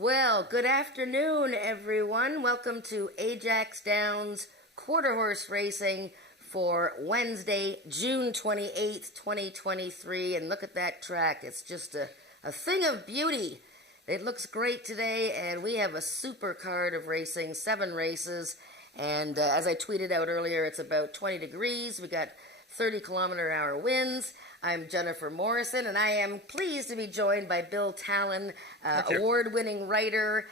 Well, good afternoon, everyone. Welcome to Ajax Downs Quarter Horse Racing for Wednesday, June 28th, 2023. And look at that track. It's just a thing of beauty. It looks great today, and we have a super card of racing, 7 races. And as I tweeted out earlier, it's about 20 degrees. We got 30-kilometer-hour winds. I'm Jennifer Morrison, and I am pleased to be joined by Bill Talon, award-winning writer,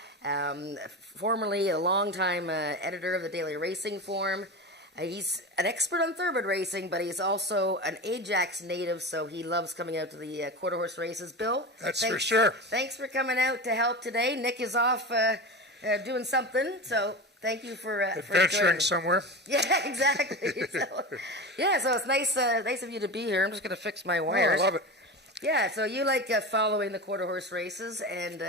formerly a longtime editor of the Daily Racing Form. He's an expert on thoroughbred racing, but he's also an Ajax native, so he loves coming out to the quarter horse races. Bill? That's for sure. Thanks for coming out to help today. Nick is off doing something, so thank you for adventuring somewhere. Yeah, exactly. So it's nice of you to be here. I'm just going to fix my wires. Oh, I love it. Yeah, so you like following the quarter horse races, and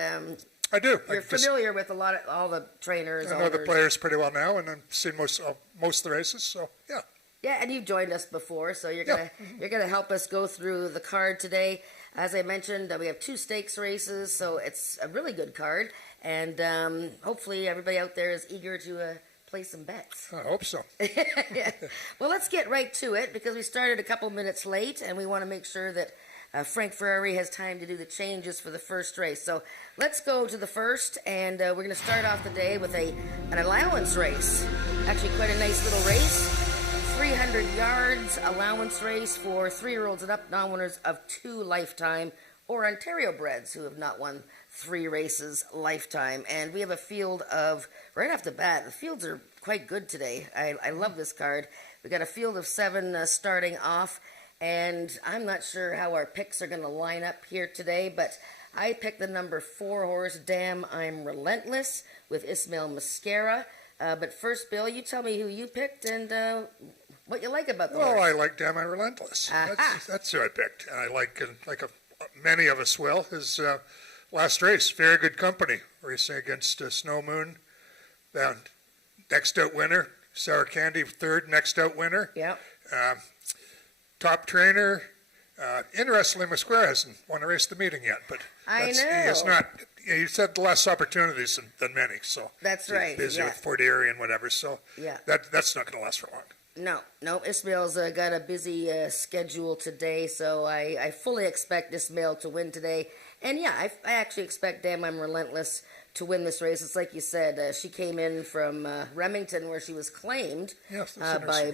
I do. You're familiar with all the trainers. I know the players pretty well now, and I've seen most of the races. So yeah. Yeah, and you've joined us before, so you're gonna help us go through the card today. As I mentioned, we have 2 stakes races, so it's a really good card, and hopefully everybody out there is eager to play some bets. I hope so. Yeah. Well, let's get right to it because we started a couple minutes late, and we want to make sure that Frank Ferrari has time to do the changes for the first race. So let's go to the first, and we're going to start off the day with an allowance race. Actually, quite a nice little race. 300 yards allowance race for 3-year-olds and up, non-winners of 2 lifetime, or Ontario breds who have not won 3 races lifetime. And we have a field of, right off the bat, the fields are quite good today. I love this card. We got a field of 7 starting off, and I'm not sure how our picks are going to line up here today, but I picked the number 4 horse, Damn I'm Relentless, with Ismail Mascara. But first, Bill, you tell me who you picked and what you like about the horse. Well, I like Damn I'm Relentless. That's who I picked. And I like many of us will, his last race. Very good company, racing against Snow Moon. Next out winner. Sour Candy, 3rd next out winner. Yep. Top trainer. Interestingly, Masquera hasn't won a race at the meeting yet, but I know. He has not. He's had less opportunities than many, so that's right. He's busy with Fort Erie and whatever, so that's not going to last for long. No. Ismail's got a busy schedule today, so I fully expect Ismail to win today. And yeah, I actually expect Damn I'm Relentless to win this race. It's like you said, she came in from Remington, where she was claimed by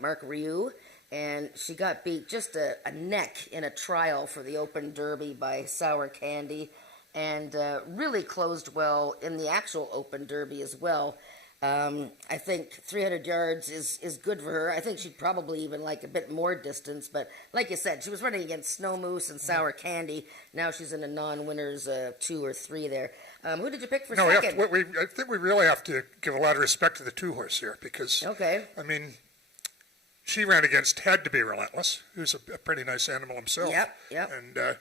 Mark Ryu. And she got beat just a neck in a trial for the Open Derby by Sour Candy, and really closed well in the actual Open Derby as well. I think 300 yards is good for her. I think she'd probably even like a bit more distance, but like you said, she was running against Snow Moose and Sour Candy. Now she's in a non-winners 2 or 3 there. Who did you pick for second? I think we really have to give a lot of respect to the 2 horse here because, I mean, she ran against Had to Be Relentless, who's a pretty nice animal himself. Yep. And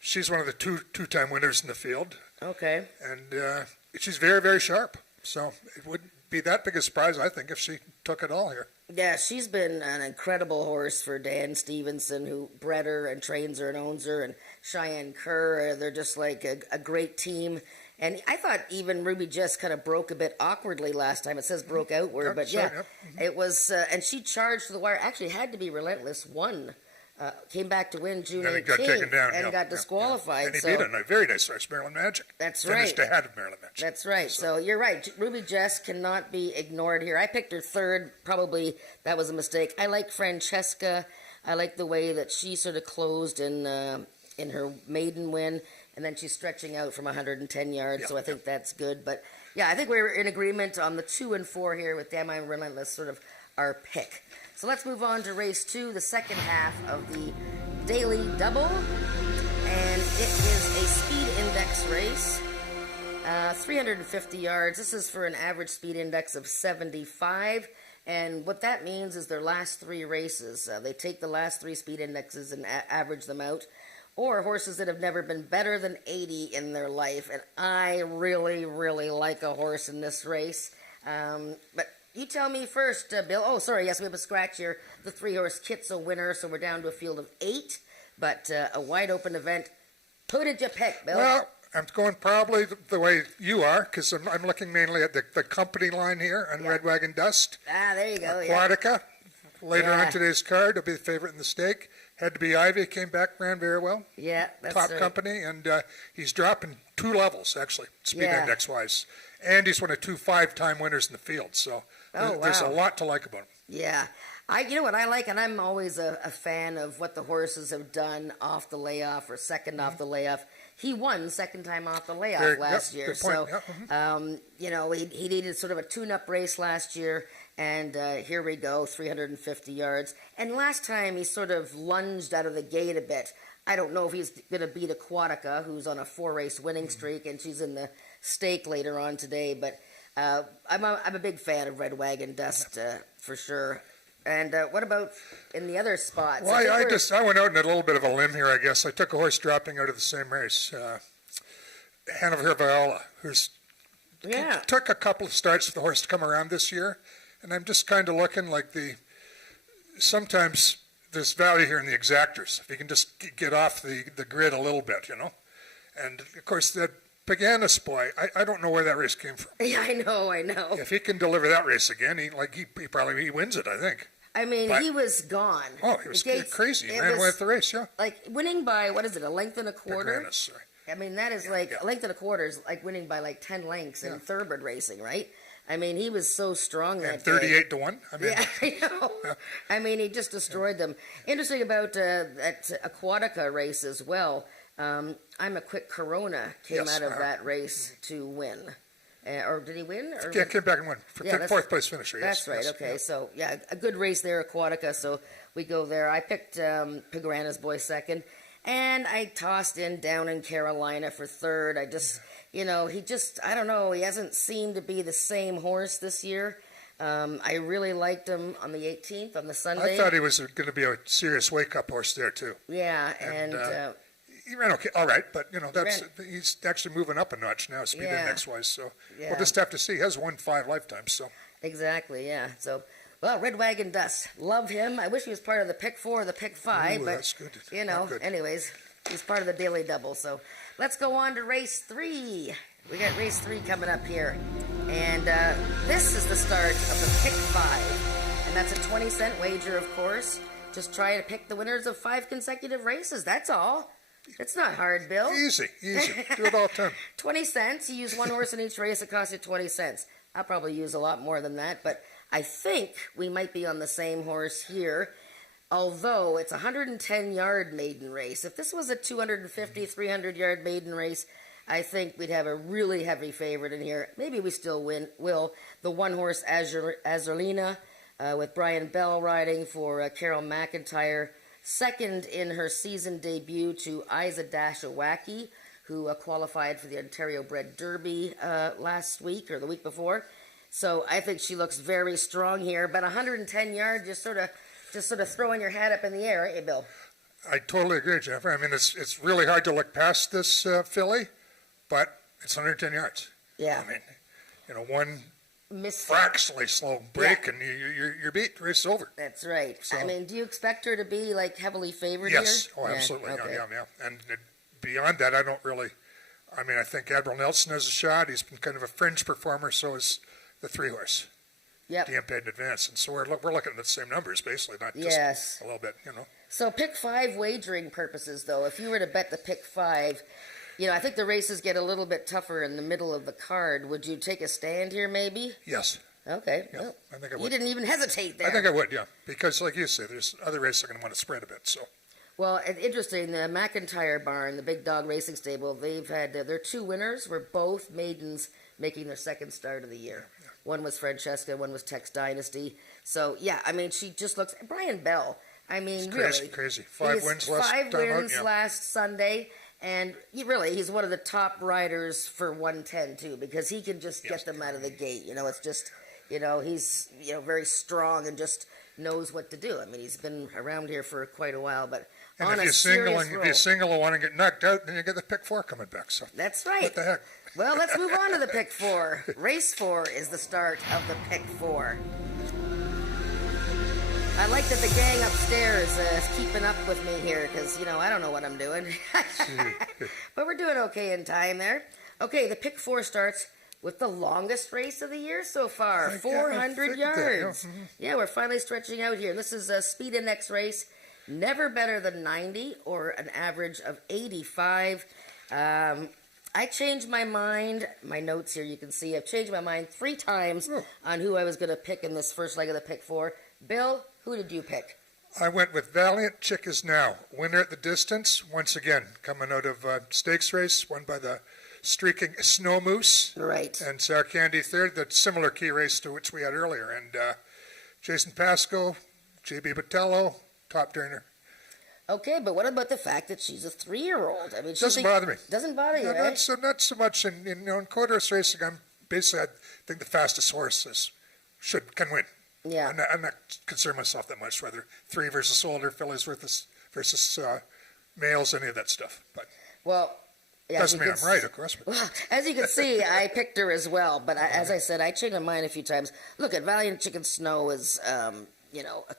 she's one of the two-time winners in the field. Okay. And she's very, very sharp. So it wouldn't be that big a surprise, I think, if she took it all here. Yeah, she's been an incredible horse for Dan Stevenson, who bred her and trains her and owns her, and Cheyenne Kerr. They're just like a great team. And I thought even Ruby Jess kind of broke a bit awkwardly last time. It says broke outward, but it was, and she charged to the wire. Actually, Had to Be Relentless, won. Came back to win June 18th got taken down, and got disqualified. And he beat a very nice horse, Maryland Magic. That's Finished right. ahead of Maryland Magic. That's right. So you're right. Ruby Jess cannot be ignored here. I picked her 3rd. Probably that was a mistake. I like Francesca. I like the way that she sort of closed in her maiden win. And then she's stretching out from 110 yards, so I think that's good. But, yeah, I think we're in agreement on the 2 and 4 here with Damn I'm Relentless, sort of our pick. So let's move on to race 2, the second half of the Daily Double. And it is a speed index race, 350 yards. This is for an average speed index of 75. And what that means is their last 3 races. They take the last 3 speed indexes and average them out. Or horses that have never been better than 80 in their life. And I really, really like a horse in this race. But you tell me first, Bill. Oh, sorry, yes, we have a scratch here. The 3-horse Kit's a winner, so we're down to a field of 8. But a wide open event. Who did you pick, Bill? Well, I'm going probably the way you are, because I'm looking mainly at the company line here on Red Wagon Dust. There you go. Aquatica, later Yeah. on today's card, will be the favorite in the stake. Had to be Ivy, came back, ran very well. Yeah, that's Top right. company, and he's dropping 2 levels, actually, speed Yeah. index-wise. And he's one of 2 5-time winners in the field, so there's a wow. lot to like about him. Yeah. You know what I like, and I'm always a fan of what the horses have done off the layoff or second off the layoff. He won second time off the layoff last year. Good point. So, you know, he needed sort of a tune-up race last year, and here we go, 350 yards. And last time he sort of lunged out of the gate a bit. I don't know if he's going to beat Aquatica, who's on a 4-race winning streak, and she's in the stake later on today. But I'm a big fan of Red Wagon Dust for sure. And what about in the other spots? Well, I went out on a little bit of a limb here, I guess. I took a horse dropping out of the same race, Hanover Viola, who's took a couple of starts for the horse to come around this year, and I'm just kind of looking like sometimes there's value here in the exactors. If you can just get off the grid a little bit, you know. And of course that Paganis boy, I don't know where that race came from. Yeah, I know. If he can deliver that race again, he probably wins it, I think. I mean, he was gone. Oh, he was crazy. He ran away with the race, yeah. Like winning by, what is it, a length and a quarter? Paganis, sorry. I mean, that is like a length and a quarter is like winning by like 10 lengths in thoroughbred racing, right? I mean, he was so strong that and 38 to 1. I mean, yeah, I know. I mean, he just destroyed them. Interesting about that Aquatica race as well. I'm a Quick Corona came out of that race to win. Or did he win? Or yeah, came back and won. Fourth place finisher, yes. That's right, yes, okay. yeah. So, yeah, a good race there, Aquatica, so we go there. I picked Pagrana's boy second, and I tossed in Down in Carolina for third. I just, you know, I don't know, he hasn't seemed to be the same horse this year. I really liked him on the 18th, on the Sunday. I thought he was going to be a serious wake-up horse there, too. Yeah, and he ran okay, all right, but, you know, he's actually moving up a notch now, speed index-wise, so we'll just have to see. He has won 5 lifetimes, so. Exactly, yeah. So, well, Red Wagon Dust, love him. I wish he was part of the pick 4 or the pick 5, but, that's good. you know, anyways, he's part of the daily double. So, let's go on to race 3. We got race 3 coming up here, and this is the start of the pick 5, and that's a 20-cent wager, of course. Just try to pick the winners of 5 consecutive races, that's all. It's not hard, Bill. Easy. Do it all the time. 20 cents. You use one horse in each race. It costs you 20 cents. I'll probably use a lot more than that, but I think we might be on the same horse here, although it's a 110-yard maiden race. If this was a 250, 300-yard maiden race, I think we'd have a really heavy favorite in here. Maybe we still will. The one-horse Azurlina with Brian Bell riding for Carol McIntyre. Second in her season debut to Isa Dashawaki, who qualified for the Ontario Bred Derby last week or the week before. So I think she looks very strong here. But 110 yards, just sort of throwing your hat up in the air, aren't you, Bill? I totally agree, Jennifer. I mean, it's really hard to look past this filly, but it's 110 yards. Yeah. I mean, you know, one fractionally slow break and you're beat. The race is over. That's right. So, I mean, do you expect her to be like heavily favored yes. here? Oh, absolutely. Okay. Yeah. And beyond that, I think Admiral Nelson has a shot. He's been kind of a fringe performer, so is the 3-horse. Yep. DM paid in advance. And so we're looking at the same numbers, basically, not just a little bit, you know. So pick 5 wagering purposes, though, if you were to bet the pick 5, you know, I think the races get a little bit tougher in the middle of the card. Would you take a stand here, maybe? Yes. Okay. Yeah, well, I think I would. You didn't even hesitate there. I think I would, yeah. Because, like you say, there's other races that are going to want to spread a bit, so. Well, interesting, the McIntyre barn, the Big Dog Racing Stable, they've had their 2 winners were both maidens making their second start of the year. Yeah. One was Francesca, one was Tex Dynasty. So, yeah, I mean, she just looks... Brian Bell, I mean, really. Crazy. 5 wins last time out. 5 wins last Sunday. And he's one of the top riders for 110, too, because he can just get them out of the gate. You know, it's just, you know, he's, you know, very strong and just knows what to do. I mean, he's been around here for quite a while, but and on if a serious roll. If you single one and get knocked out, then you get the pick 4 coming back. So that's right. What the heck? Well, let's move on to the pick 4. Race 4 is the start of the pick 4. I like that the gang upstairs is keeping up with me here because, I don't know what I'm doing. But we're doing okay in time there. Okay, the pick four starts with the longest race of the year so far, 400 yards. Yeah, we're finally stretching out here. This is a speed index race, never better than 90 or an average of 85. I changed my mind. My notes here, you can see I've changed my mind 3 times on who I was going to pick in this first leg of the pick four. Bill, who did you pick? I went with Valiant Chick Is Now, winner at the distance, once again, coming out of a stakes race, won by the Streaking Snow Moose. Right. And Sarah Candy third, the similar key race to which we had earlier. And Jason Pascoe, J.B. Botello, top turner. Okay, but what about the fact that she's a 3-year-old? I mean, Doesn't bother me. Doesn't bother you, No, right? not so much in quarter horse racing. I think the fastest horse can win. Yeah. I'm not concerned myself that much whether 3 versus older fillies versus males, any of that stuff. But well, yeah, doesn't mean I'm right, of course. Well, as you can see, I picked her as well. But as I said, I changed my mind a few times. Look, at Valiant Chicken Snow is,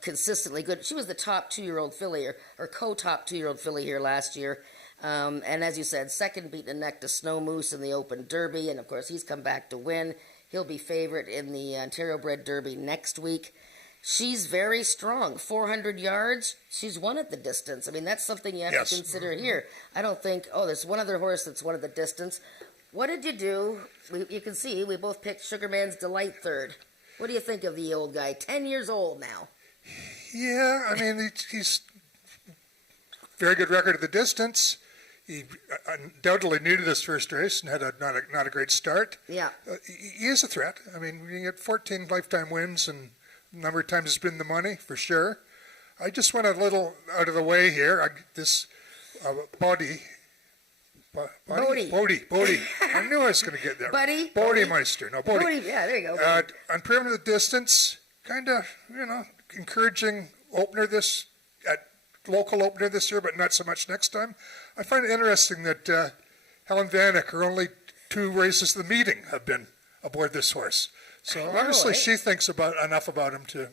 consistently good. She was the top 2-year-old filly or co-top 2-year-old filly here last year. And as you said, second beaten the neck to Snow Moose in the Open Derby. And, of course, he's come back to win. He'll be favorite in the Ontario Bred Derby next week. She's very strong. 400 yards, she's won at the distance. I mean, that's something you have to consider here. I don't think, there's one other horse that's won at the distance. What did you do? You can see we both picked Sugarman's Delight third. What do you think of the old guy? 10 years old now. Yeah, I mean, he's very good record at the distance. He undoubtedly needed his first race and had not a great start. Yeah. He is a threat. I mean, you get 14 lifetime wins, and a number of times it's been the money, for sure. I just went a little out of the way here. Bodie. I knew I was going to get there. Bodymeister. No, Bodie. Yeah, there you go. Unproven at the distance, kind of, encouraging local opener this year, but not so much next time. I find it interesting that Helen Vanek, her only 2 races of the meeting have been aboard this horse. So obviously she thinks enough about him to,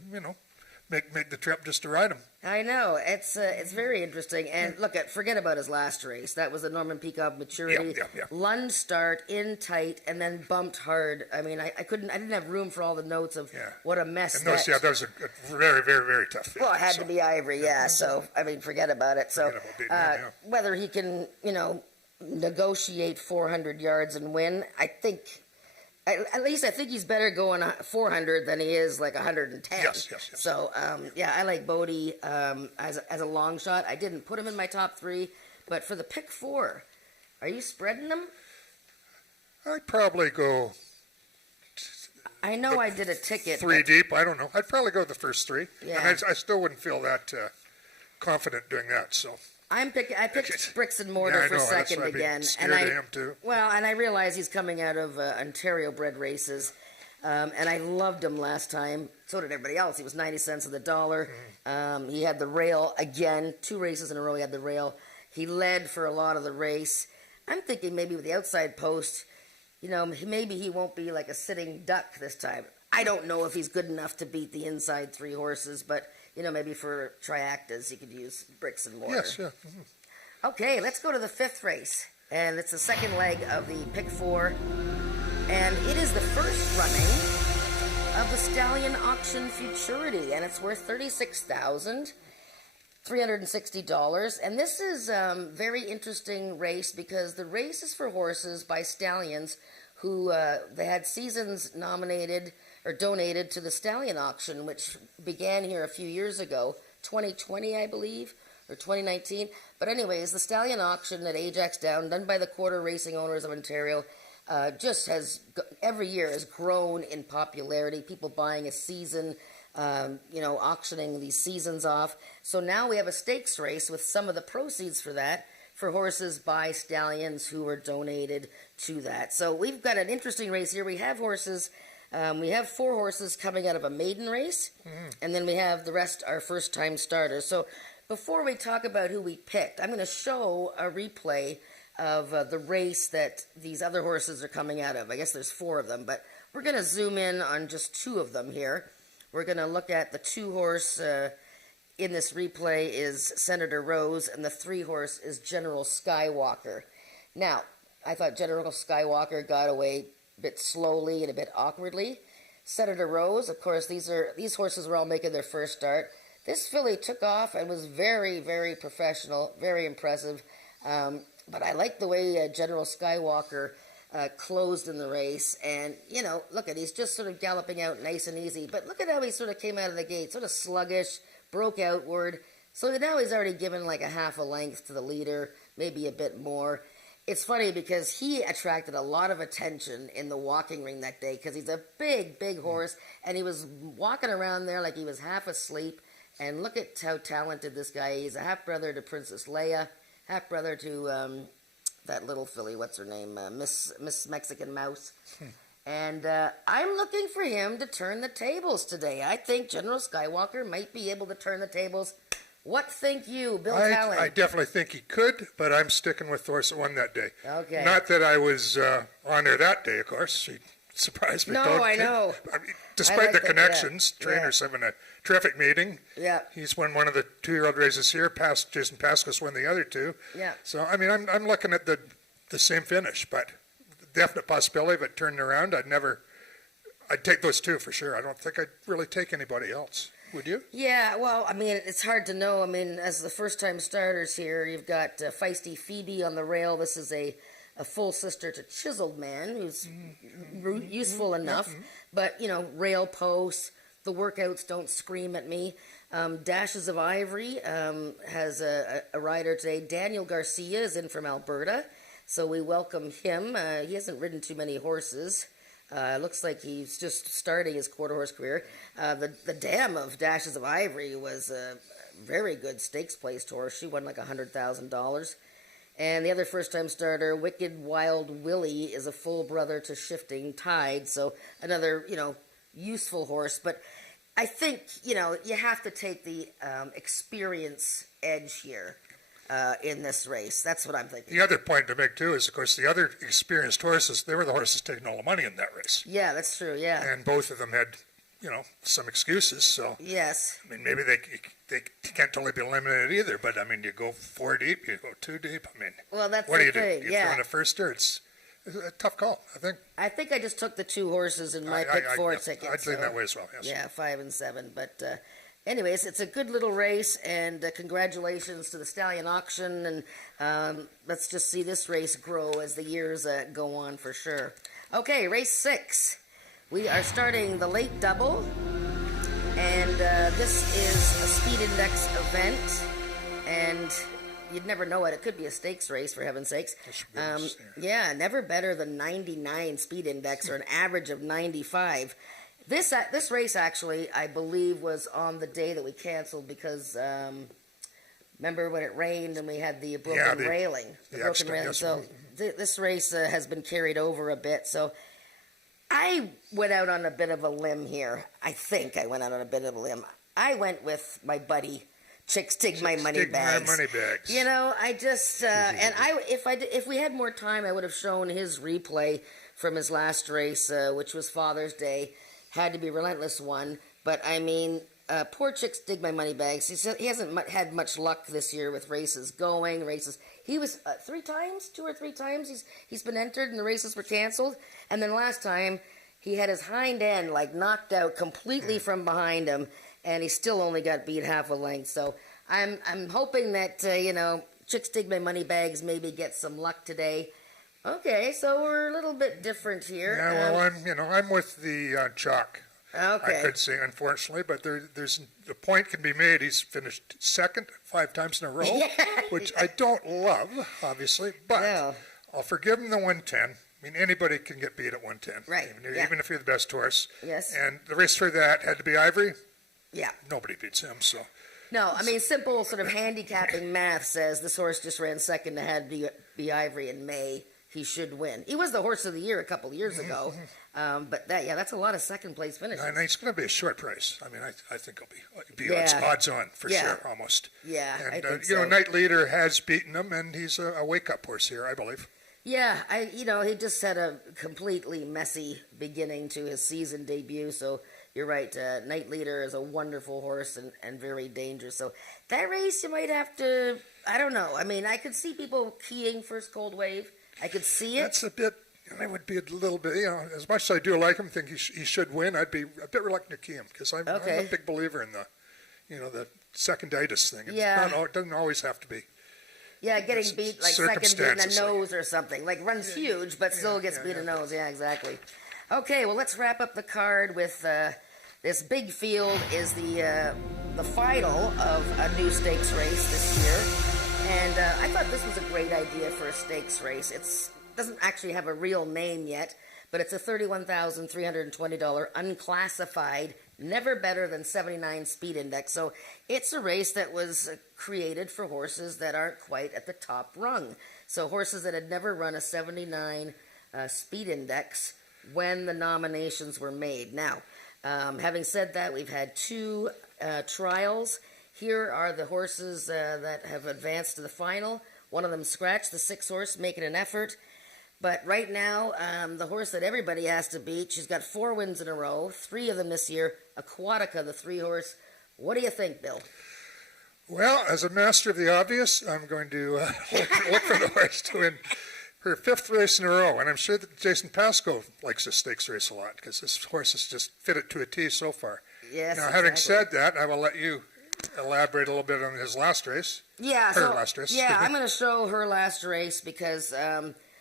make the trip just to ride him. I know. It's very interesting. And look, forget about his last race. That was the Norman Peacock Maturity. Yeah. Lunge start, in tight, and then bumped hard. I mean, I didn't have room for all the notes of what a mess and that was a very, very, very tough field. Well, it had to be Ivory, yeah. So, I mean, forget about it. So, whether he can, negotiate 400 yards and win, I think... At least I think he's better going 400 than he is like 110. Yes. So, I like Bodie as a long shot. I didn't put him in my top 3, but for the pick 4, are you spreading them? I'd probably go... I know I did a ticket. 3 deep, I don't know. I'd probably go the first 3. Yeah. And I still wouldn't feel that confident doing that, so... I picked Bricks and Mortar for second again, and him too. Well, and I realize he's coming out of Ontario bred races, and I loved him last time. So did everybody else. He was 90 cents of the dollar. He had the rail again, 2 races in a row. He had the rail. He led for a lot of the race. I'm thinking maybe with the outside post, maybe he won't be like a sitting duck this time. I don't know if he's good enough to beat the inside 3 horses, but. Maybe for triactas, you could use Bricks and Mortar. Yes, yeah. Okay, let's go to the 5th race. And it's the second leg of the pick 4. And it is the first running of the Stallion Auction Futurity. And it's worth $36,360. And this is a very interesting race because the race is for horses by stallions who they had seasons nominated or donated to the Stallion Auction, which began here a few years ago, 2020, I believe, or 2019. But anyways, the Stallion Auction at Ajax Down, done by the Quarter Racing Owners of Ontario, every year has grown in popularity. People buying a season, auctioning these seasons off. So now we have a stakes race with some of the proceeds for that for horses by stallions who were donated to that. So we've got an interesting race here. We have horses... we have 4 horses coming out of a maiden race, and then we have the rest are first-time starters. So before we talk about who we picked, I'm going to show a replay of the race that these other horses are coming out of. I guess there's 4 of them, but we're going to zoom in on just 2 of them here. We're going to look at the 2-horse in this replay is Senator Rose, and the 3-horse is General Skywalker. Now, I thought General Skywalker got away a bit slowly and a bit awkwardly. Senator Rose, of course, these horses were all making their first start. This filly took off and was very, very professional, very impressive. But I like the way General Skywalker closed in the race. And, look at, he's just sort of galloping out nice and easy. But look at how he sort of came out of the gate, sort of sluggish, broke outward. So now he's already given like a half a length to the leader, maybe a bit more. It's funny because he attracted a lot of attention in the walking ring that day because he's a big, big horse. And he was walking around there like he was half asleep. And look at how talented this guy is. He's a half-brother to Princess Leia, half-brother to that little filly, what's her name, Miss Mexican Mouse. And I'm looking for him to turn the tables today. I think General Skywalker might be able to turn the tables. What think you, Bill Talon? I definitely think he could, but I'm sticking with the horse that won that day. Okay. Not that I was on there that day, of course. He surprised me. No, I know. I mean, despite the connections, yeah. trainers having a terrific meeting. Yeah. He's won one of the 2-year-old races here. Past Jason Pascas won the other 2. Yeah. So I mean, I'm looking at the same finish, but definite possibility of it turning around. I'd take those 2 for sure. I don't think I'd really take anybody else. Would you? Yeah, well, I mean, it's hard to know. I mean, as the first-time starters here, you've got Feisty Phoebe on the rail. This is a full sister to Chiseled Man, who's useful enough. But, rail posts, the workouts don't scream at me. Dashes of Ivory has a rider today. Daniel Garcia is in from Alberta, so we welcome him. He hasn't ridden too many horses. Looks like he's just starting his quarter-horse career. The dam of Dashes of Ivory was a very good stakes-placed horse. She won like $100,000. And the other first-time starter, Wicked Wild Willie, is a full brother to Shifting Tide. So another, useful horse. But I think, you have to take the experience edge here in this race. That's what I'm thinking. The other point to make, too, is, of course, the other experienced horses, they were the horses taking all the money in that race. Yeah, that's true, yeah. And both of them had, some excuses. So, yes. I mean, maybe they can't totally be eliminated either, but, I mean, you go 4 deep, you go 2 deep. I mean, well, that's what the do? thing. You yeah. throw in a firster? It's a tough call, I think. I think I just took the 2 horses in my pick 4 tickets. I'd lean that way as well, yes. Yeah, 5 and 7. But anyways, it's a good little race, and congratulations to the Stallion Auction, and let's just see this race grow as the years go on for sure. Okay, race 6. We are starting the late double, and this is a speed index event, and you'd never know it. It could be a stakes race, for heaven's sakes. Yeah, never better than 99 speed index, or an average of 95. This race, actually, I believe, was on the day that we canceled because, remember when it rained and we had the broken railing? The broken railing. Yes, so this race has been carried over a bit. So I went out on a bit of a limb here. I think I went out on a bit of a limb. I went with my buddy, Chicks Dig My Money Bags. I just, and if we had more time, I would have shown his replay from his last race, which was Father's Day. Had to be Relentless one, but I mean, poor Chicks Dig My Money Bags. He hasn't had much luck this year with races. He was 2 or 3 times he's been entered and the races were canceled. And then last time he had his hind end like knocked out completely from behind him, and he still only got beat half a length. So I'm hoping that Chicks Dig My Money Bags maybe get some luck today. Okay, so we're a little bit different here. Yeah, well, I'm with the chalk. Okay. I could say, unfortunately, but there's the point can be made. He's finished second 5 times in a row, which I don't love, obviously, but no. I'll forgive him the 110. I mean, anybody can get beat at 110, right? Even if you're the best horse. Yes. And the race for that had to be Ivory. Yeah. Nobody beats him, so. No, I mean, simple sort of handicapping math says this horse just ran second and had to be Ivory in May. He should win. He was the horse of the year a couple of years ago, but that's a lot of second place finishes. And it's going to be a short price. I mean, I think it'll be odds on for sure, almost. Yeah, and I think so. Knight Leader has beaten him, and he's a wake up horse here, I believe. Yeah, he just had a completely messy beginning to his season debut, so you're right. Night Leader is a wonderful horse and very dangerous. So that race, you might have to. I don't know. I mean, I could see people keying first Cold Wave. I could see it. That's a bit. I would be a little bit. As much as I do like him, think he should win. I'd be a bit reluctant to key him because I'm a big believer in the seconditis thing. It doesn't always have to be. Yeah, getting beat like second beat in the nose or something. Like runs huge, but still gets beat in the nose. Yeah, exactly. Okay, well let's wrap up the card with this big field is the final of a new stakes race this year, and I thought this was a great idea for a stakes race. It doesn't actually have a real name yet, but it's a $31,320 unclassified, never better than 79 speed index. So it's a race that was created for horses that aren't quite at the top rung. So horses that had never run a 79 speed index when the nominations were made. Now, having said that, we've had two trials. Here are the horses that have advanced to the final. One of them scratched, the 6 horse, making an effort. But right now, the horse that everybody has to beat, she's got 4 wins in a row, 3 of them this year, Aquatica, the 3 horse. What do you think, Bill? Well, as a master of the obvious, I'm going to look for the horse to win her 5th race in a row. And I'm sure that Jason Pascoe likes this stakes race a lot because this horse has just fit it to a T so far. Yes, now, having said that, I will let you elaborate a little bit on his last race. Last race. Yeah, I'm going to show her last race because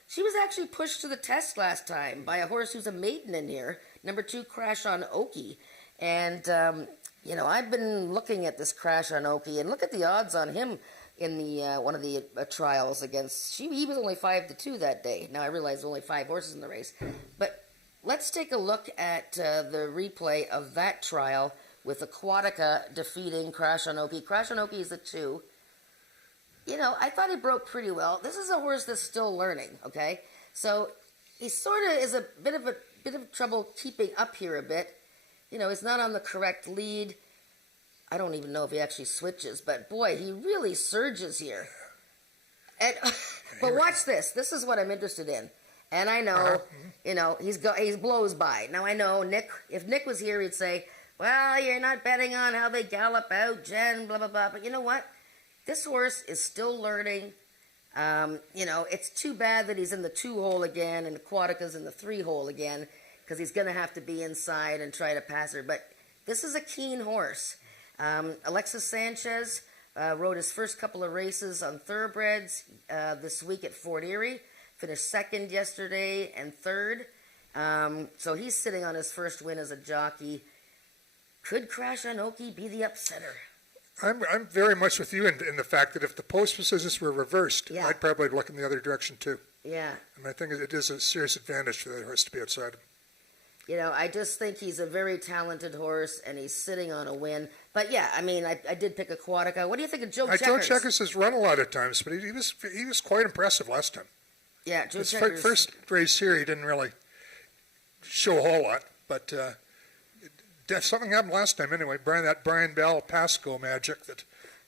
she was actually pushed to the test last time by a horse who's a maiden in here, number 2, Crash on Oki. And, I've been looking at this Crash on Oki, and look at the odds on him in the one of the trials against. He was only 5-2 that day. Now I realize there were only 5 horses in the race, but let's take a look at the replay of that trial with Aquatica defeating Crash on Oki. Crash on Oki is a 2. I thought he broke pretty well. This is a horse that's still learning. Okay, so he sort of is a bit of trouble keeping up here a bit. He's not on the correct lead. I don't even know if he actually switches, but boy, he really surges here. And but watch this. This is what I'm interested in. And I know, he blows by. Now I know Nick. If Nick was here, he'd say, "Well, you're not betting on how they gallop out, Jen, blah blah blah." But you know what? This horse is still learning. It's too bad that he's in the 2 hole again and Aquatica's in the 3 hole again, because he's going to have to be inside and try to pass her. But this is a keen horse. Alexis Sanchez rode his first couple of races on thoroughbreds this week at Fort Erie. Finished 2nd yesterday and 3rd. So he's sitting on his first win as a jockey. Could Crash on Oki be the upsetter? I'm very much with you in the fact that if the post positions were reversed, I'd probably look in the other direction too. Yeah. And I think it is a serious advantage for the horse to be outside him. I just think he's a very talented horse, and he's sitting on a win. But yeah, I did pick Aquatica. What do you think of Joe Checkers? Joe Checkers has run a lot of times, but he was quite impressive last time. Yeah, Joe His Checkers. First race here, he didn't really show a whole lot, but something happened last time anyway. Brian Bell Pascoe magic that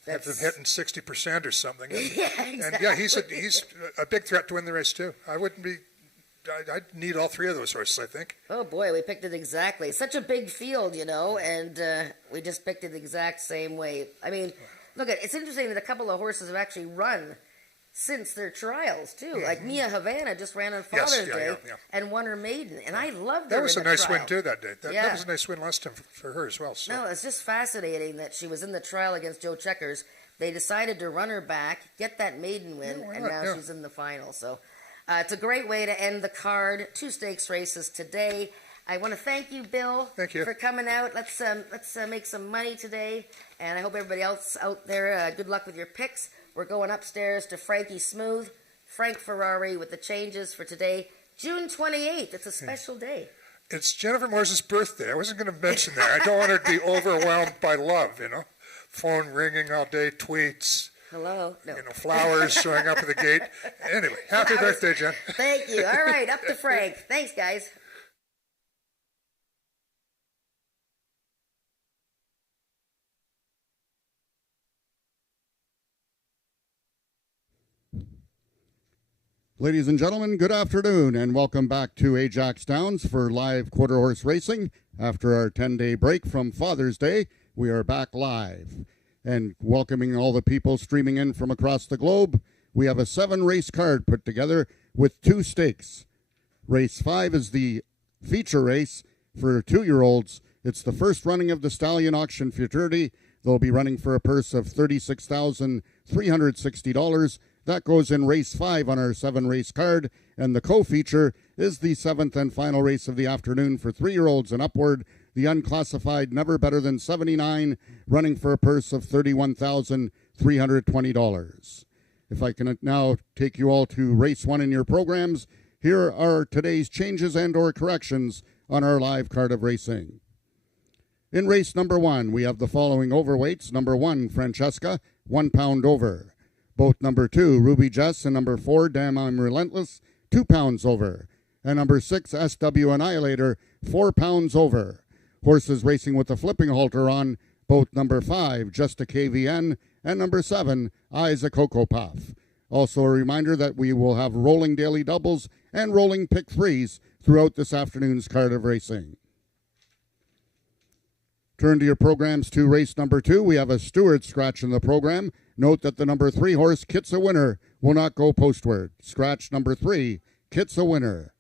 had them hitting 60% or something. And, yeah, exactly. And yeah, he's a big threat to win the race too. I'd need all 3 of those horses, I think. Oh boy, we picked it exactly. Such a big field, and we just picked it the exact same way. I mean, look, it's interesting that a couple of horses have actually run since their trials too. Like Mia Havana just ran on Father's Day and won her maiden, and I loved her. That was a nice trial. win too that day. That was a nice win last time for her as well. So. No, it's just fascinating that she was in the trial against Joe Checkers. They decided to run her back, get that maiden win, and now she's in the final. So it's a great way to end the card. 2 stakes races today. I want to thank you, Bill, for coming out. Let's make some money today, and I hope everybody else out there, good luck with your picks. We're going upstairs to Frankie Smooth, Frank Ferrari with the changes for today, June 28th. It's a special day. It's Jennifer Moore's birthday. I wasn't going to mention that. I don't want her to be overwhelmed by love, Phone ringing all day, tweets. Hello? No. Flowers showing up at the gate. Anyway, happy birthday, Jen. Thank you. All right, up to Frank. Thanks, guys. Ladies and gentlemen, good afternoon and welcome back to Ajax Downs for live quarter horse racing. After our 10-day break from Father's Day, we are back live and welcoming all the people streaming in from across the globe. We have a 7-race card put together with 2 stakes. Race 5 is the feature race for 2-year-olds. It's the first running of the Stallion Auction Futurity. They'll be running for a purse of $36,360. That goes in race 5 on our 7-race card. And the co-feature is the 7th and final race of the afternoon for 3-year-olds and upward. The unclassified Never Better Than 79, running for a purse of $31,320. If I can now take you all to race 1 in your programs, here are today's changes and or corrections on our live card of racing. In race number 1, we have the following overweights. Number 1, Francesca, 1 pound over. Both number 2, Ruby Jess, and number 4, Damn I'm Relentless, 2 pounds over. And number 6, SW Annihilator, 4 pounds over. Horses racing with the flipping halter on, both number 5, Just a KVN, and number 7, Eyes a Cocoa Puff. Also a reminder that we will have rolling daily doubles and rolling pick 3s throughout this afternoon's card of racing. Turn to your programs to race number 2. We have a steward scratch in the program. Note that the number 3 horse, Kit's a Winner, will not go postward. Scratch number 3, Kit's a Winner.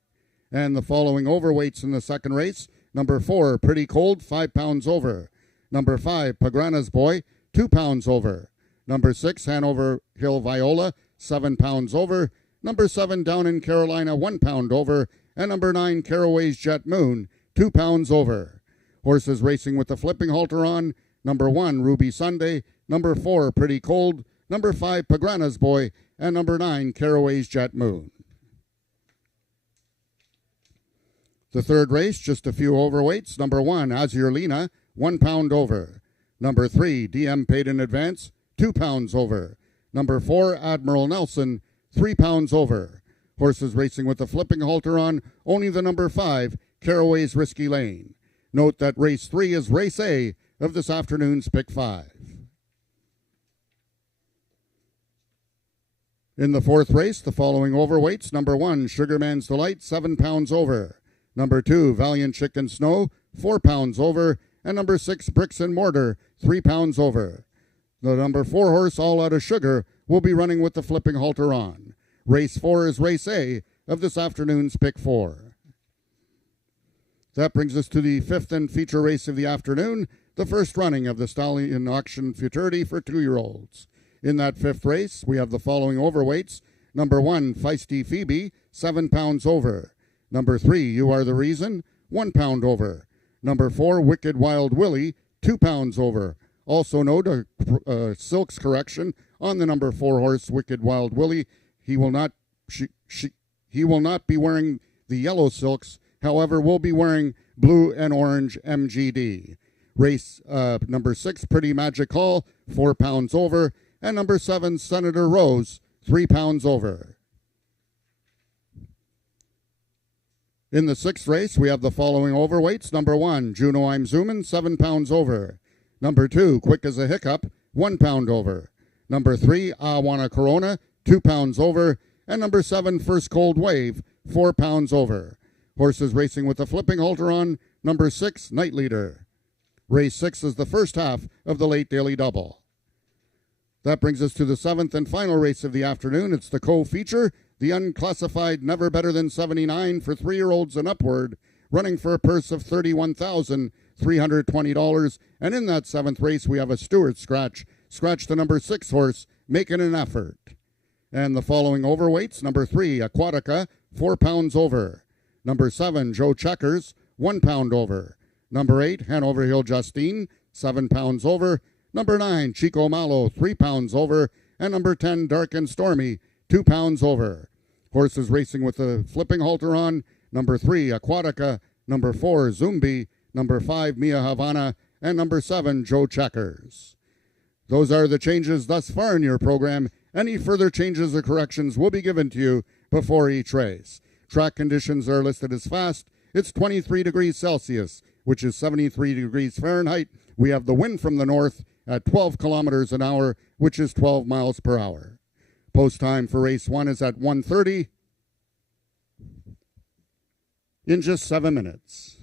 And the following overweights in the second race. Number 4, Pretty Cold, 5 pounds over. Number 5, Pagrana's Boy, 2 pounds over. Number 6, Hanover Hill Viola, 7 pounds over. Number 7, Down in Carolina, 1 pound over. And number 9, Caraway's Jet Moon, 2 pounds over. Horses racing with the flipping halter on. Number 1, Ruby Sunday. Number 4, Pretty Cold. Number 5, Pagrana's Boy. And number 9, Caraway's Jet Moon. The third race, just a few overweights. Number 1, Azurlina, 1 pound over. Number 3, DM Paid in Advance, 2 pounds over. Number 4, Admiral Nelson, 3 pounds over. Horses racing with the flipping halter on, only the number 5, Caraway's Risky Lane. Note that race 3 is race A of this afternoon's pick 5. In the fourth race, the following overweights. Number 1, Sugarman's Delight, 7 pounds over. Number 2, Valiant Chicken Snow, 4 pounds over. And number 6, Bricks and Mortar, 3 pounds over. The number 4 horse, All Out of Sugar, will be running with the flipping halter on. Race 4 is race A of this afternoon's pick 4. That brings us to the 5th and feature race of the afternoon, the first running of the Stallion Auction Futurity for 2-year-olds. In that 5th race, we have the following overweights. Number 1, Feisty Phoebe, 7 pounds over. Number 3, You Are the Reason, 1 pound over. Number 4, Wicked Wild Willie, 2 pounds over. Also note a silks correction on the number 4 horse, Wicked Wild Willie. He will not be wearing the yellow silks, however, will be wearing blue and orange MGD. Race number 6, Pretty Magic Hall, 4 pounds over. And number 7, Senator Rose, 3 pounds over. In the 6th race, we have the following overweights. Number 1, Juno I'm Zoomin', 7 pounds over. Number 2, Quick as a Hiccup, 1 pound over. Number 3, I Want a Corona, 2 pounds over. And number 7, First Cold Wave, 4 pounds over. Horses racing with the flipping halter on. Number 6, Night Leader. Race 6 is the first half of the late daily double. That brings us to the 7th and final race of the afternoon. It's the co-feature, the unclassified Never Better Than 79 for 3-year-olds and upward, running for a purse of $31,320. And in that 7th race, we have a steward scratch. Scratch the number 6 horse, Making an Effort. And the following overweights. Number 3, Aquatica, 4 pounds over. Number 7, Joe Checkers, 1 pound over. Number 8, Hanover Hill Justine, 7 pounds over. Number 9, Chico Malo, 3 pounds over. And number 10, Dark and Stormy, 2 pounds over. Horses racing with the flipping halter on. Number 3, Aquatica. Number 4, Zumbi. Number 5, Mia Havana. And number 7, Joe Checkers. Those are the changes thus far in your program. Any further changes or corrections will be given to you before each race. Track conditions are listed as fast. It's 23 degrees Celsius, which is 73 degrees Fahrenheit. We have the wind from the north at 12 kilometers an hour, which is 12 miles per hour. Post time for race 1 is at 1:30. in just 7 minutes.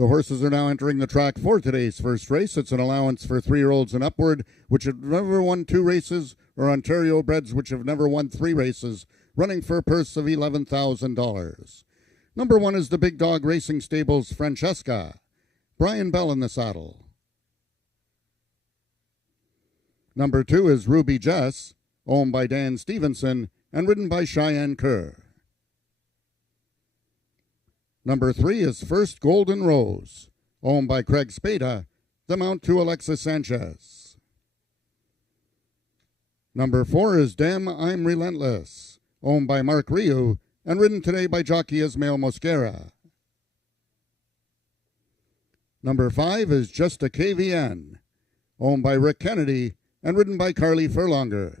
The horses are now entering the track for today's first race. It's an allowance for 3-year-olds and upward, which have never won 2 races, or Ontario breds, which have never won 3 races, running for a purse of $11,000. Number 1 is the Big Dog Racing Stables Francesca. Brian Bell in the saddle. Number 2 is Ruby Jess, owned by Dan Stevenson and ridden by Cheyenne Kerr. Number 3 is First Golden Rose, owned by Craig Spada, the mount to Alexis Sanchez. Number 4 is Dem I'm Relentless, owned by Mark Ryu and ridden today by jockey Ismael Mosquera. Number 5 is Just a KVN, owned by Rick Kennedy and ridden by Carly Furlonger.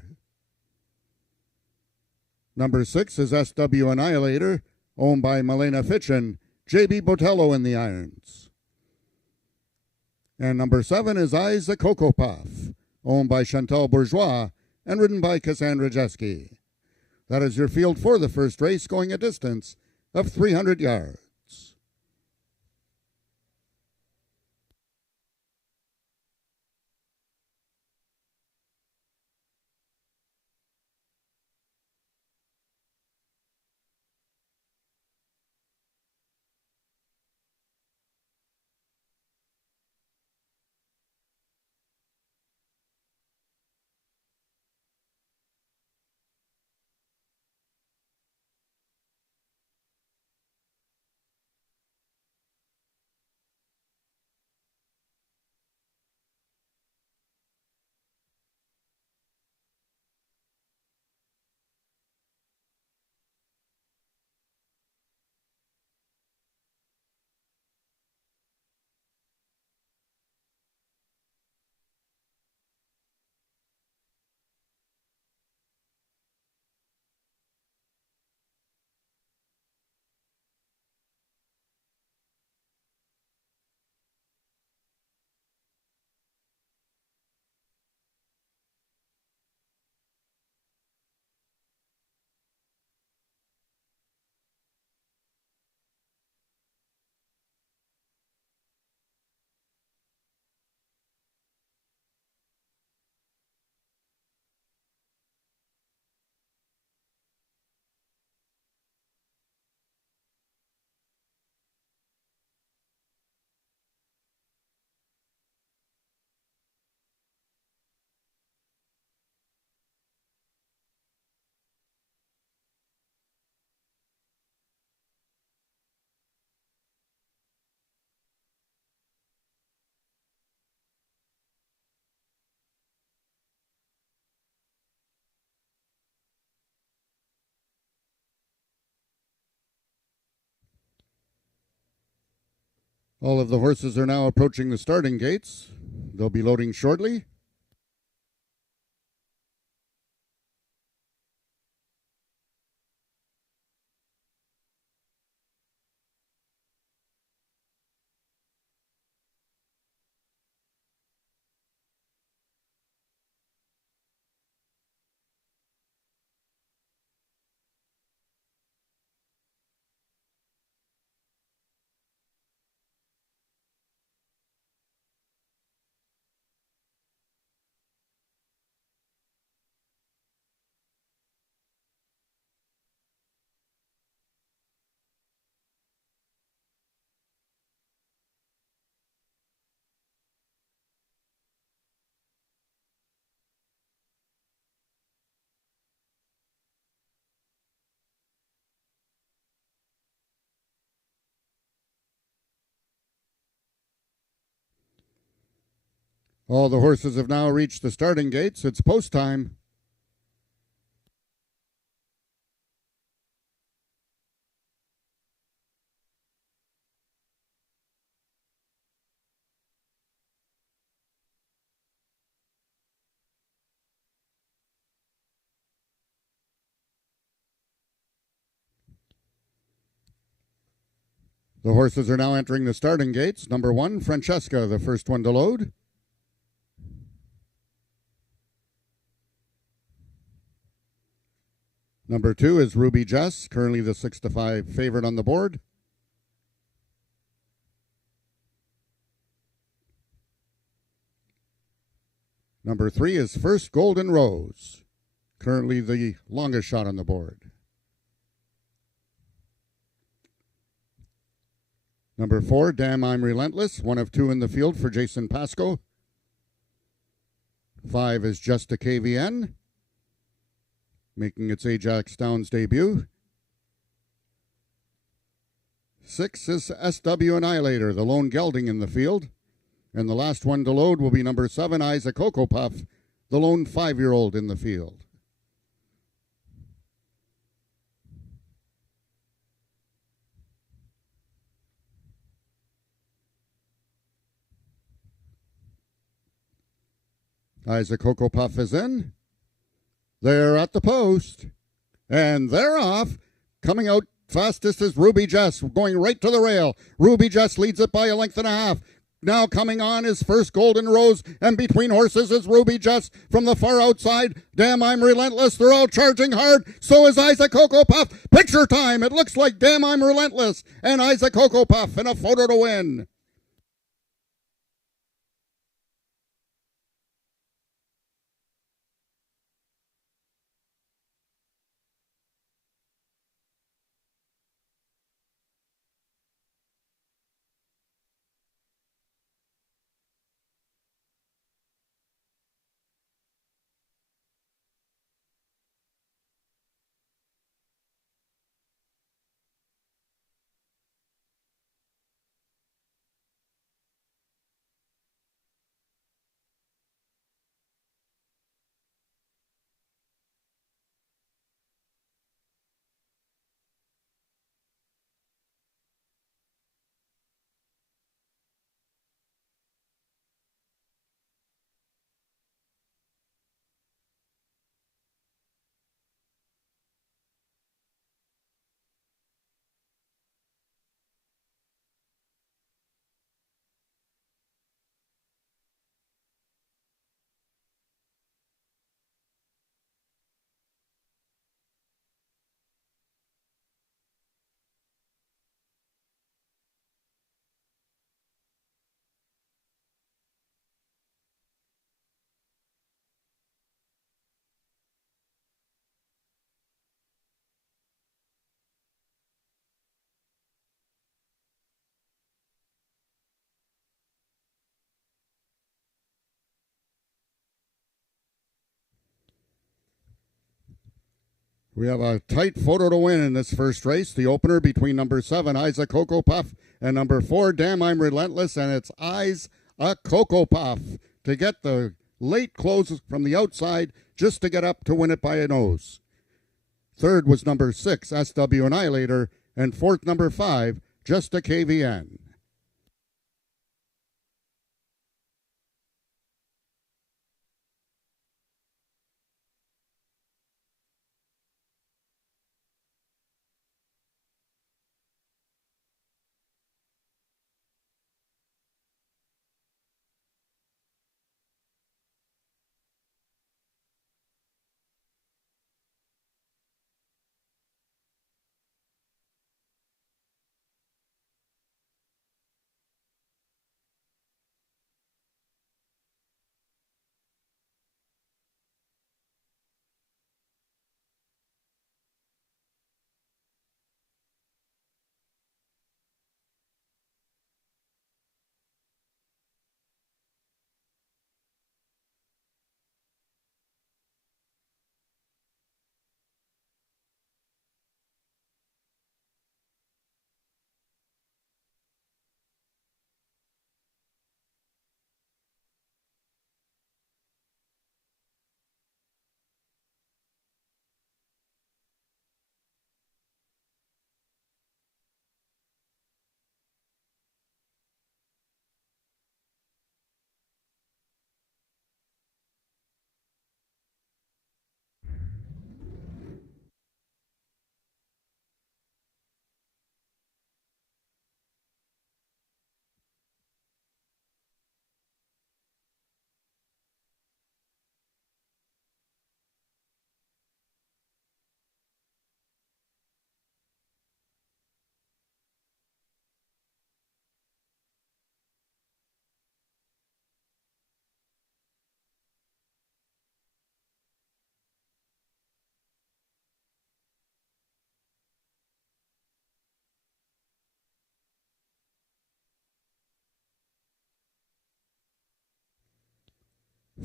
Number 6 is SW Annihilator, owned by Milena Fitchin, J.B. Botello in the irons. And number 7 is Eyes a Cocoa Puff, owned by Chantal Bourgeois and ridden by Cassandra Jeske. That is your field for the first race, going a distance of 300 yards. All of the horses are now approaching the starting gates. They'll be loading shortly. All the horses have now reached the starting gates. It's post time. The horses are now entering the starting gates. Number 1, Francesca, the first one to load. Number 2 is Ruby Jess, currently the 6-5 favorite on the board. Number 3 is First Golden Rose, currently the longest shot on the board. Number 4, Damn I'm Relentless, 1 of 2 in the field for Jason Pasco. 5 is Just a KVN, making its Ajax Downs debut. 6 is SW Annihilator, the lone gelding in the field. And the last one to load will be number 7, Isaac Cocoa Puff, the lone 5-year-old in the field. Isaac Cocoa Puff is in. They're at the post. And they're off. Coming out fastest is Ruby Jess, going right to the rail. Ruby Jess leads it by a length and a half. Now coming on is First Golden Rose, and between horses is Ruby Jess from the far outside. Damn I'm Relentless, they're all charging hard. So is Isaac Cocoa Puff. Picture time, it looks like Damn I'm Relentless and Isaac Cocoa Puff in a photo to win. We have a tight photo to win in this first race. The opener between number 7, Isaac Cocoa Puff, and number 4, Damn I'm Relentless, and it's Eyes a Cocoa Puff to get the late close from the outside just to get up to win it by a nose. Third was number 6, SW Annihilator, and fourth, number 5, Just a KVN.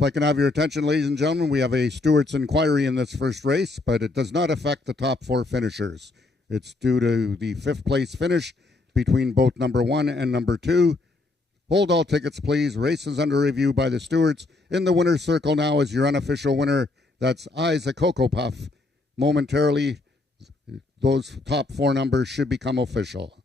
I can have your attention, ladies and gentlemen, we have a Stewart's inquiry in this first race, but it does not affect the top 4 finishers. It's due to the 5th place finish between both number 1 and number 2. Hold all tickets, please. Race is under review by the stewards. In the winner's circle now is your unofficial winner. That's Eyes a Cocoa Puff. Momentarily, those top 4 numbers should become official.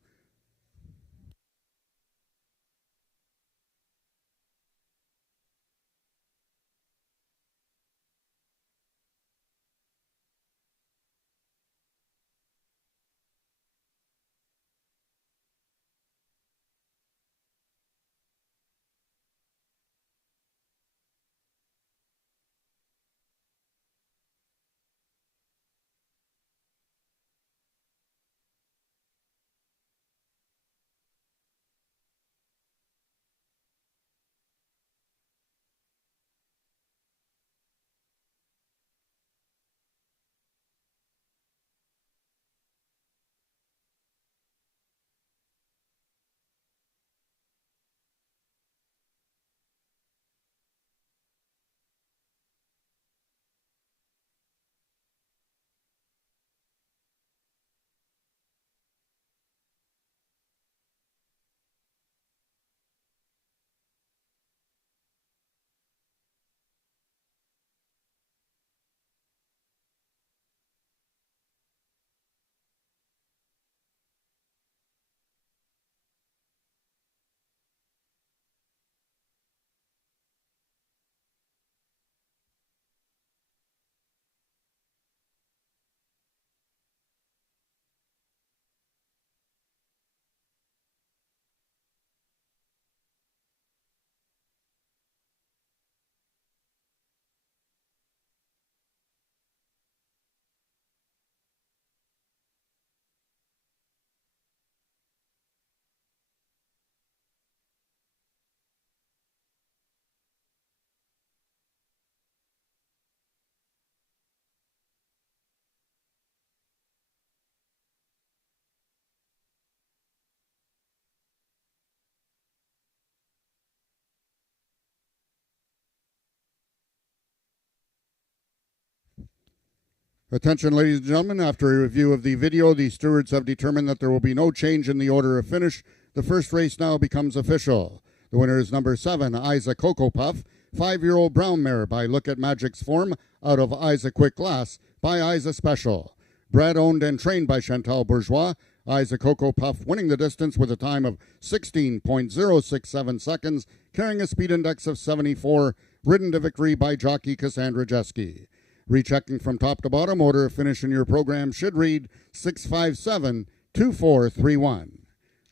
Attention, ladies and gentlemen, after a review of the video, the stewards have determined that there will be no change in the order of finish. The first race now becomes official. The winner is number 7, Isa Cocoa Puff, 5-year-old brown mare by Look at Magic's Form, out of Isa Quick Glass by Isa Special. Bred, owned, and trained by Chantal Bourgeois, Isa Cocoa Puff winning the distance with a time of 16.067 seconds, carrying a speed index of 74, ridden to victory by jockey Cassandra Jeske. Rechecking from top to bottom, order of finish in your program should read 657-2431.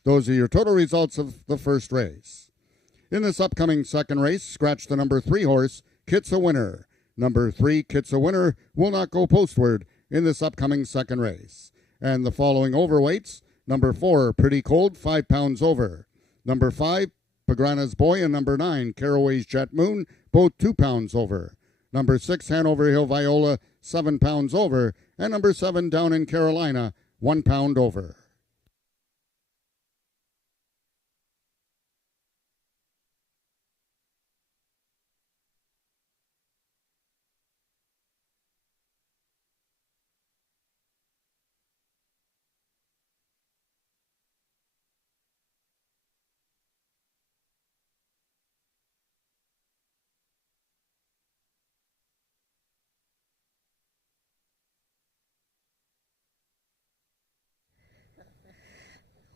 Those are your total results of the first race. In this upcoming second race, scratch the number 3 horse, Kit's a Winner. Number 3, Kit's a Winner, will not go postward in this upcoming second race. And the following overweights, number 4, Pretty Cold, 5 pounds over. Number 5, Pagrana's Boy, and number 9, Caraway's Jet Moon, both 2 pounds over. Number 6, Hanover Hill Viola, 7 pounds over. And number 7, Down in Carolina, 1 pound over.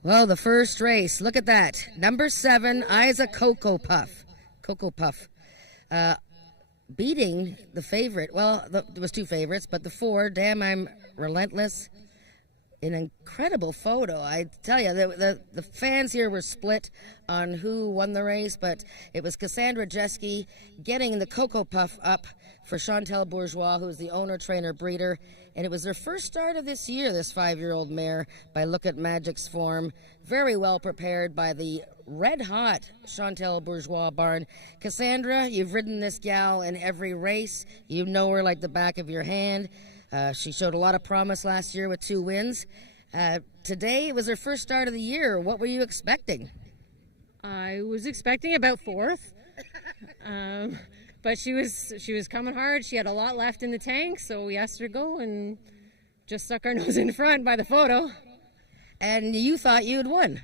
Well, the first race, look at that. Number 7, Isa Cocoa Puff. Cocoa Puff. Beating the favorite. Well, there was 2 favorites, but the 4, Damn I'm Relentless. An incredible photo. I tell you, the fans here were split on who won the race, but it was Cassandra Jeske getting the Cocoa Puff up for Chantal Bourgeois, who is the owner, trainer, breeder. And it was their first start of this year, this 5-year-old mare, by Look at Magic's Form. Very well prepared by the red-hot Chantal Bourgeois barn. Cassandra, you've ridden this gal in every race. You know her like the back of your hand. She showed a lot of promise last year with 2 wins. Today it was her first start of the year. What were you expecting? I was expecting about 4th. But she was coming hard. She had a lot left in the tank, so we asked her to go and just stuck our nose in front by the photo. And you thought you'd won.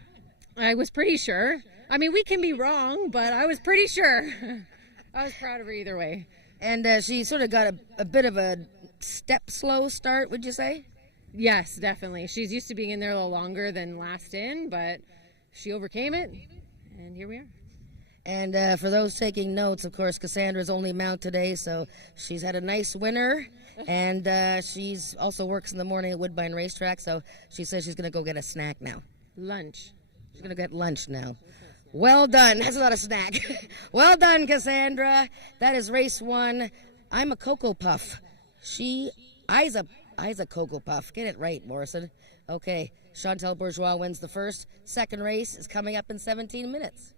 I was pretty sure. I mean, we can be wrong, but I was pretty sure. I was proud of her either way. And she sort of got a bit of a step slow start, would you say? Yes, definitely. She's used to being in there a little longer than last in, but she overcame it, and here we are. And for those taking notes, of course, Cassandra's only mount today, so she's had a nice winter. And she's also works in the morning at Woodbine Racetrack, so she says she's going to go get a snack now. Lunch. She's going to get lunch now. Well done. That's not a snack. Well done, Cassandra. That is race 1. I'm a Cocoa Puff. I's a Cocoa Puff. Get it right, Morrison. Okay. Chantal Bourgeois wins the first. Second race is coming up in 17 minutes.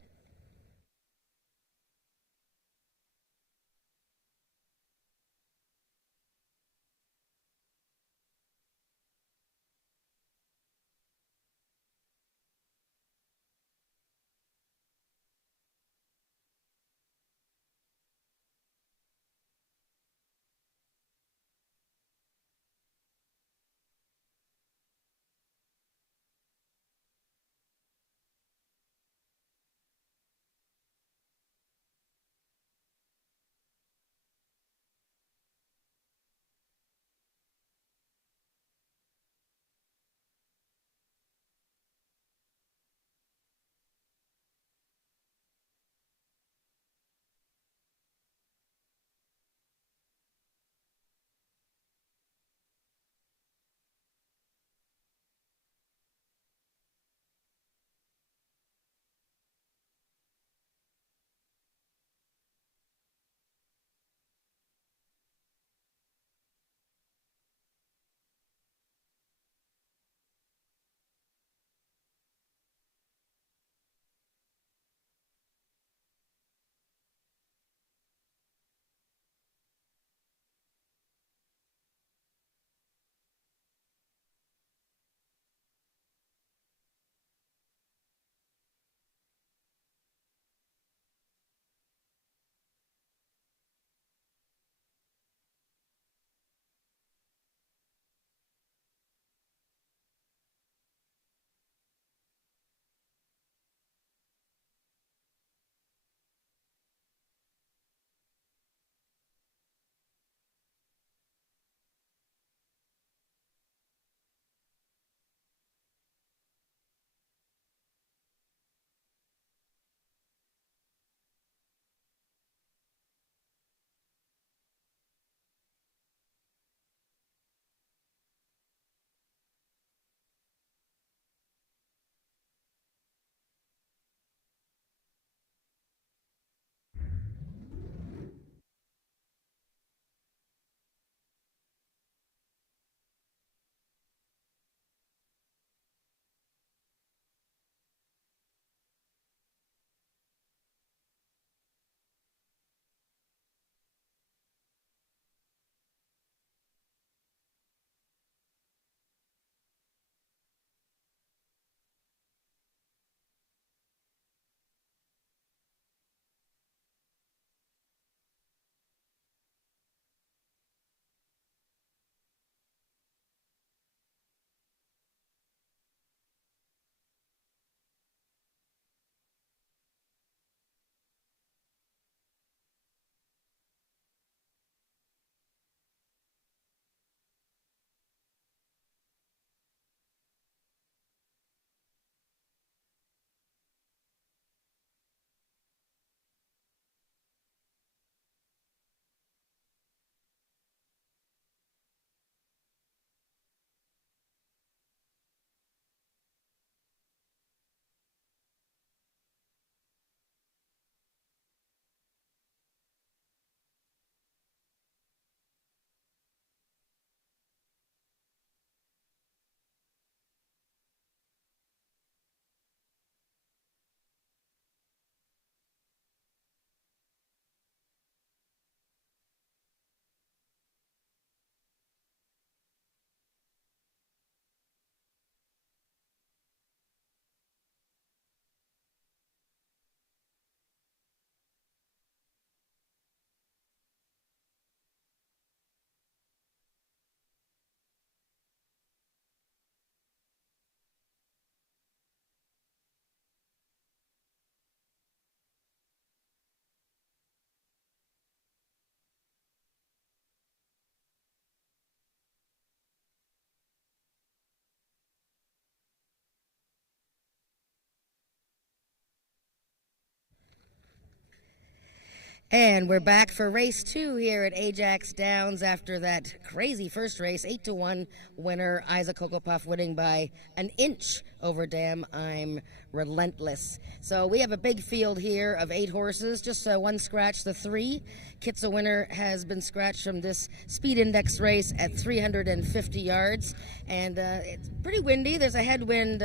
And we're back for race 2 here at Ajax Downs after that crazy first race. 8-1 winner, Isaac Cocoa Puff winning by an inch over Damn I'm Relentless. So we have a big field here of 8 horses, just one scratch, the 3. Kitsa winner has been scratched from this speed index race at 350 yards. And it's pretty windy. There's a headwind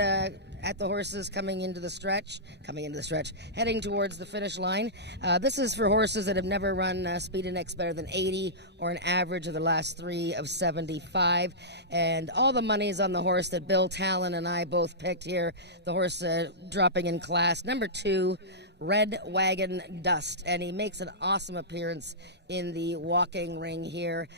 at the horses coming into the stretch, heading towards the finish line. This is for horses that have never run speed index better than 80 or an average of the last 3 of 75. And all the money is on the horse that Bill Talon and I both picked here. The horse dropping in class, number 2, Red Wagon Dust, and he makes an awesome appearance in the walking ring here.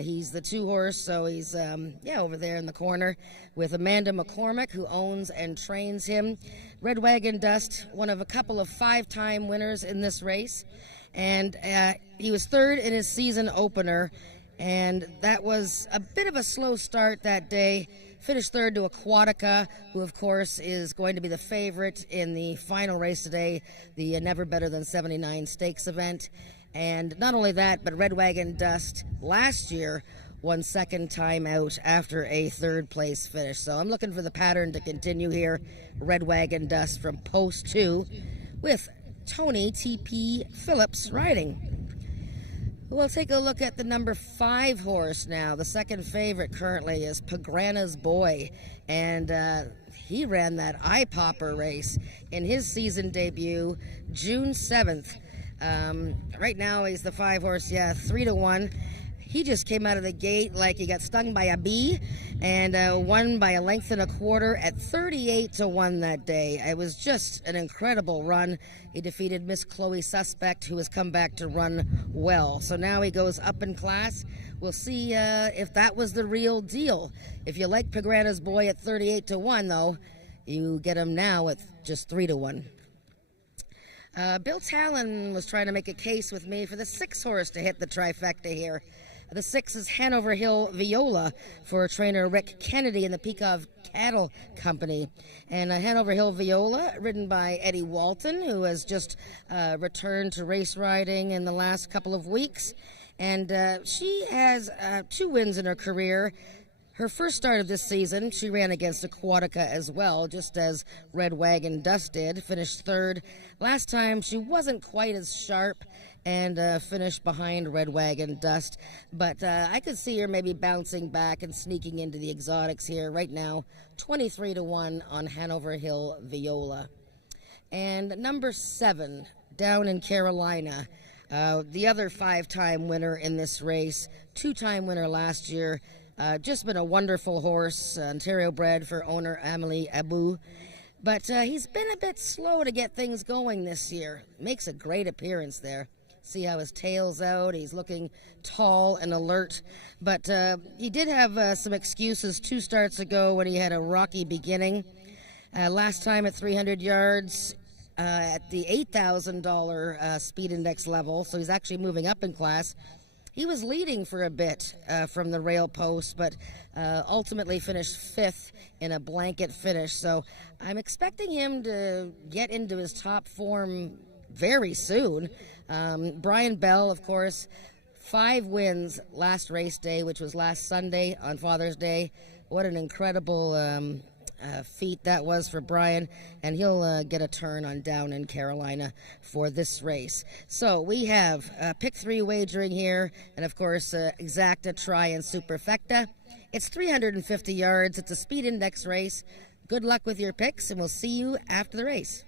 He's the 2 horse, so he's over there in the corner with Amanda McCormick, who owns and trains him. Red Wagon Dust, one of a couple of 5-time winners in this race, and he was 3rd in his season opener, and that was a bit of a slow start that day. Finished 3rd to Aquatica, who of course is going to be the favorite in the final race today, the Never Better Than 79 Stakes event. And not only that, but Red Wagon Dust last year won 2nd time out after a 3rd place finish. So I'm looking for the pattern to continue here. Red Wagon Dust from post 2 with Tony T.P. Phillips riding. We'll take a look at the number 5 horse now. The second favorite currently is Pagrana's Boy, and he ran that eye popper race in his season debut June 7th. Right now he's the 5 horse, 3-1. He just came out of the gate like he got stung by a bee and won by a length and a quarter at 38-1 that day. It was just an incredible run. He defeated Miss Chloe Suspect, who has come back to run well. So now he goes up in class. We'll see if that was the real deal. If you like Pagrana's Boy at 38-1, though, you get him now at just 3-1. Bill Talon was trying to make a case with me for the 6 horse to hit the trifecta here. The 6 is Hanover Hill Viola for trainer Rick Kennedy in the Peacock Cattle Company. And Hanover Hill Viola, ridden by Eddie Walton, who has just returned to race riding in the last couple of weeks. And she has 2 wins in her career. Her first start of this season, she ran against Aquatica as well, just as Red Wagon Dust did, finished 3rd. Last time, she wasn't quite as sharp and finished behind Red Wagon Dust. But I could see her maybe bouncing back and sneaking into the exotics here. Right now, 23-1 on Hanover Hill Viola. And number 7, Down in Carolina, the other 5-time winner in this race, 2-time winner last year. Just been a wonderful horse, Ontario bred for owner Amelie Abou. But he's been a bit slow to get things going this year. Makes a great appearance there. See how his tail's out. He's looking tall and alert. But he did have some excuses 2 starts ago when he had a rocky beginning. Last time at 300 yards at the $8,000 speed index level, so he's actually moving up in class. He was leading for a bit from the rail post, but ultimately finished 5th in a blanket finish. So I'm expecting him to get into his top form very soon. Brian Bell, of course, 5 wins last race day, which was last Sunday on Father's Day. What an incredible feat that was for Brian, and he'll get a turn on Down in Carolina for this race. So we have pick 3 wagering here, and of course Exacta, Try, and Superfecta. It's 350 yards. It's a speed index race. Good luck with your picks, and we'll see you after the race.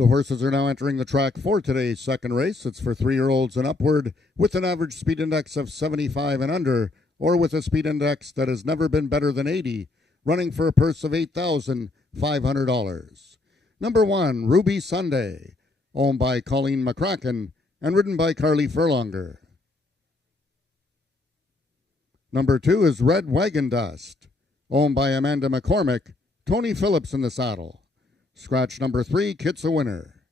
The horses are now entering the track for today's second race. It's for 3-year-olds and upward with an average speed index of 75 and under, or with a speed index that has never been better than 80, running for a purse of $8,500. Number 1, Ruby Sunday, owned by Colleen McCracken and ridden by Carly Furlonger. Number 2 is Red Wagon Dust, owned by Amanda McCormick, Tony Phillips in the saddle. Scratch number 3, Kit's a winner.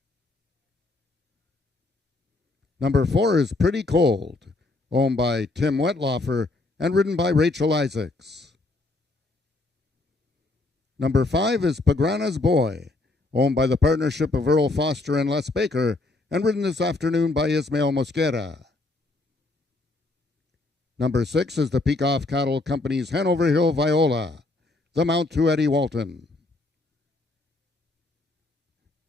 Number 4 is Pretty Cold, owned by Tim Wetlaufer and ridden by Rachel Isaacs. Number 5 is Pagrana's Boy, owned by the partnership of Earl Foster and Les Baker and ridden this afternoon by Ismael Mosquera. Number 6 is the Peacock Cattle Company's Hanover Hill Viola, the mount to Eddie Walton.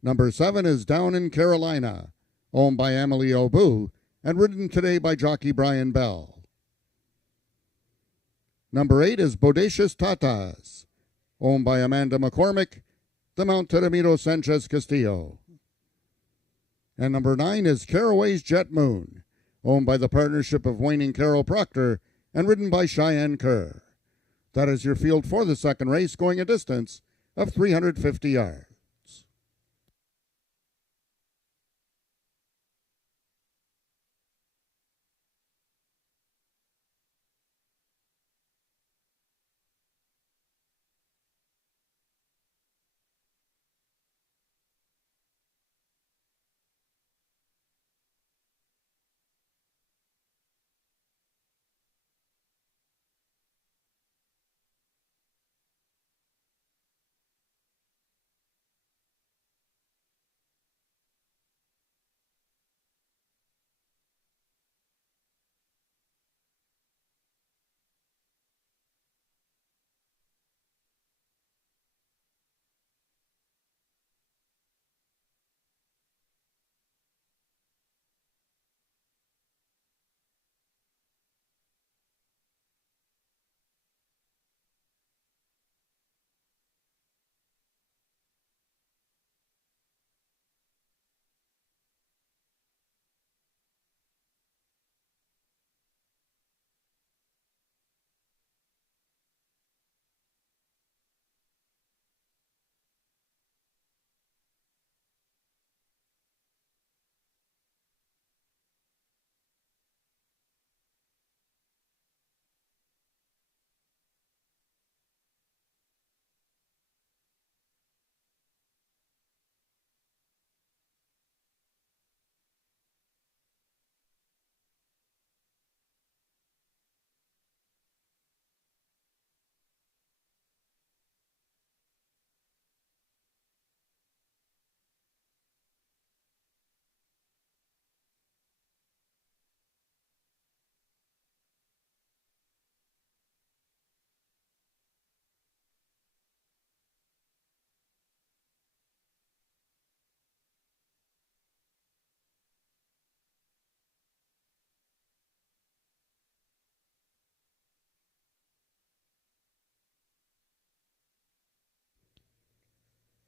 Number 7 is Down in Carolina, owned by Emily Obu and ridden today by jockey Brian Bell. Number 8 is Bodacious Tatas, owned by Amanda McCormick, the mount to Ramiro Sanchez Castillo. And number 9 is Caraway's Jet Moon, owned by the partnership of Wayne and Carol Proctor and ridden by Cheyenne Kerr. That is your field for the second race, going a distance of 350 yards.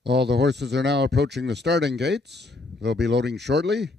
All the horses are now approaching the starting gates. They'll be loading shortly.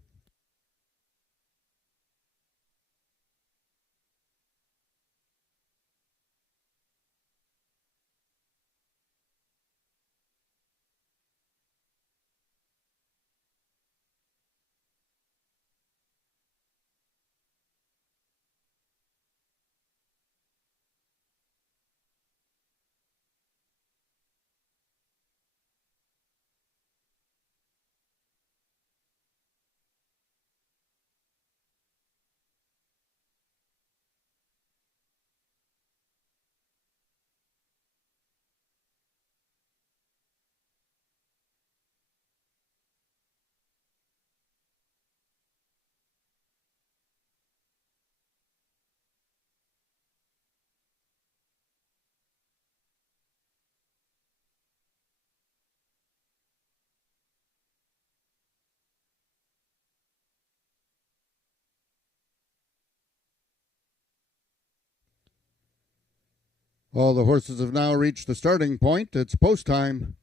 All the horses have now reached the starting point. It's post time.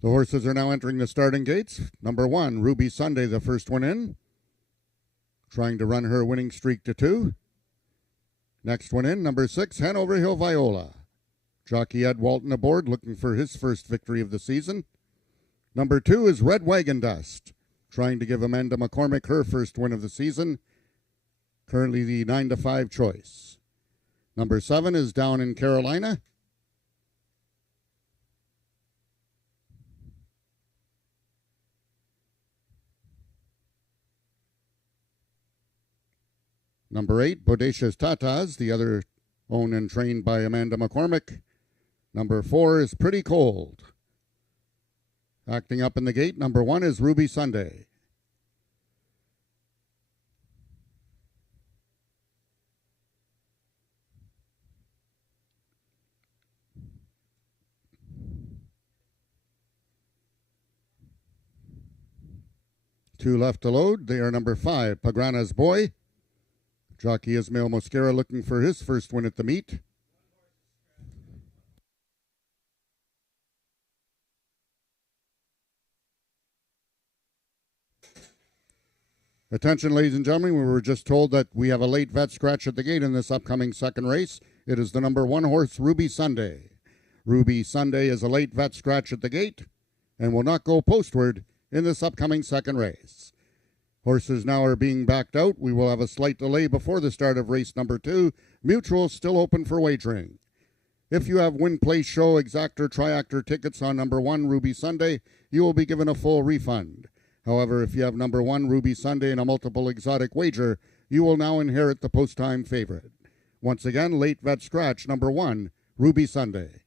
The horses are now entering the starting gates. Number 1, Ruby Sunday, the first one in, trying to run her winning streak to 2. Next one in, number 6, Hanover Hill Viola. Jockey Ed Walton aboard, looking for his first victory of the season. Number 2 is Red Wagon Dust, trying to give Amanda McCormick her first win of the season. Currently the 9-5 choice. Number 7 is Down in Carolina. Number 8, Bodacious Tatas, the other owned and trained by Amanda McCormick. Number 4 is Pretty Cold. Acting up in the gate, number 1 is Ruby Sunday. Two left to load. They are number 5, Pagrana's Boy. Jockey Ismail Mosquera looking for his first win at the meet. Attention, ladies and gentlemen, we were just told that we have a late vet scratch at the gate in this upcoming second race. It is the number 1 horse, Ruby Sunday. Ruby Sunday is a late vet scratch at the gate and will not go postward in this upcoming second race. Horses now are being backed out. We will have a slight delay before the start of race number 2. Mutual still open for wagering. If you have win, place, show, exactor, triactor tickets on number 1, Ruby Sunday, you will be given a full refund. However, if you have number 1, Ruby Sunday, and a multiple exotic wager, you will now inherit the post-time favorite. Once again, late vet scratch, number 1, Ruby Sunday.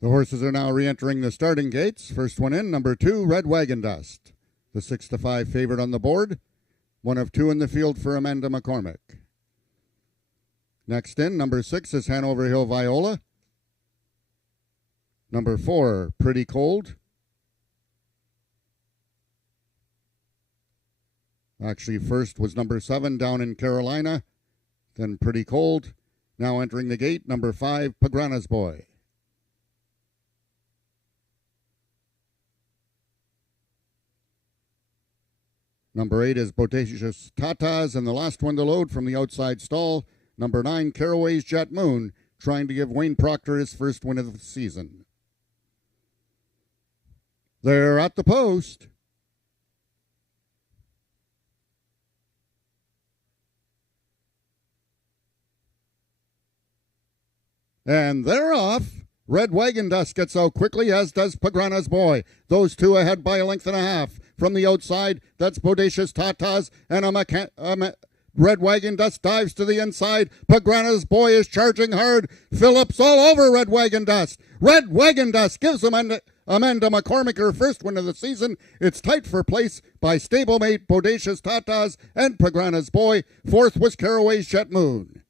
The horses are now re-entering the starting gates. First one in, number 2, Red Wagon Dust. The 6-5 favorite on the board. 1 of 2 in the field for Amanda McCormick. Next in, number 6 is Hanover Hill Viola. Number 4, Pretty Cold. Actually, first was number 7, Down in Carolina. Then Pretty Cold. Now entering the gate, number 5, Pagrana's Boy. Number 8 is Bodacious Tatas, and the last one to load from the outside stall, number 9, Caraway's Jet Moon, trying to give Wayne Proctor his first win of the season. They're at the post. And they're off. Red Wagon Dust gets out quickly, as does Pagrana's Boy. Those two ahead by a length and a half. From the outside, that's Bodacious Tatas and Red Wagon Dust dives to the inside. Pagrana's Boy is charging hard. Phillips all over Red Wagon Dust. Red Wagon Dust gives Amanda McCormick her first win of the season. It's tight for place by stablemate Bodacious Tatas and Pagrana's Boy. Fourth was Caraway's Jet Moon.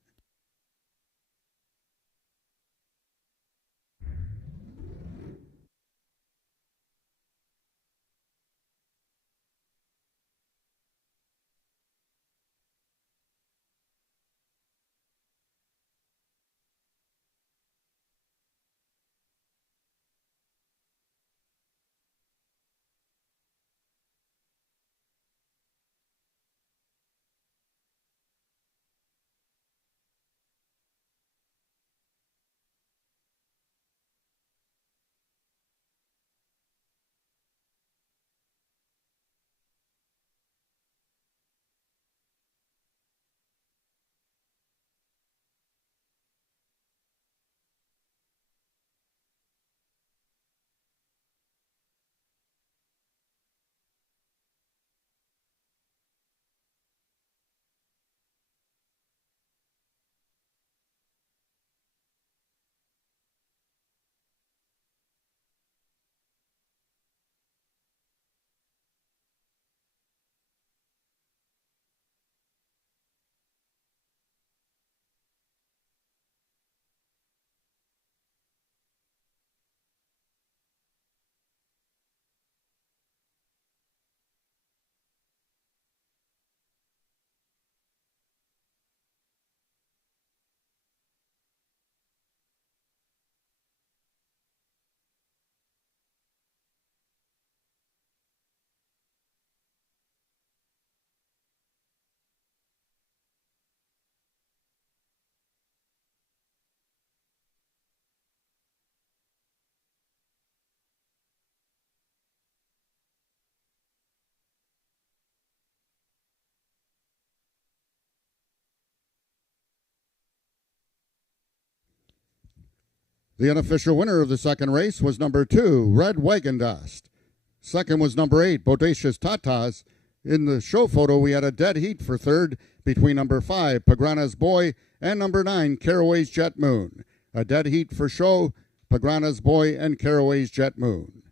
The unofficial winner of the second race was number 2, Red Wagon Dust. Second was number 8, Bodacious Tatas. In the show photo, we had a dead heat for third between number 5, Pagrana's Boy, and number 9, Caraway's Jet Moon. A dead heat for show, Pagrana's Boy and Caraway's Jet Moon.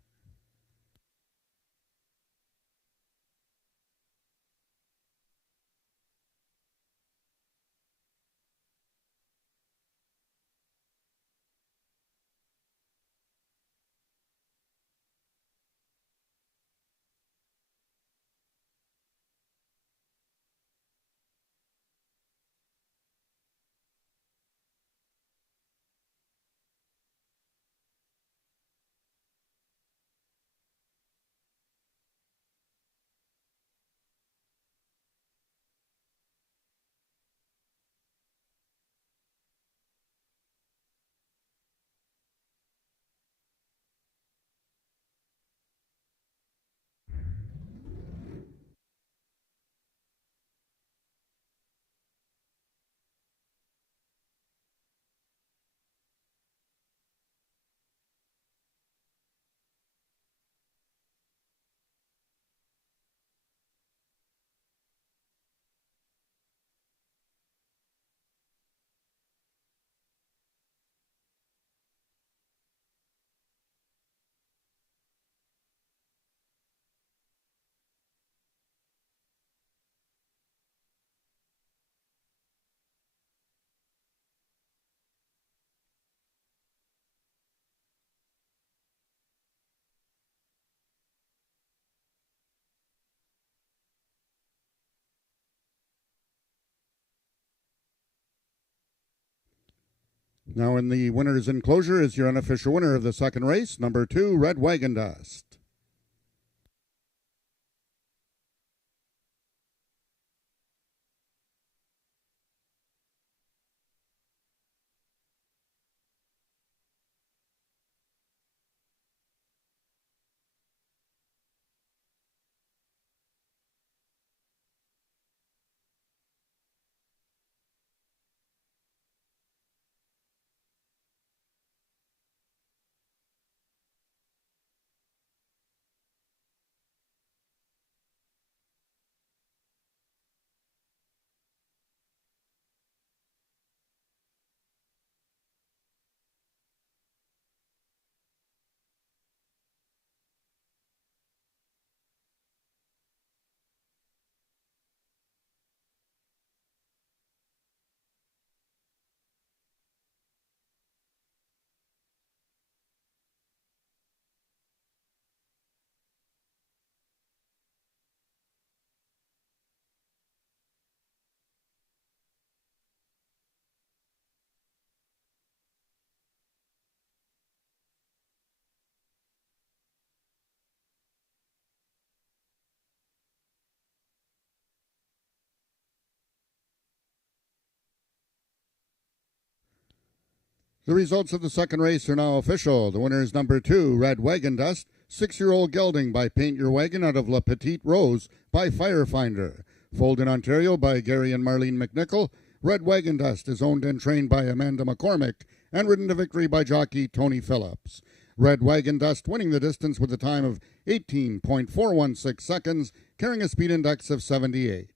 Now in the winner's enclosure is your unofficial winner of the second race, number 2, Red Wagon Dust. The results of the second race are now official. The winner is number 2, Red Wagon Dust, 6-year-old gelding by Paint Your Wagon out of La Petite Rose by Firefinder. Foaled in Ontario by Gary and Marlene McNichol, Red Wagon Dust is owned and trained by Amanda McCormick and ridden to victory by jockey Tony Phillips. Red Wagon Dust winning the distance with a time of 18.416 seconds, carrying a speed index of 78.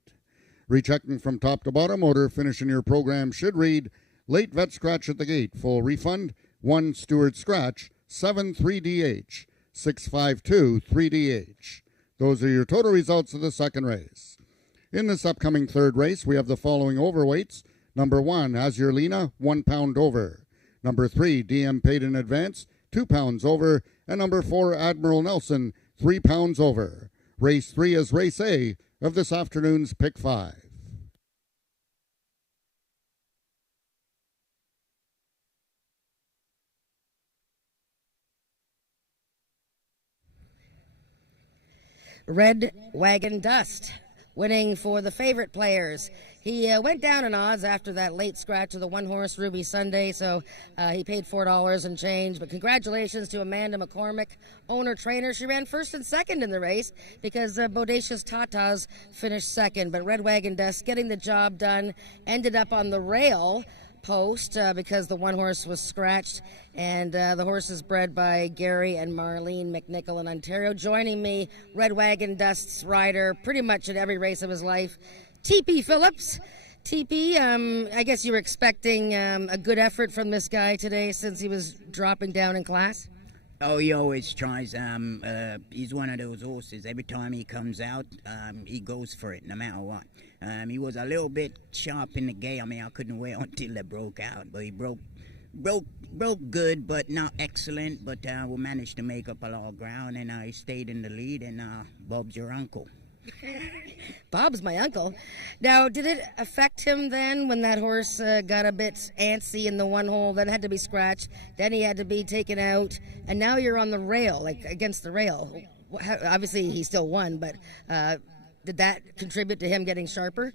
Rechecking from top to bottom, order finish in your program should read: late vet scratch at the gate, full refund, 1 steward scratch, 7 3DH, 652 3DH. Those are your total results of the second race. In this upcoming third race, we have the following overweights. Number 1, Azurlina, 1 pound over. Number 3, DM Paid in Advance, 2 pounds over. And number 4, Admiral Nelson, 3 pounds over. Race 3 is Race A of this afternoon's Pick 5. Red Wagon Dust, winning for the favorite players. He went down in odds after that late scratch of the one-horse Ruby Sunday, so he paid $4 and change. But congratulations to Amanda McCormick, owner-trainer. She ran first and second in the race because Bodacious Tatas finished second. But Red Wagon Dust getting the job done, ended up on the rail post because the one horse was scratched, and the horse is bred by Gary and Marlene McNichol in Ontario. Joining me, Red Wagon Dust's rider pretty much in every race of his life, TP Phillips. TP, I guess you were expecting a good effort from this guy today since he was dropping down in class? Oh, he always tries. He's one of those horses. Every time he comes out, he goes for it, no matter what. He was a little bit sharp in the gate. I mean, I couldn't wait until it broke out, but he broke good, but not excellent. But we managed to make up a lot of ground, and he stayed in the lead. And Bob's your uncle. Bob's my uncle. Now, did it affect him then when that horse got a bit antsy in the one hole, then had to be scratched, then he had to be taken out, and now you're on the rail, like against the rail? Obviously, he still won, but did that contribute to him getting sharper?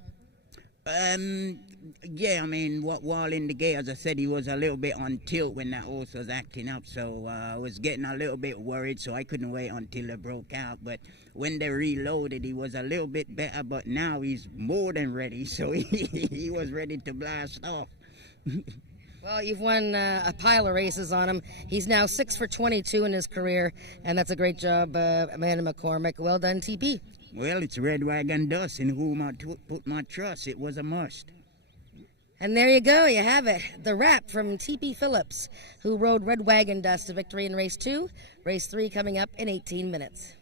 Yeah, I mean, while in the gate, as I said, he was a little bit on tilt when that horse was acting up, so I was getting a little bit worried, so I couldn't wait until it broke out. But when they reloaded, he was a little bit better, but now he's more than ready, so he was ready to blast off. Well, you've won a pile of races on him. He's now 6 for 22 in his career, and that's a great job, Amanda McCormick. Well done, TP. Well, it's Red Wagon Dust in whom I put my trust. It was a must. And there you go, you have it. The wrap from TP Phillips, who rode Red Wagon Dust to victory in race 2. Race 3 coming up in 18 minutes.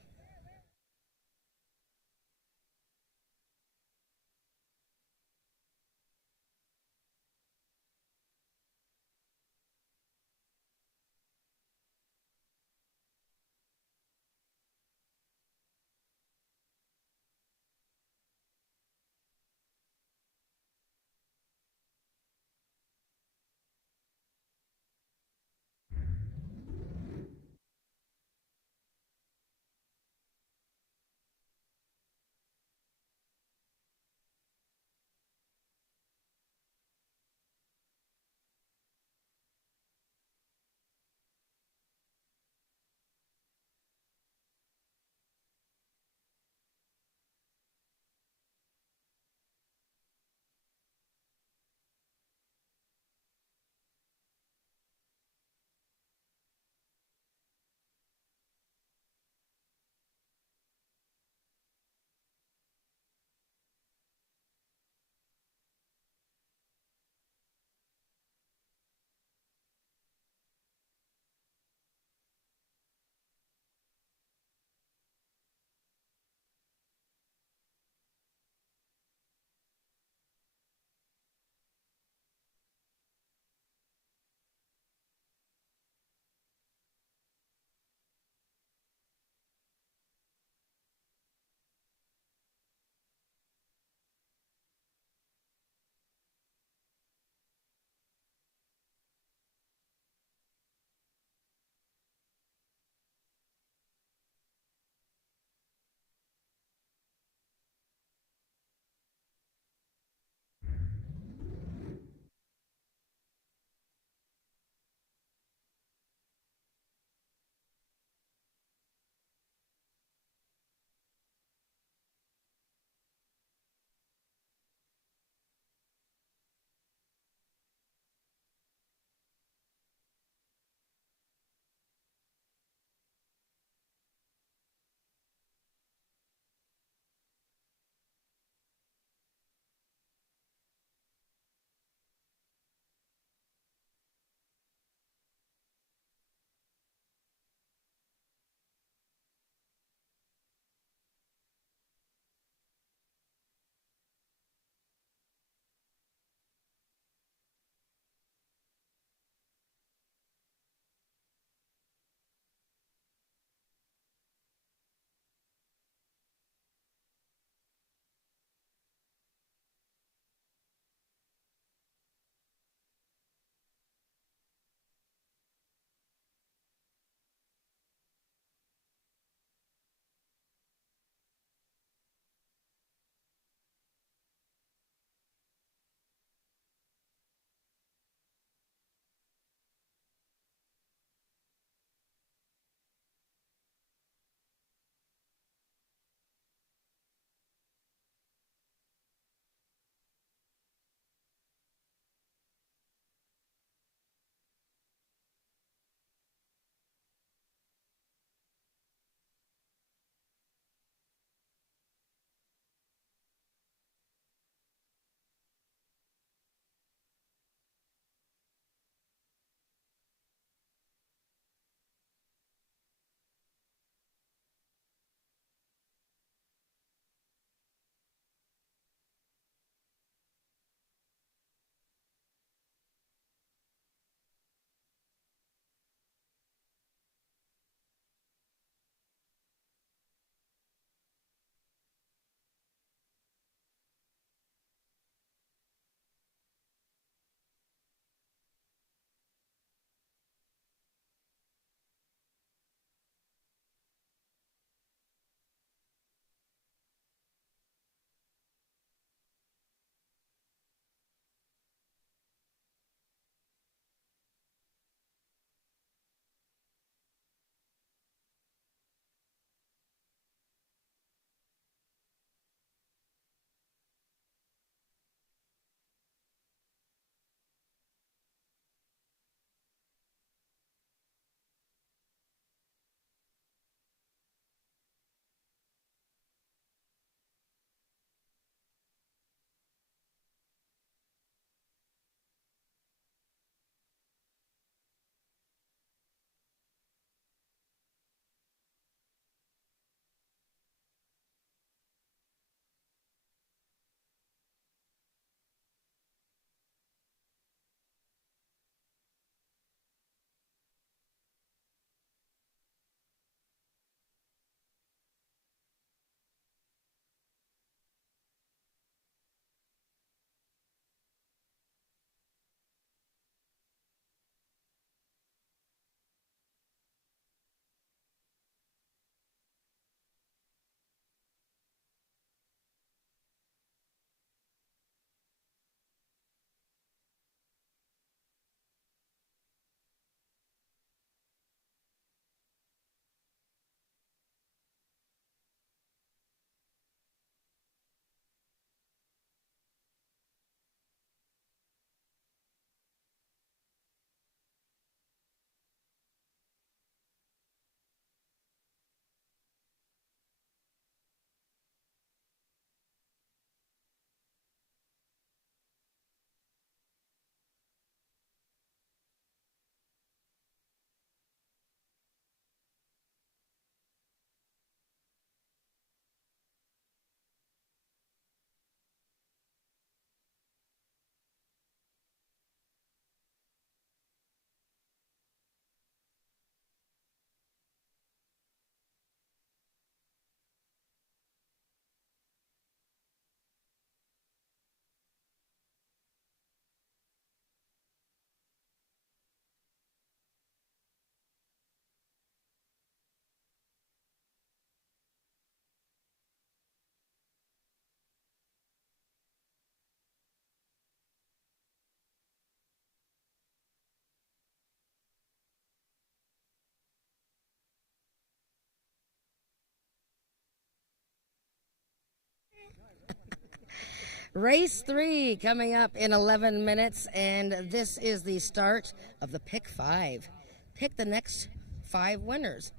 Race 3 coming up in 11 minutes, and this is the start of the Pick 5. Pick the next 5 winners,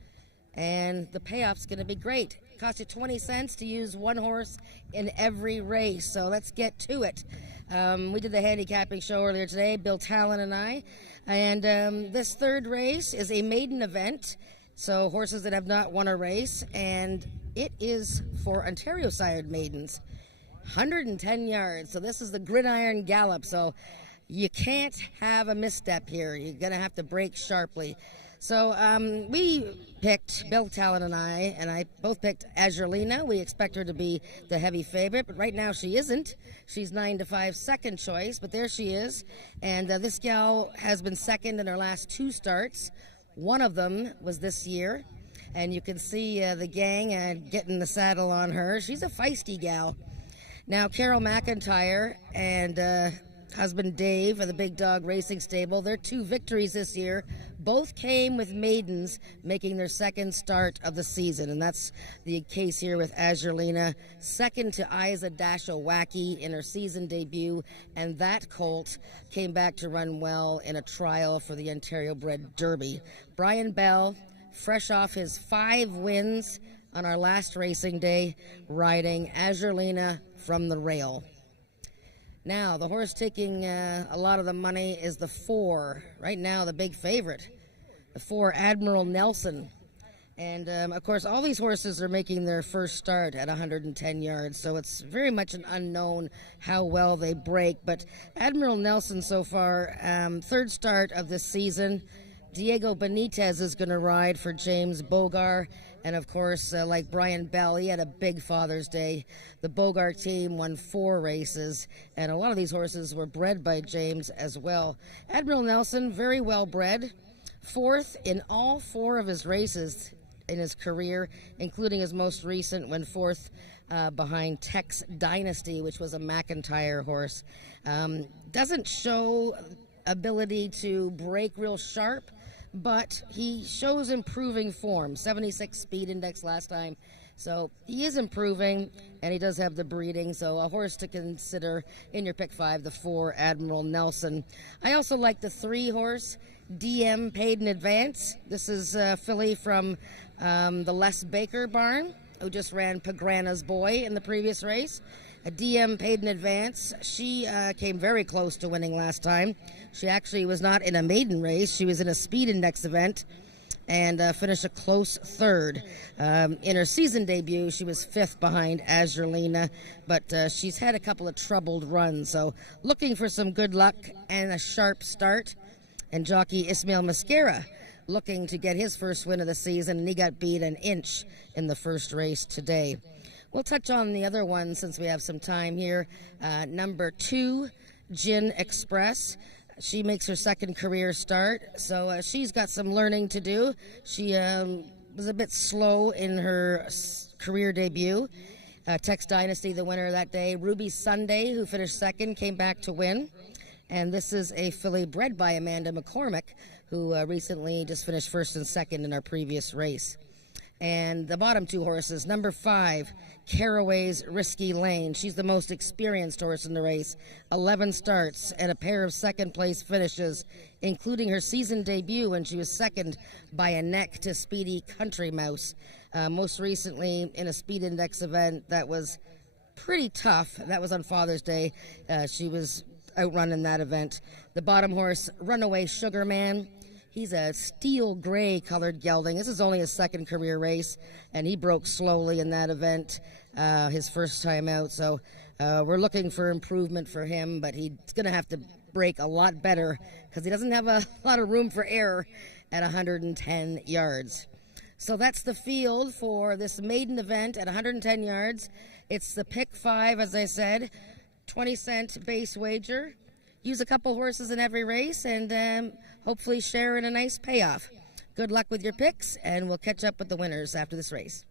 and the payoff's going to be great. It costs you 20 cents to use one horse in every race, so let's get to it. We did the handicapping show earlier today, Bill Talon and I, and this third race is a maiden event, so horses that have not won a race, and it is for Ontario-sired maidens. 110 yards, so this is the Gridiron Gallop, so you can't have a misstep here. You're going to have to brake sharply. So we picked, Bill Talon and I both picked Azurlina. We expect her to be the heavy favorite, but right now she isn't. She's 9-5 second choice, but there she is. And this gal has been second in her last 2 starts. One of them was this year, and you can see the gang getting the saddle on her. She's a feisty gal. Now, Carol McIntyre and husband Dave of the Big Dog Racing Stable, their 2 victories this year both came with maidens making their second start of the season. And that's the case here with Azurlina, second to Isa Dashowacki in her season debut. And that colt came back to run well in a trial for the Ontario Bred Derby. Brian Bell, fresh off his 5 wins on our last racing day, riding Azurlina from the rail. Now, the horse taking a lot of the money is the 4. Right now, the big favorite, the 4 Admiral Nelson. And, of course, all these horses are making their first start at 110 yards, so it's very much an unknown how well they break. But Admiral Nelson so far, 3rd start of this season. Diego Benitez is going to ride for James Bogar. And, of course, like Brian Bell, he had a big Father's Day. The Bogart team won 4 races, and a lot of these horses were bred by James as well. Admiral Nelson, very well bred, 4th in all 4 of his races in his career, including his most recent, when 4th behind Tex Dynasty, which was a McIntyre horse. Doesn't show ability to break real sharp, but he shows improving form. 76 speed index last time, so he is improving, and he does have the breeding, so a horse to consider in your pick 5, the 4 Admiral Nelson. I also like the 3 horse DM Paid in Advance. This is a filly from the Les Baker barn, who just ran Pagrana's Boy in the previous race. A DM Paid in Advance. She came very close to winning last time. She actually was not in a maiden race. She was in a speed index event and finished a close 3rd. In her season debut, she was 5th behind Azurlina, but she's had a couple of troubled runs. So looking for some good luck and a sharp start. And jockey Ismail Mascara looking to get his first win of the season, and he got beat an inch in the first race today. We'll touch on the other one since we have some time here. Number 2, Gin Express. She makes her 2nd career start, so she's got some learning to do. She was a bit slow in her career debut. Tex Dynasty, the winner that day. Ruby Sunday, who finished 2nd, came back to win. And this is a filly bred by Amanda McCormick, who recently just finished 1st and 2nd in our previous race. And the bottom 2 horses, number 5, Caraway's Risky Lane. She's the most experienced horse in the race. 11 starts and a pair of 2nd place finishes, including her season debut when she was 2nd by a neck to Speedy Country Mouse. Most recently in a speed index event that was pretty tough. That was on Father's Day. She was outrun in that event. The bottom horse, Runaway Sugar Man. He's a steel gray colored gelding. This is only his 2nd career race, and he broke slowly in that event, his first time out. So we're looking for improvement for him, but he's going to have to break a lot better because he doesn't have a lot of room for error at 110 yards. So that's the field for this maiden event at 110 yards. It's the pick 5, as I said, 20-cent base wager. Use a couple horses in every race and hopefully share in a nice payoff. Good luck with your picks, and we'll catch up with the winners after this race.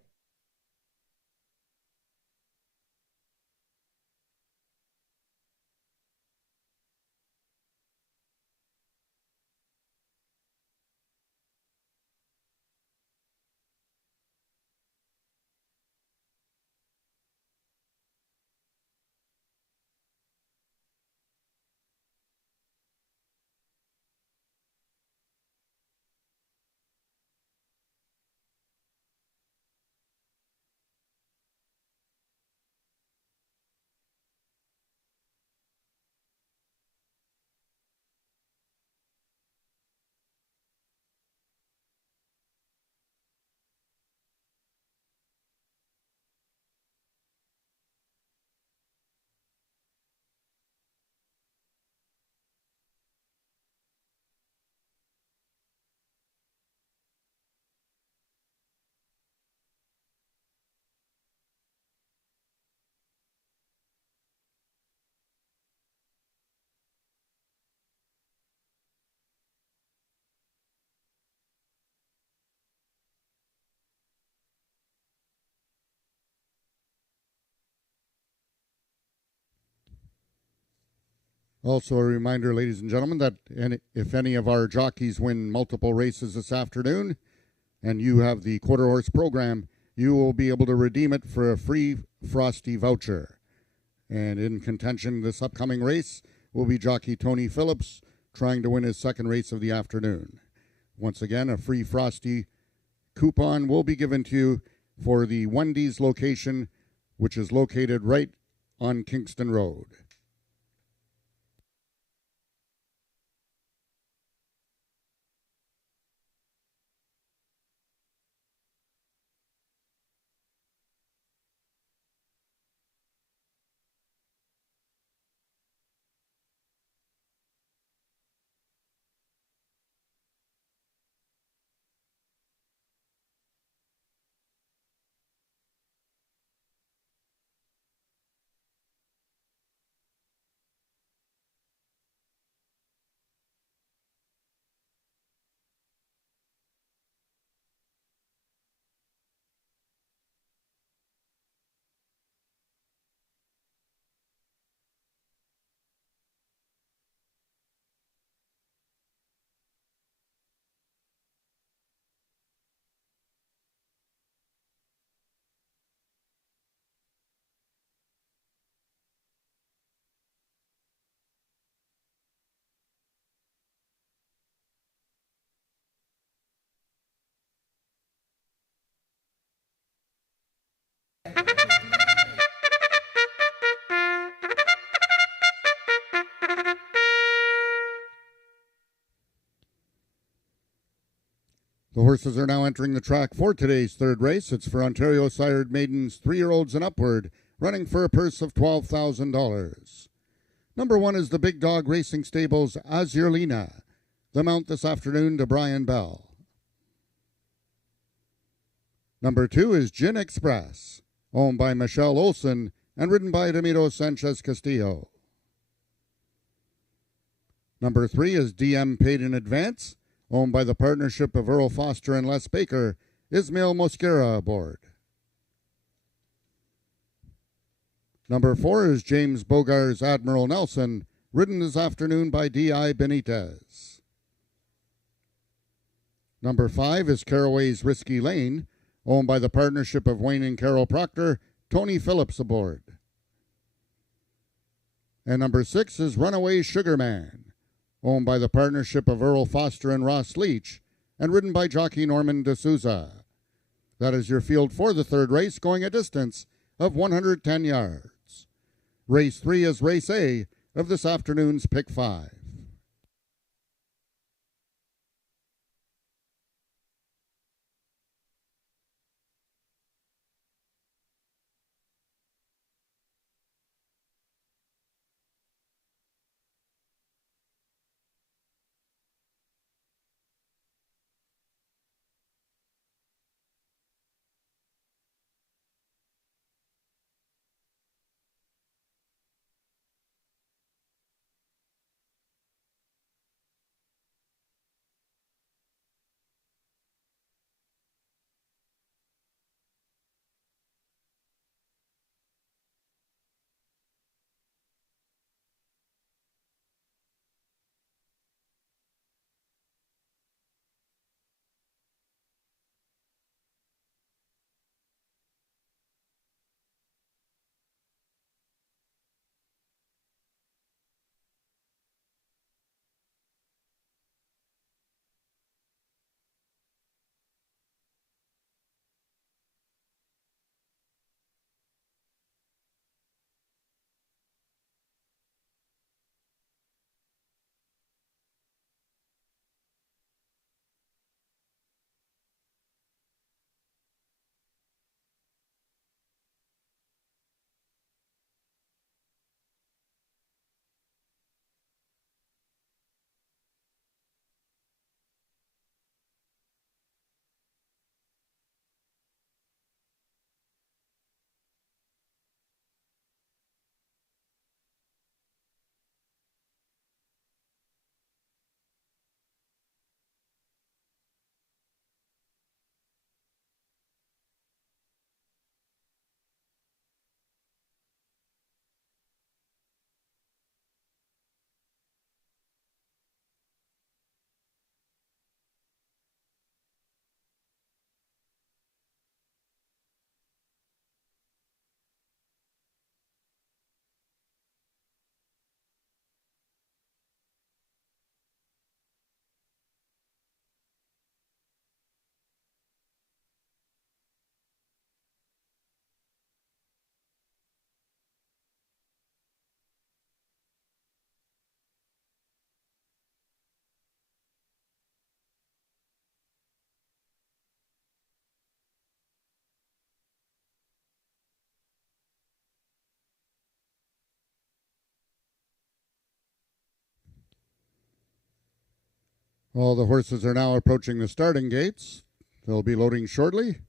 Also, a reminder, ladies and gentlemen, that if any of our jockeys win multiple races this afternoon and you have the quarter horse program, you will be able to redeem it for a free Frosty voucher. And in contention this upcoming race will be jockey Tony Phillips trying to win his second race of the afternoon. Once again, a free Frosty coupon will be given to you for the Wendy's location, which is located right on Kingston Road. The horses are now entering the track for today's third race. It's for Ontario sired maidens 3-year-olds and upward, running for a purse of $12,000. Number 1 is the Big Dog Racing Stables Azurlina. The mount this afternoon to Brian Bell. Number 2 is Gin Express, owned by Michelle Olson and ridden by Ramiro Sanchez Castillo. Number 3 is DM Paid in Advance, owned by the partnership of Earl Foster and Les Baker, Ismail Mosquera aboard. Number 4 is James Bogar's Admiral Nelson, ridden this afternoon by D.I. Benitez. Number 5 is Caraway's Risky Lane, owned by the partnership of Wayne and Carol Proctor, Tony Phillips aboard. And number 6 is Runaway Sugarman, owned by the partnership of Earl Foster and Ross Leach, and ridden by jockey Norman D'Souza. That is your field for the third race, going a distance of 110 yards. Race 3 is Race A of this afternoon's Pick 5. All the horses are now approaching the starting gates. They'll be loading shortly.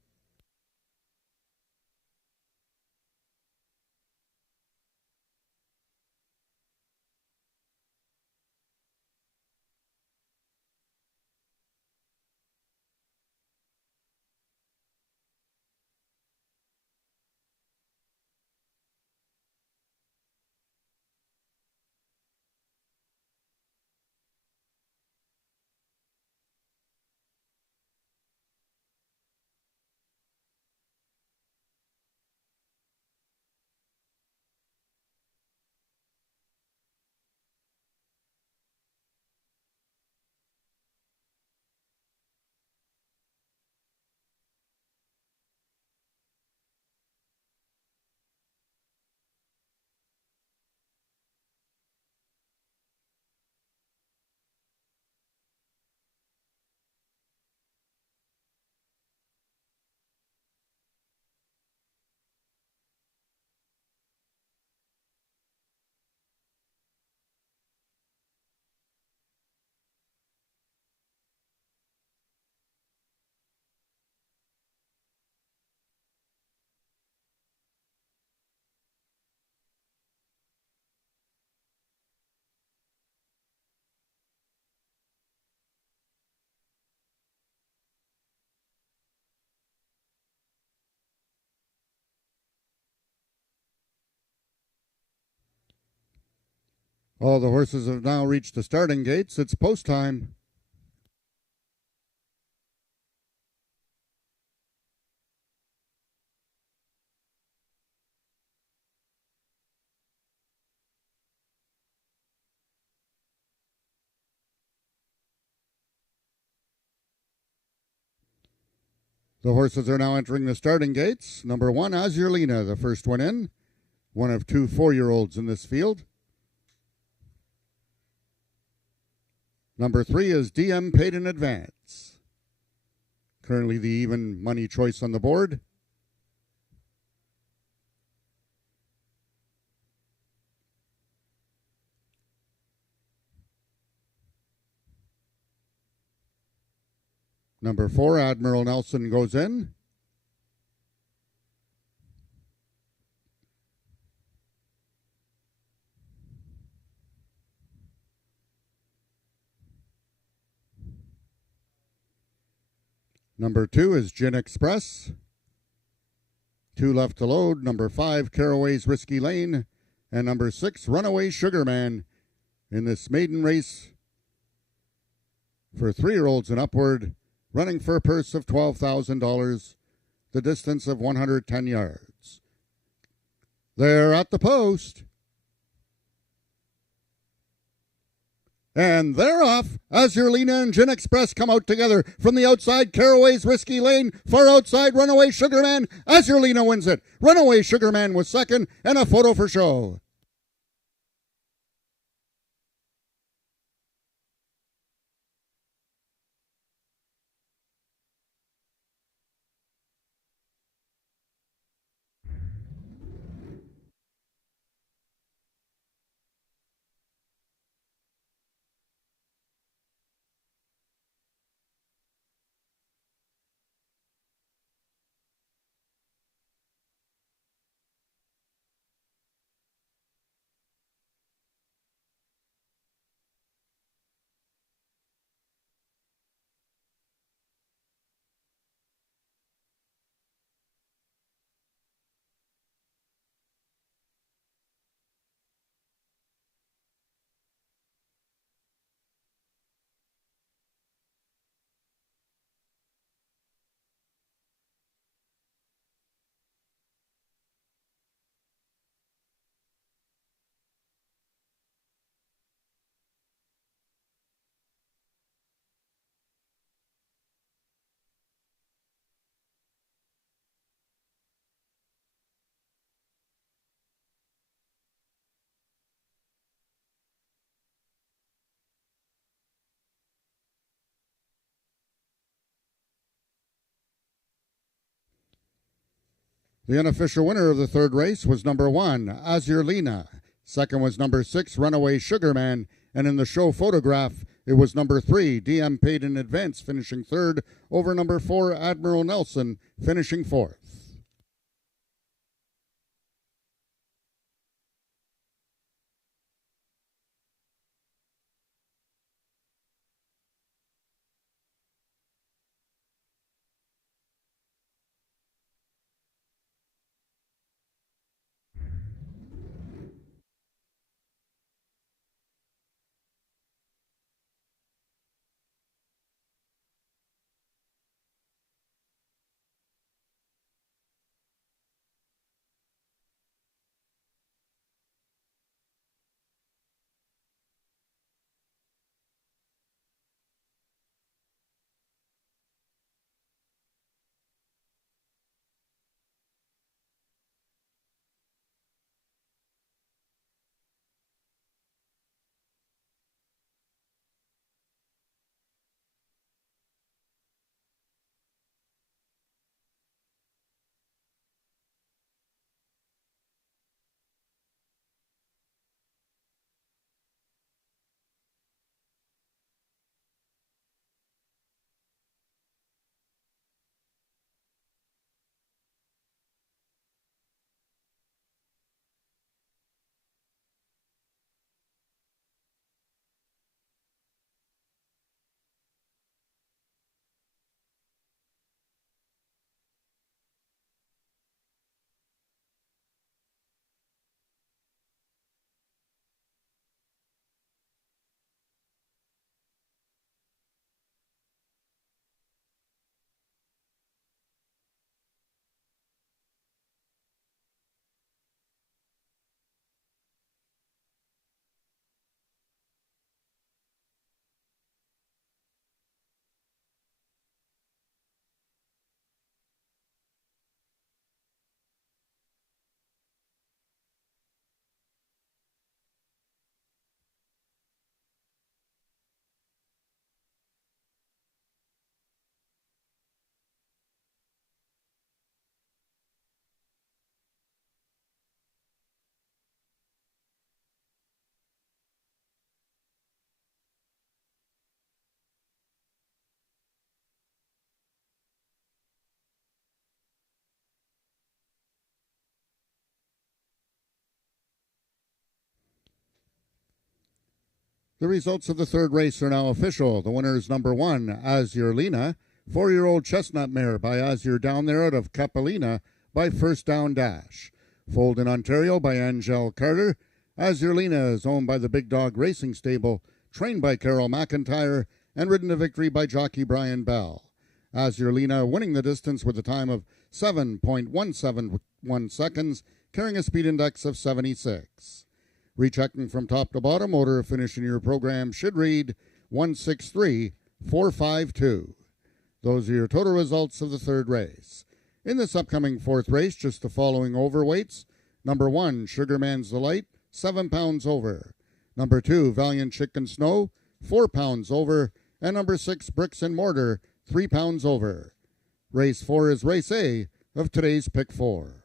All the horses have now reached the starting gates. It's post time. The horses are now entering the starting gates. Number 1, Azurlina, the first one in. One of 2 4-year-olds in this field. Number 3 is DM Paid in Advance. Currently the even money choice on the board. Number 4, Admiral Nelson, goes in. Number 2 is Gin Express. 2 left to load. Number 5, Caraway's Risky Lane. And number 6, Runaway Sugarman, in this maiden race for 3-year-olds and upward, running for a purse of $12,000, the distance of 110 yards. They're at the post. And they're off. Azurlina and Gin Express come out together. From the outside, Caraway's Risky Lane. Far outside, Runaway Sugarman. Azurlina wins it. Runaway Sugarman was second, and a photo for show. The unofficial winner of the third race was number 1, Azurlina. Second was number 6, Runaway Sugarman. And in the show photograph, It was number 3, DM Paid in Advance, finishing third over number 4, Admiral Nelson, finishing fourth. The results of the third race are now official. The winner is number 1, Azure Lena, 4-year-old chestnut mare by Azure Down there out of Capelina by First Down Dash. Foaled in Ontario by Angel Carter, Azure Lena is owned by the Big Dog Racing Stable, trained by Carol McIntyre, and ridden to victory by jockey Brian Bell. Azure Lena winning the distance with a time of 7.171 seconds, carrying a speed index of 76. Rechecking from top to bottom, order of finish in your program should read 163,452. Those are your total results of the third race. In this upcoming fourth race, just the following overweights. Number 1, Sugarman's Delight, 7 pounds over. Number 2, Valiant Chicken Snow, 4 pounds over. And number 6, Bricks and Mortar, 3 pounds over. Race 4 is race A of today's Pick 4.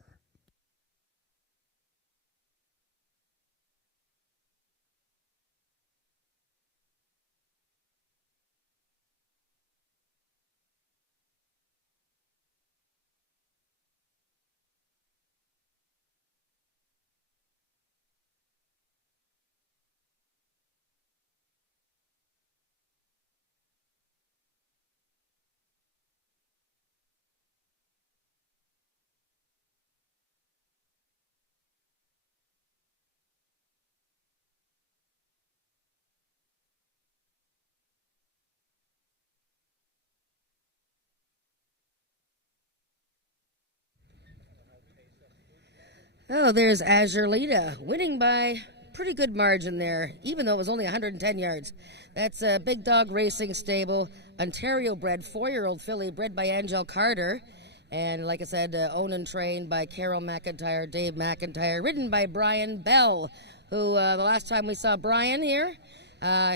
Oh, there's Azure Lena, winning by pretty good margin there, even though it was only 110 yards. That's a Big Dog Racing Stable, Ontario-bred, 4-year-old filly, bred by Angel Carter. And like I said, owned and trained by Carol McIntyre, Dave McIntyre, ridden by Brian Bell, who the last time we saw Brian here,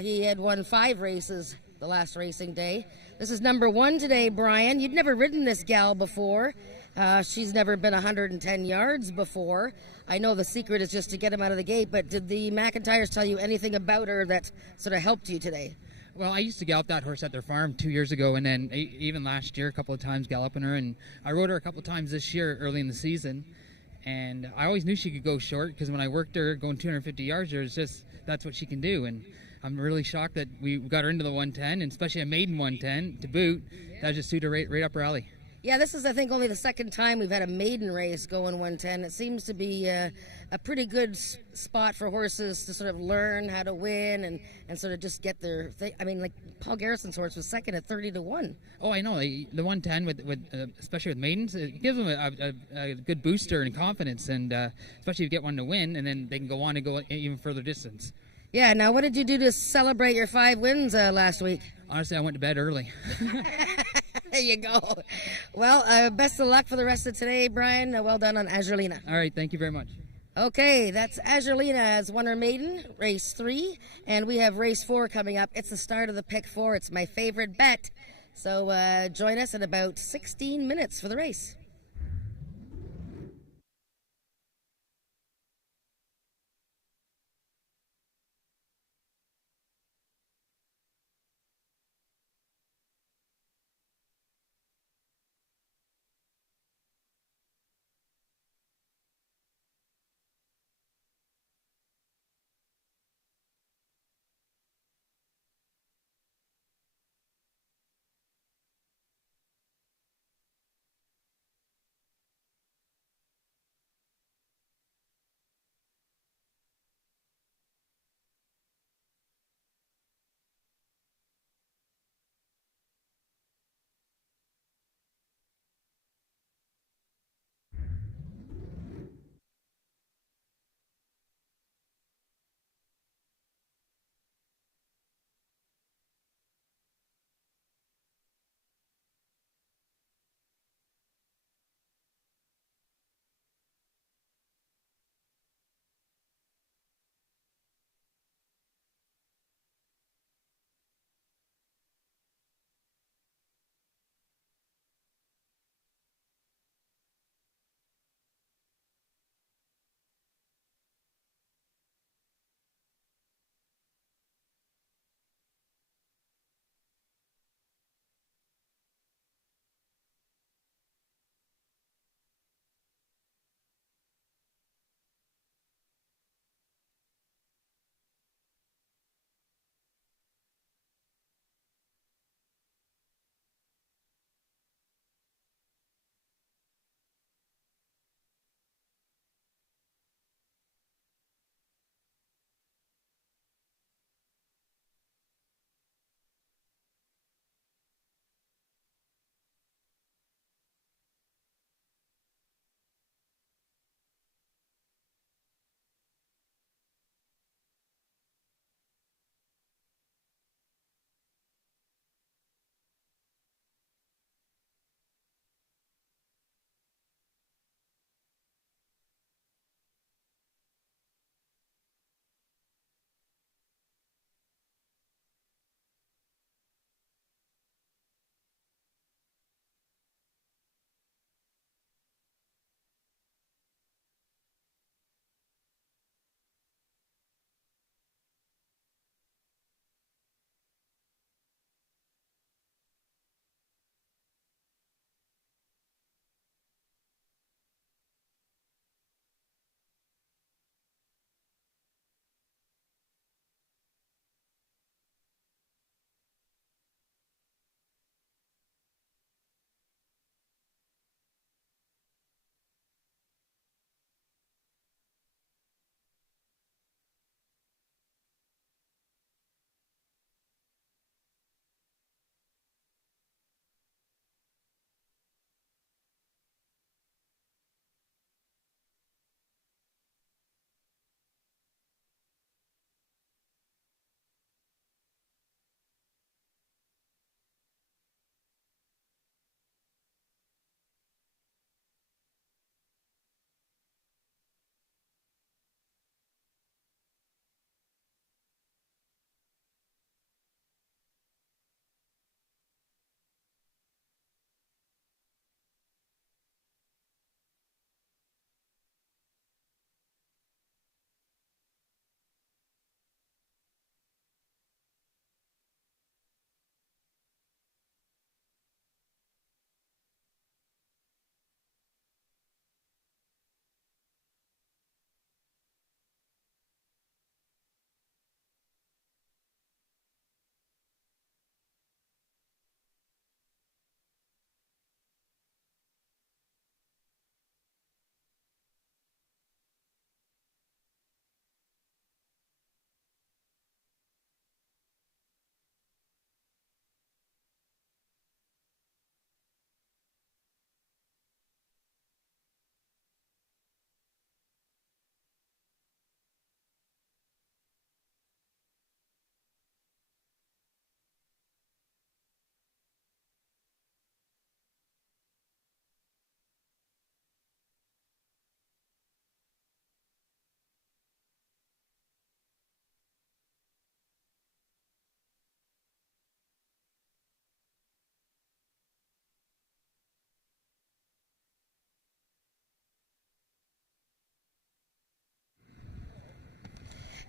he had won 5 races the last racing day. This is number 1 today, Brian. You'd never ridden this gal before. She's never been 110 yards before. I know the secret is just to get him out of the gate, but did the McIntyres tell you anything about her that sort of helped you today? Well, I used to gallop that horse at their farm 2 years ago, and then even last year a couple of times galloping her, and I rode her a couple of times this year early in the season, and I always knew she could go short because when I worked her going 250 yards, that's what she can do, and I'm really shocked that we got her into the 110, and especially a maiden 110 to boot. That just suited her right up her alley. Yeah, this is, I think, only the second time we've had a maiden race go in 110. It seems to be a pretty good spot for horses to sort of learn how to win and sort of just get their thing. I mean, like Paul Garrison's horse was second at 30 to 1. Oh, I know. The 110, with especially with maidens, it gives them a good booster and confidence, and especially if you get one to win, and then they can go on and go even further distance. Yeah, now what did you do to celebrate your 5 wins last week? Honestly, I went to bed early. There you go. Well, best of luck for the rest of today, Brian. Well done on Azurlina. All right, thank you very much. Okay, that's Azurlina has won her maiden, race 3, and we have race 4 coming up. It's the start of the pick 4. It's my favorite bet. So join us in about 16 minutes for the race.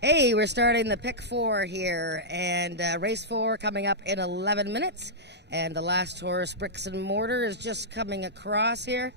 Hey, we're starting the pick four here, and race four coming up in 11 minutes. And the last horse, Bricks and Mortar, is just coming across here,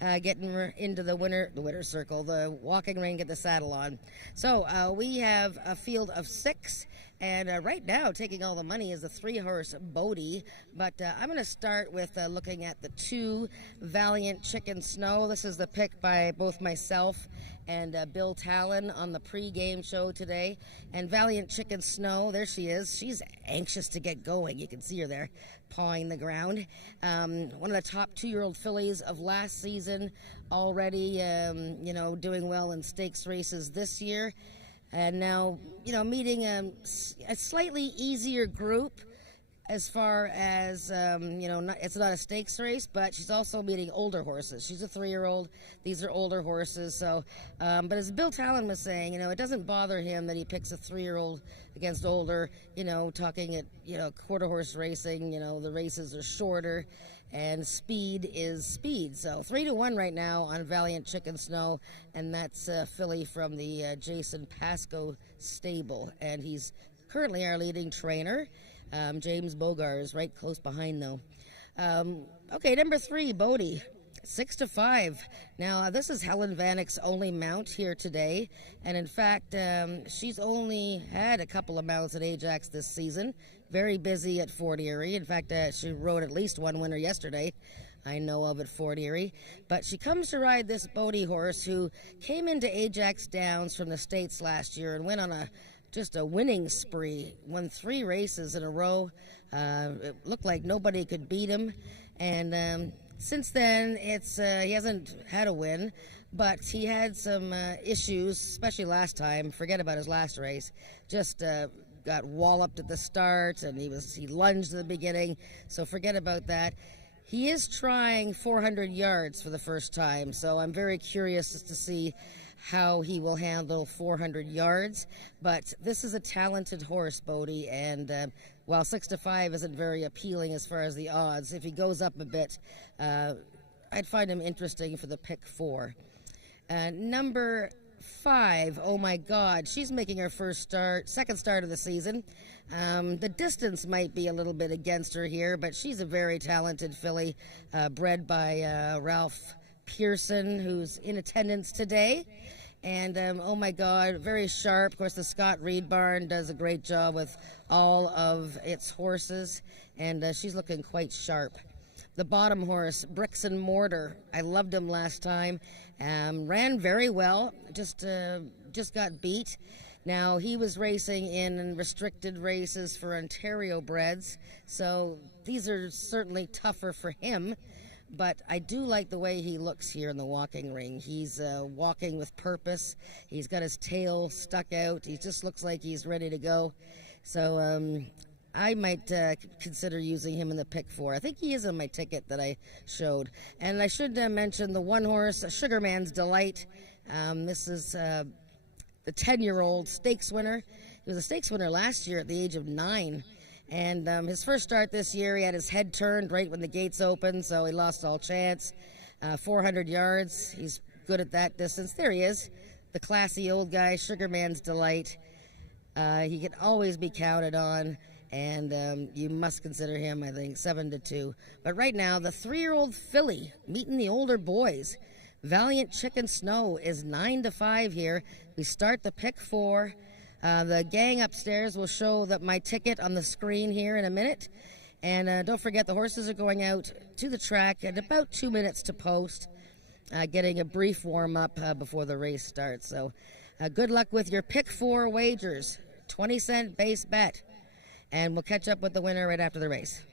getting into the winner circle, the walking ring, get the saddle on. So we have a field of 6. And right now, taking all the money is the 3-horse Bodie. But I'm going to start with looking at the 2 Valiant Chicken Snow. This is the pick by both myself and Bill Talon on the pre-game show today. And Valiant Chicken Snow, there she is. She's anxious to get going. You can see her there pawing the ground. One of the top 2-year-old fillies of last season, already, doing well in stakes races this year. And now, meeting a slightly easier group as far as, it's not a stakes race, but she's also meeting older horses. She's a 3-year-old. These are older horses. So, but as Bill Talon was saying, it doesn't bother him that he picks a 3-year-old against older, talking at, quarter horse racing, the races are shorter. And speed is speed. So 3-1 right now on Valiant Chicken Snow, and that's filly from the Jason Pascoe stable, and he's currently our leading trainer. James Bogar is right close behind though. Okay, number 3, Bodie. 6-5. Now, this is Helen Vanek's only mount here today, and in fact, she's only had a couple of mounts at Ajax this season. Very busy at Fort Erie. In fact, she rode at least one winner yesterday, I know of, at Fort Erie. But she comes to ride this Bodie horse who came into Ajax Downs from the States last year and went on just a winning spree. Won 3 races in a row. It looked like nobody could beat him. And since then, he hasn't had a win, but he had some issues, especially last time. Forget about his last race. Just got walloped at the start, and he lunged at the beginning, so forget about that. He is trying 400 yards for the first time, so I'm very curious to see how he will handle 400 yards. But this is a talented horse, Bodie, and while 6-5 isn't very appealing as far as the odds, if he goes up a bit, I'd find him interesting for the pick 4. Number 5, oh my God, she's making her second start of the season. The distance might be a little bit against her here, but she's a very talented filly, bred by Ralph Pearson, who's in attendance today. And oh my God, very sharp. Of course, the Scott Reed barn does a great job with all of its horses, and she's looking quite sharp. The bottom horse, Bricks and Mortar, I loved him last time. Ran very well, just got beat. Now, he was racing in restricted races for Ontario breds, so these are certainly tougher for him. But I do like the way he looks here in the walking ring. He's walking with purpose. He's got his tail stuck out. He just looks like he's ready to go. So I might consider using him in the pick 4. I think he is on my ticket that I showed. And I should mention the 1-horse, Sugarman's Delight. This is the 10-year-old stakes winner. He was a stakes winner last year at the age of 9. And his first start this year, he had his head turned right when the gates opened, so he lost all chance. 400 yards, he's good at that distance. There he is, the classy old guy, Sugarman's Delight. He can always be counted on, and you must consider him, I think, 7-2. But right now, the 3-year-old filly meeting the older boys. Valiant Chicken Snow is 9-5 here. We start the pick 4. The gang upstairs will show my ticket on the screen here in a minute. And don't forget, the horses are going out to the track at about 2 minutes to post, getting a brief warm-up before the race starts. So good luck with your pick 4 wagers, 20-cent base bet. And we'll catch up with the winner right after the race.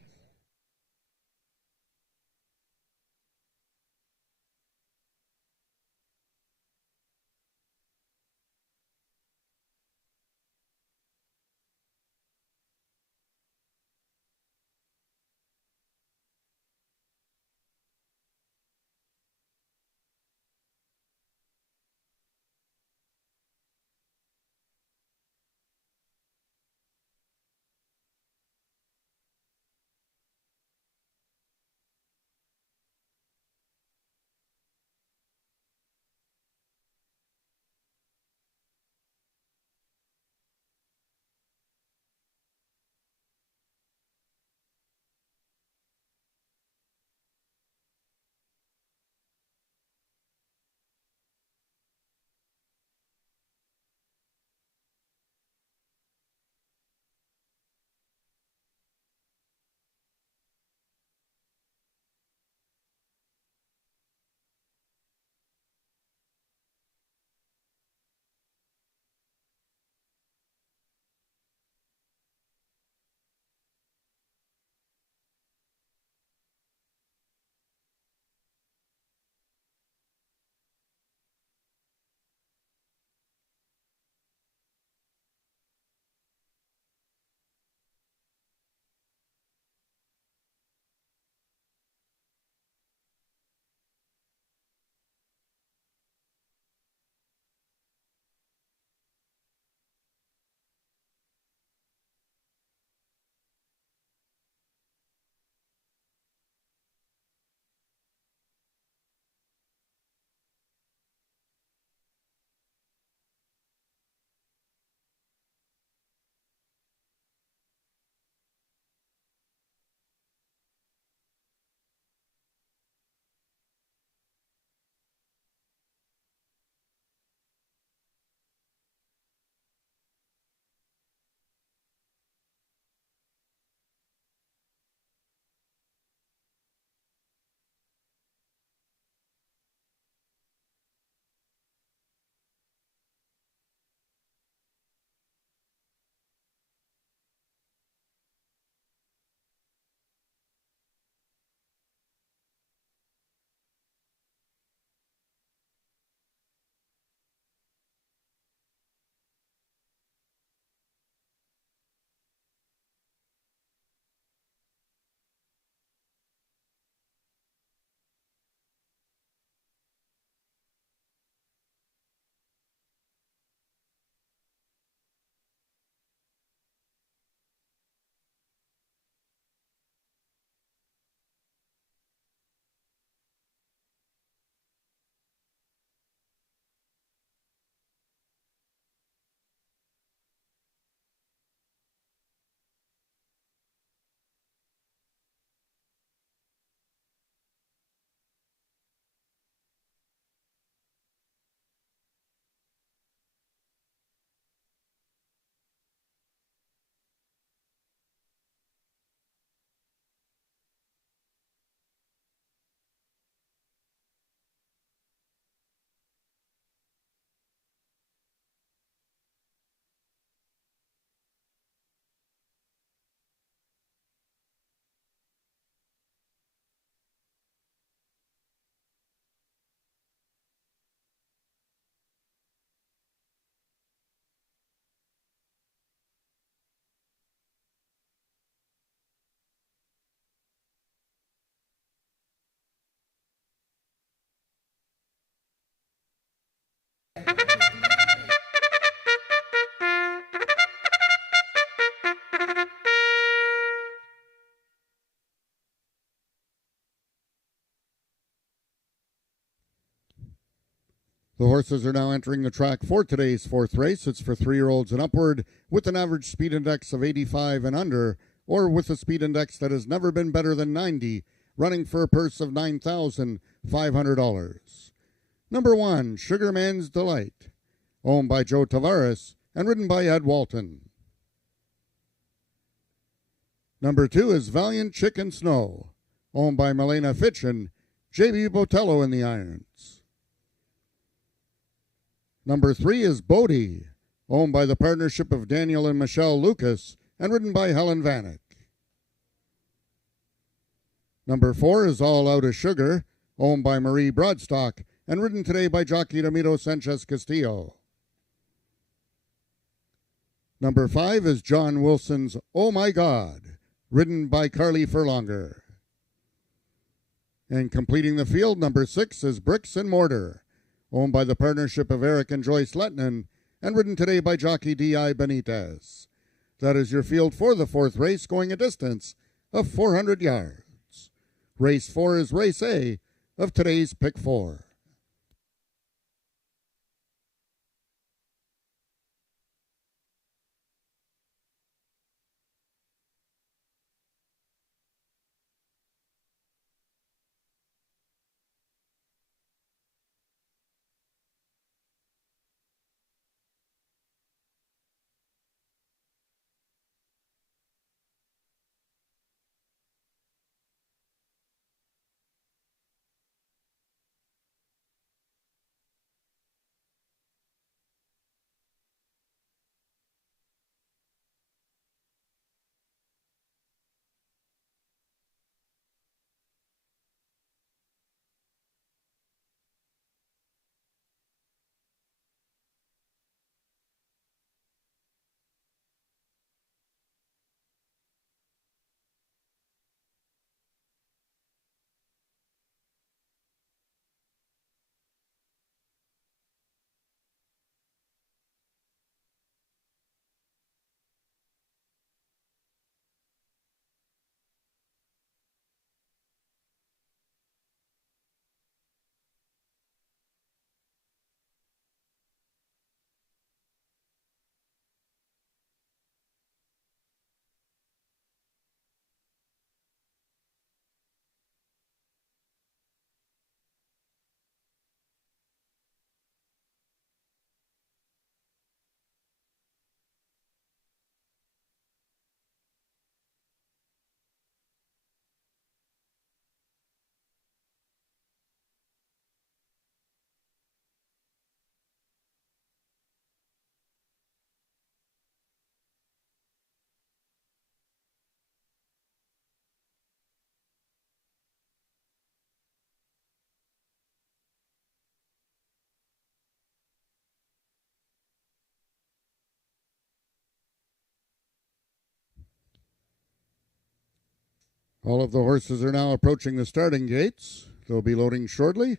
The horses are now entering the track for today's fourth race. It's for 3-year-olds and upward with an average speed index of 85 and under, or with a speed index that has never been better than 90, running for a purse of $9,500. Number 1, Sugarman's Delight, owned by Joe Tavares and ridden by Ed Walton. Number 2 is Valiant Chicken Snow, owned by Milena Fitch and J.B. Botello in the irons. Number 3 is Bodie, owned by the partnership of Daniel and Michelle Lucas and ridden by Helen Vanek. Number 4 is All Out of Sugar, owned by Marie Broadstock and ridden today by jockey Ramiro Sanchez Castillo. Number 5 is John Wilson's Oh My God, ridden by Carly Furlonger. And completing the field, number 6 is Bricks and Mortar, owned by the partnership of Eric and Joyce Lettinen and ridden today by jockey D.I. Benitez. That is your field for the fourth race, going a distance of 400 yards. Race 4 is Race A of today's Pick 4. All of the horses are now approaching the starting gates. They'll be loading shortly.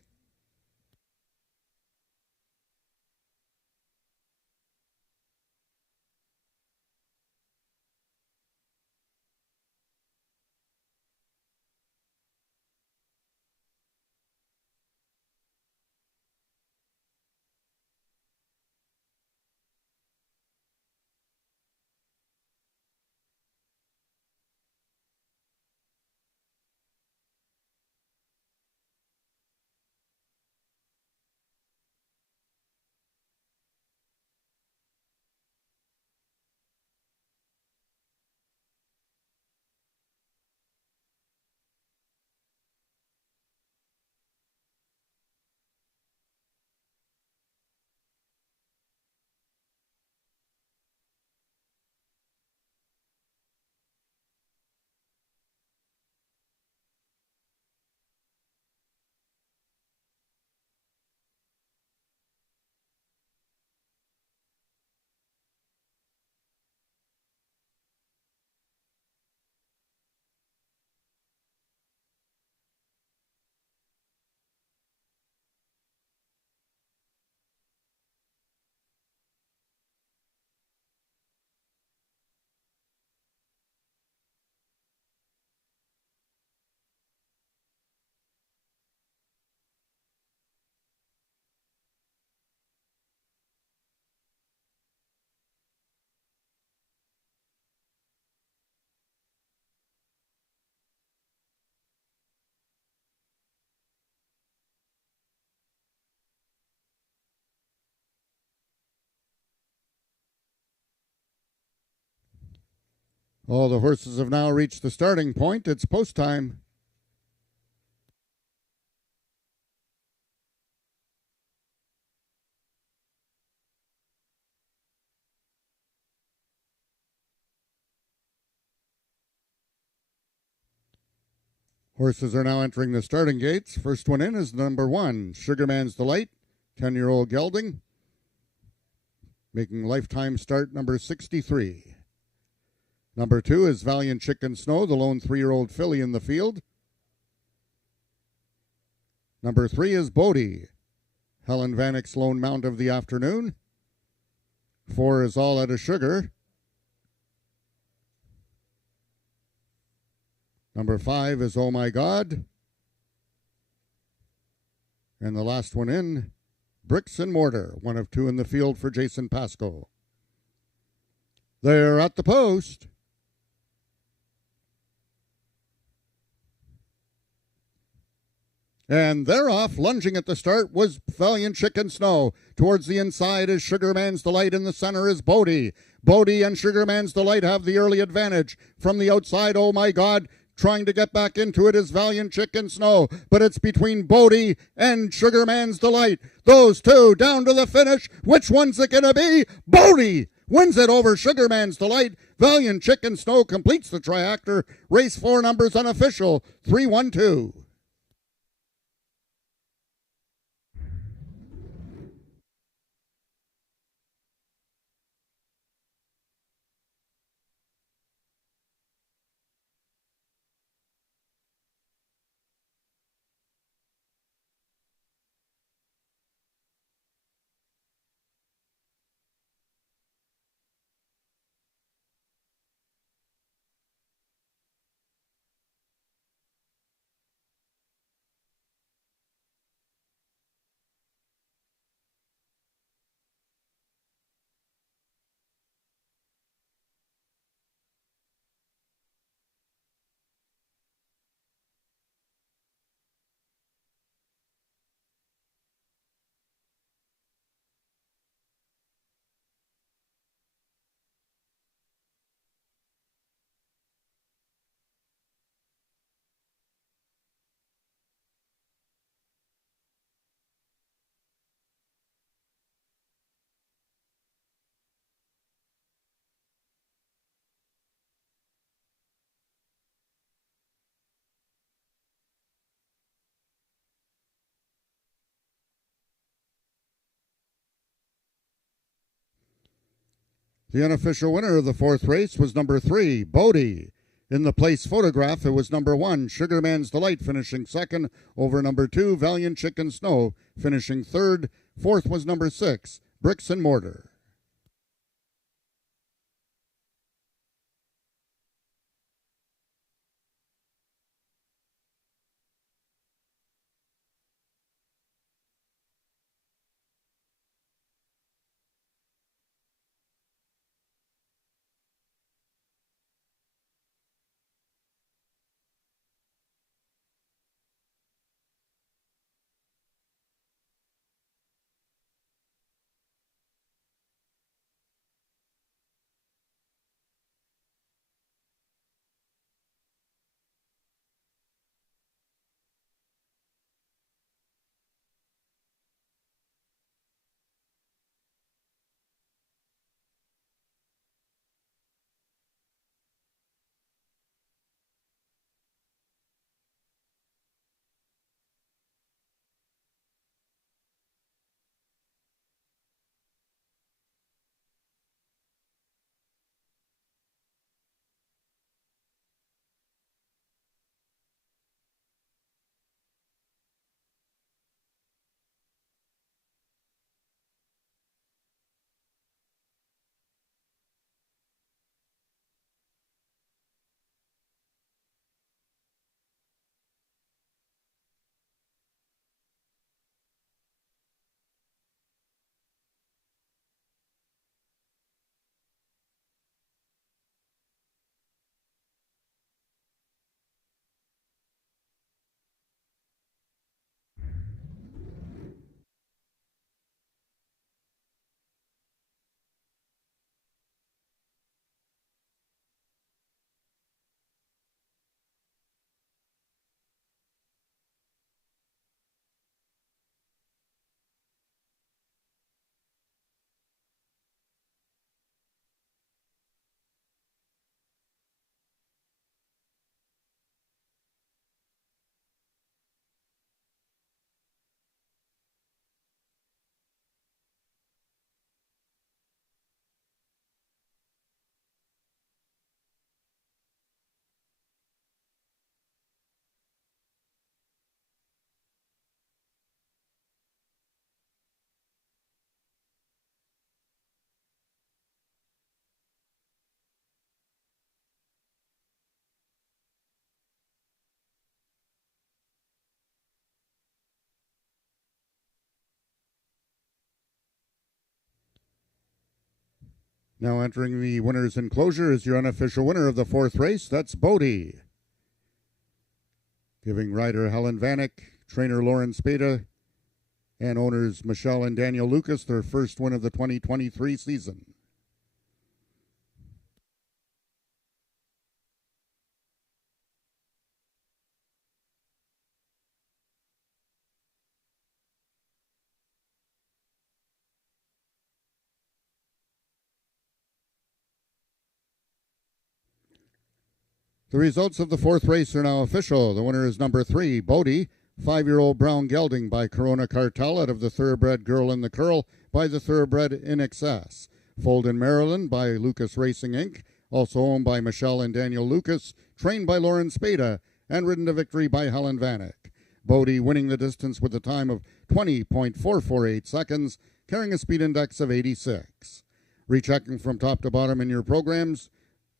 All the horses have now reached the starting point. It's post time. Horses are now entering the starting gates. First one in is number 1, Sugarman's Delight, 10-year-old gelding, making lifetime start number 63. Number 2 is Valiant Chicken Snow, the lone 3-year-old filly in the field. Number 3 is Bodie, Helen Vannick's lone mount of the afternoon. 4 is All Out of Sugar. Number 5 is Oh My God. And the last one in, Bricks and Mortar, one of 2 in the field for Jason Pasco. They're at the post. And they're off. Lunging at the start was Valiant Chicken Snow. Towards the inside is Sugarman's Delight. In the center is Bodie. Bodie and Sugarman's Delight have the early advantage. From the outside, Oh My God, trying to get back into it is Valiant Chicken Snow. But it's between Bodie and Sugarman's Delight. Those two down to the finish. Which one's it going to be? Bodie wins it over Sugarman's Delight. Valiant Chicken Snow completes the triactor. Race 4 numbers unofficial. 3-1-2. The unofficial winner of the 4th race was number 3, Bodie. In the place photograph, it was number 1, Sugarman's Delight, finishing 2nd over number 2, Valiant Chicken Snow, finishing 3rd. 4th was number 6, Bricks and Mortar. Now entering the winner's enclosure is your unofficial winner of the fourth race. That's Bodie. Giving rider Helen Vanek, trainer Lauren Spada, and owners Michelle and Daniel Lucas their first win of the 2023 season. The results of the fourth race are now official. The winner is number 3, Bodie, 5-year-old brown gelding by Corona Cartel out of the Thoroughbred Girl in the Curl by the Thoroughbred In Excess. Foaled in Maryland by Lucas Racing Inc., also owned by Michelle and Daniel Lucas, trained by Lauren Spada, and ridden to victory by Helen Vanek. Bodie winning the distance with a time of 20.448 seconds, carrying a speed index of 86. Rechecking from top to bottom in your programs,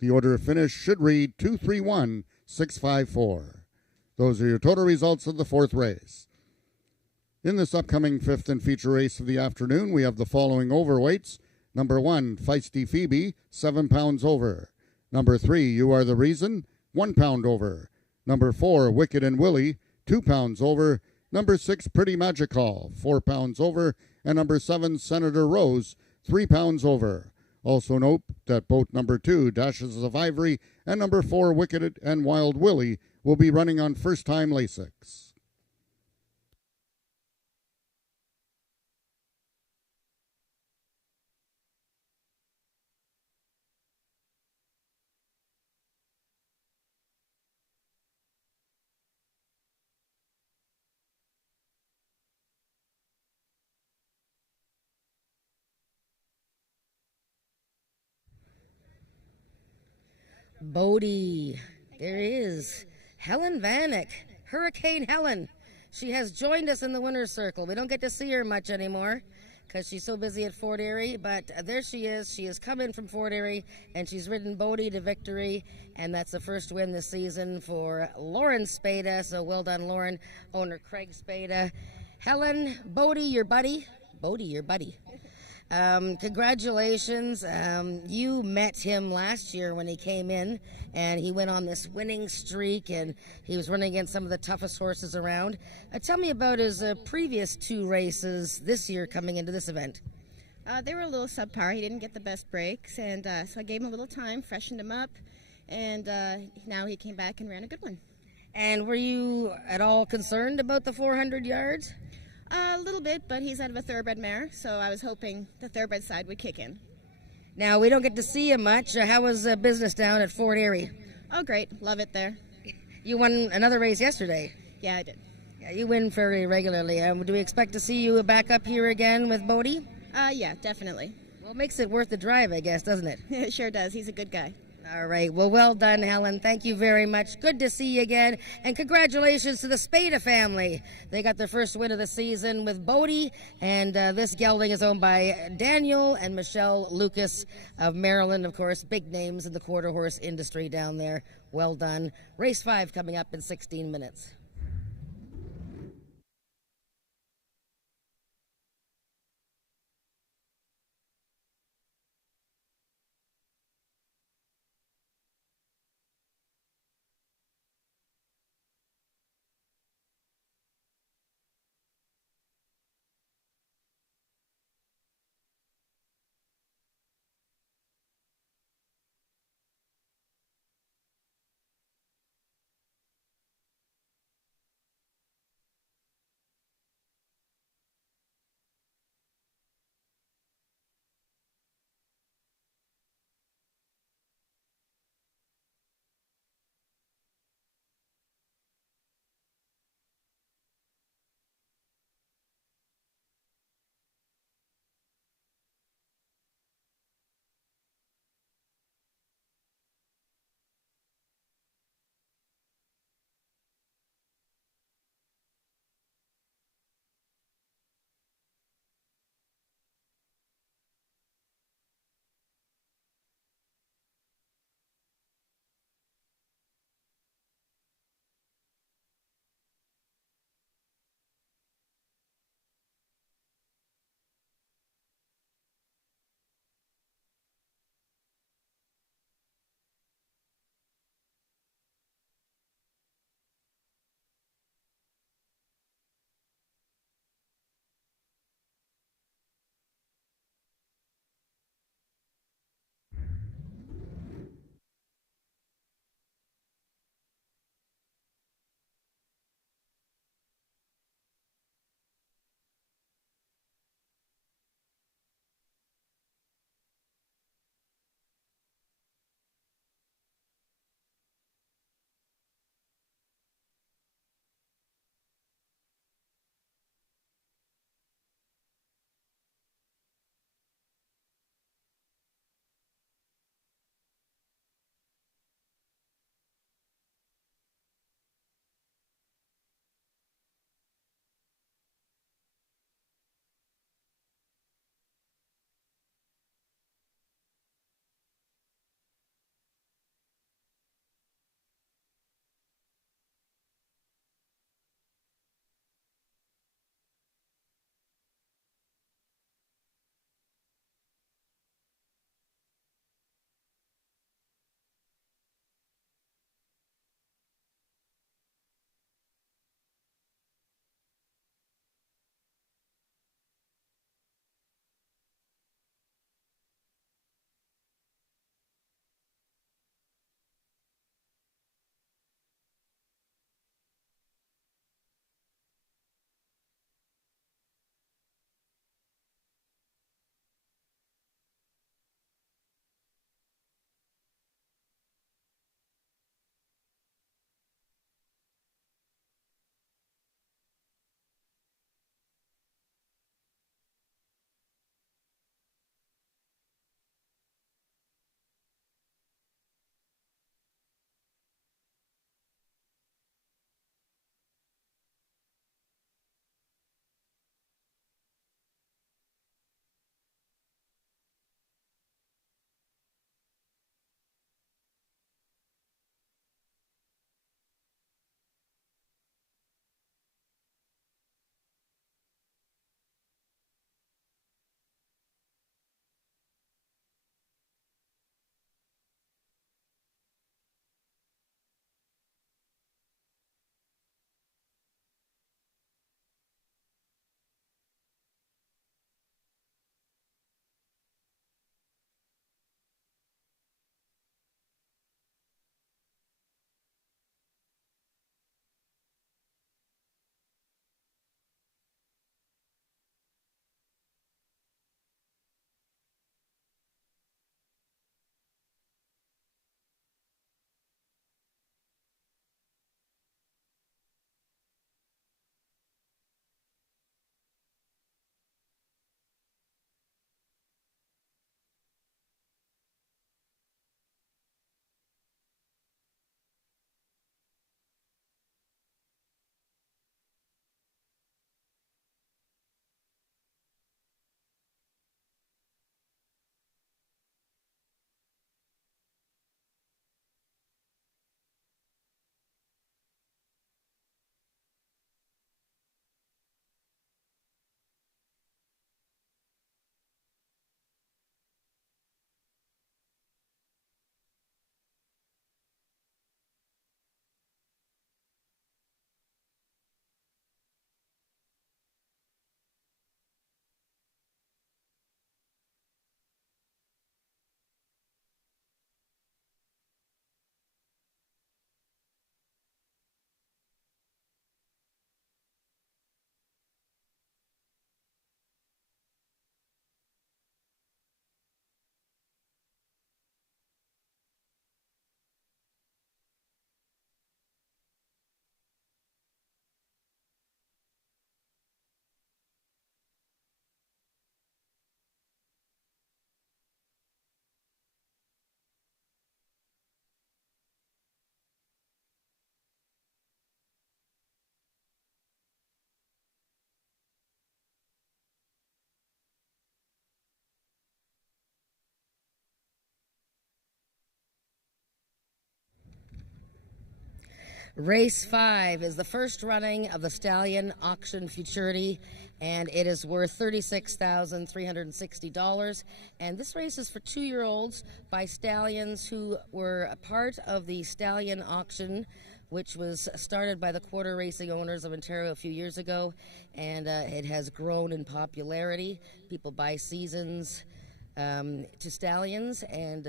the order of finish should read 231-654. Those are your total results of the fourth race. In this upcoming fifth and feature race of the afternoon, we have the following overweights. Number 1, Feisty Phoebe, 7 pounds over. Number 3, You Are the Reason, 1 pound over. Number 4, Wicked and Willie, 2 pounds over. Number 6, Pretty Magical, 4 pounds over. And number 7, Senator Rose, 3 pounds over. Also note that both number 2, Dashes of Ivory, and number 4, Wicked and Wild Willie, will be running on first-time Lasix. Bodie. There is Helen Vanek, Hurricane Helen. She has joined us in the winner's circle. We don't get to see her much anymore because she's so busy at Fort Erie, but there she is. She has come in from Fort Erie, and she's ridden Bodie to victory, and that's the first win this season for Lauren Spada. So well done, Lauren. Owner Craig Spada. Helen, Bodie, your buddy. Bodie, your buddy. Congratulations. You met him last year when he came in, and he went on this winning streak, and he was running against some of the toughest horses around. Tell me about his previous 2 races this year coming into this event. They were a little subpar. He didn't get the best breaks, and so I gave him a little time, freshened him up, and now he came back and ran a good one. And were you at all concerned about the 400 yards? A little bit, but he's out of a thoroughbred mare, so I was hoping the thoroughbred side would kick in. Now, we don't get to see him much. How was business down at Fort Erie? Oh, great. Love it there. You won another race yesterday. Yeah, I did. Yeah, you win very regularly. Do we expect to see you back up here again with Bodie? Yeah, definitely. Well, it makes it worth the drive, I guess, doesn't it? It sure does. He's a good guy. All right. Well done, Helen. Thank you very much. Good to see you again. And congratulations to the Spada family. They got their first win of the season with Bodie. And this gelding is owned by Daniel and Michelle Lucas of Maryland, of course. Big names in the quarter horse industry down there. Well done. Race 5 coming up in 16 minutes. Race 5 is the first running of the Stallion Auction Futurity, and it is worth $36,360. And this race is for 2-year-olds by stallions who were a part of the Stallion Auction, which was started by the quarter racing owners of Ontario a few years ago, and it has grown in popularity. People buy seasons to stallions and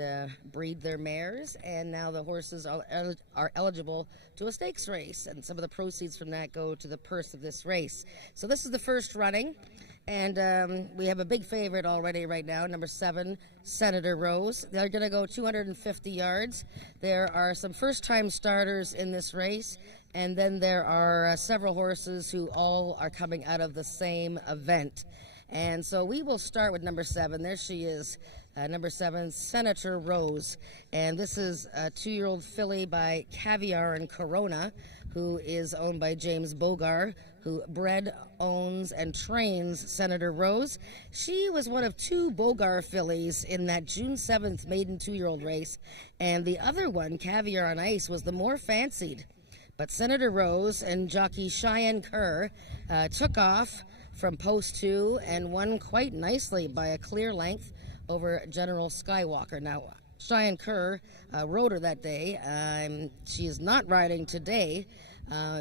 breed their mares, and now the horses are eligible to a stakes race, and some of the proceeds from that go to the purse of this race. So this is the first running, and we have a big favorite already right now, number 7, Senator Rose. They're going to go 250 yards. There are some first-time starters in this race, and then there are several horses who all are coming out of the same event. And so we will start with number 7. There she is, number 7, Senator Rose. And this is a 2-year-old filly by Caviar and Corona, who is owned by James Bogar, who bred, owns, and trains Senator Rose. She was one of 2 Bogar fillies in that June 7th maiden 2-year-old race. And the other one, Caviar on Ice, was the more fancied. But Senator Rose and jockey Cheyenne Kerr took off from post 2 and won quite nicely by a clear length over General Skywalker. Now, Cheyenne Kerr rode her that day. She is not riding today.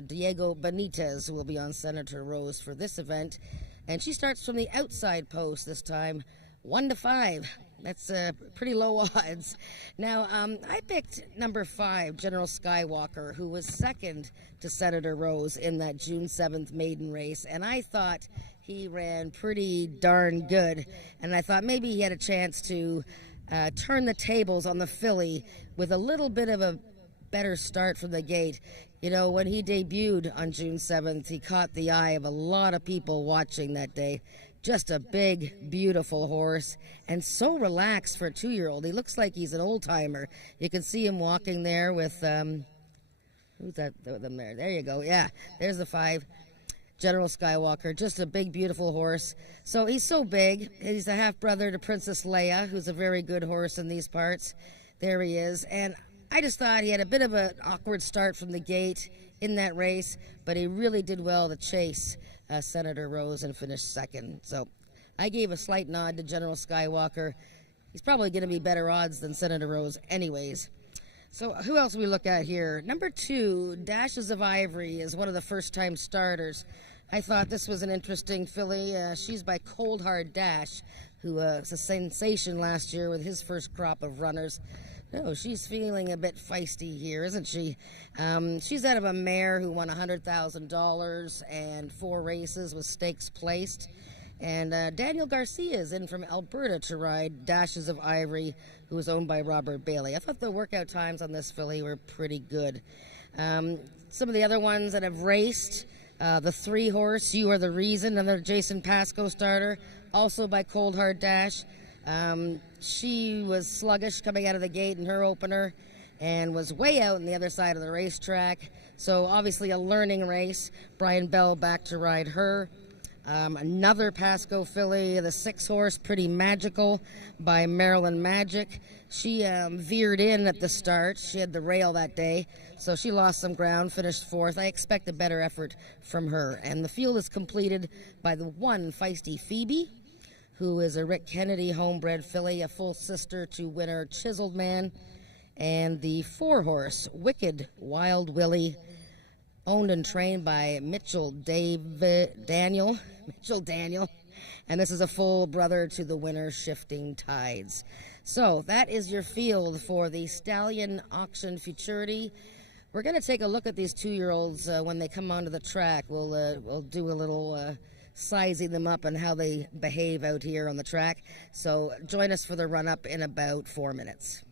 Diego Benitez will be on Senator Rose for this event. And she starts from the outside post this time, 1-5. That's pretty low odds. Now, I picked number 5, General Skywalker, who was second to Senator Rose in that June 7th maiden race, and I thought he ran pretty darn good, and I thought maybe he had a chance to turn the tables on the filly with a little bit of a better start from the gate. You know, when he debuted on June 7th, he caught the eye of a lot of people watching that day. Just a big, beautiful horse, and so relaxed for a 2-year-old. He looks like he's an old-timer. You can see him walking there with, who's that, them there? There you go, yeah, there's the 5, General Skywalker. Just a big, beautiful horse. So he's so big. He's a half-brother to Princess Leia, who's a very good horse in these parts. There he is, and I just thought he had a bit of an awkward start from the gate in that race, but he really did well to chase Senator Rose and finished second. So I gave a slight nod to General Skywalker. He's probably going to be better odds than Senator Rose anyways. So who else we look at here? Number 2, Dashes of Ivory, is one of the first-time starters. I thought this was an interesting filly. She's by Cold Hard Dash, who was a sensation last year with his first crop of runners. Oh, she's feeling a bit feisty here, isn't she? She's out of a mare who won $100,000 and 4 races with stakes placed. And Daniel Garcia is in from Alberta to ride Dashes of Ivory, who is owned by Robert Bailey. I thought the workout times on this filly were pretty good. Some of the other ones that have raced, the 3-horse, You Are the Reason, another Jason Pascoe starter, also by Cold Hard Dash. She was sluggish coming out of the gate in her opener and was way out on the other side of the racetrack. So obviously a learning race. Brian Bell back to ride her. Another Pascoe filly, the 6-horse, Pretty Magical by Maryland Magic. She veered in at the start. She had the rail that day, so she lost some ground, finished 4th. I expect a better effort from her. And the field is completed by the 1 Feisty Phoebe, who is a Rick Kennedy homebred filly, a full sister to winner Chiseled Man, and the 4-horse, Wicked Wild Willie, owned and trained by Mitchell Daniel, and this is a full brother to the winner, Shifting Tides. So that is your field for the Stallion Auction Futurity. We're going to take a look at these 2-year-olds when they come onto the track. We'll do a little sizing them up and how they behave out here on the track. So join us for the run-up in about 4 minutes.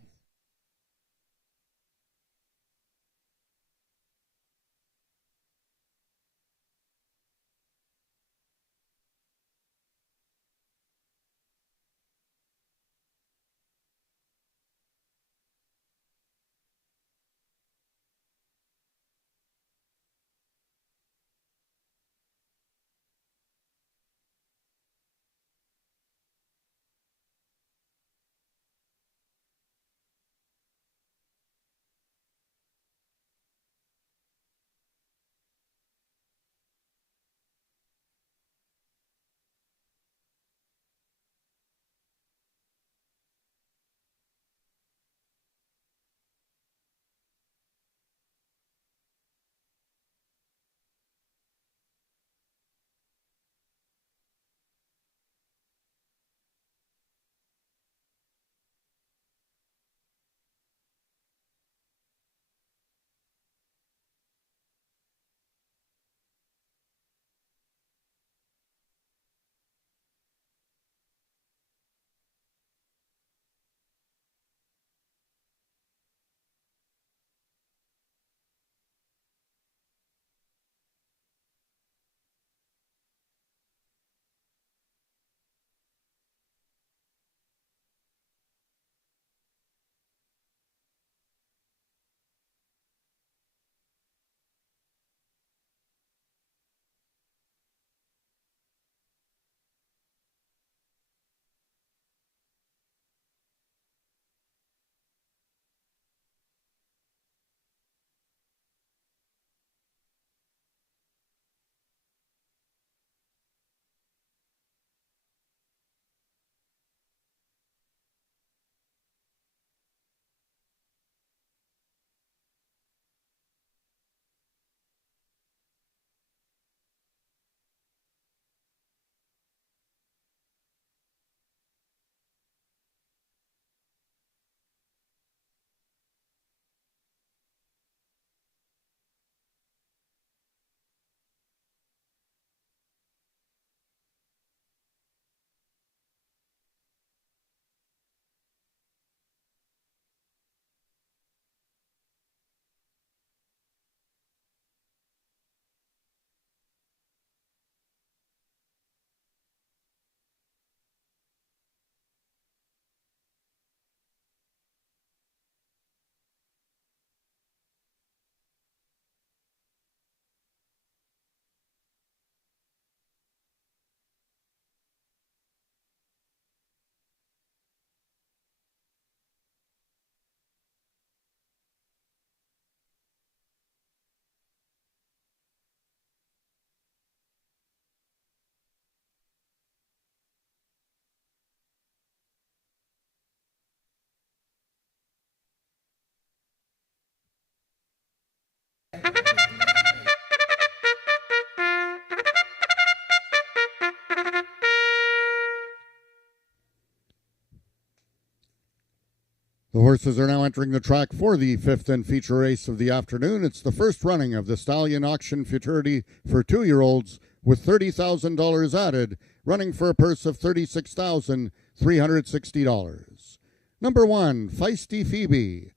The horses are now entering the track for the fifth and feature race of the afternoon. It's the first running of the Stallion Auction Futurity for 2-year-olds with $30,000 added, running for a purse of $36,360. Number 1, Feisty Phoebe,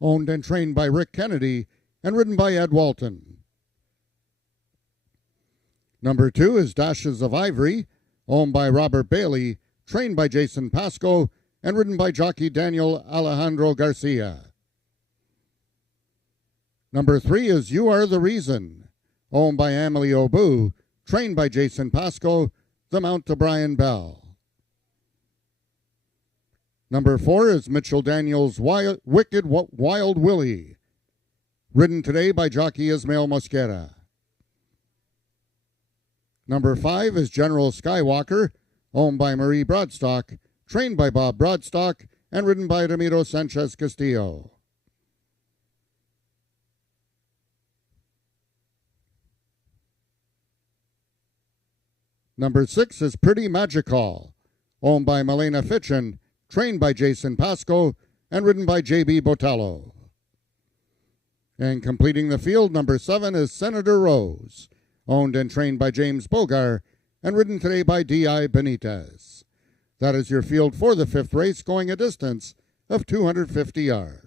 owned and trained by Rick Kennedy and ridden by Ed Walton. Number 2 is Dashes of Ivory, owned by Robert Bailey, trained by Jason Pasco, and ridden by jockey Daniel Alejandro Garcia. Number 3 is You Are the Reason, owned by Amelie Obu, trained by Jason Pasco, the mount to Brian Bell. Number 4 is Mitchell Daniels' Wicked Wild Willie, ridden today by jockey Ismael Mosquera. Number 5 is General Skywalker, owned by Marie Broadstock, trained by Bob Broadstock, and ridden by Ramiro Sanchez Castillo. Number 6 is Pretty Magical, owned by Milena Fitchin, trained by Jason Pasco, and ridden by J.B. Botello. And completing the field, number 7 is Senator Rose, owned and trained by James Bogar, and ridden today by D.I. Benitez. That is your field for the fifth race, going a distance of 250 yards.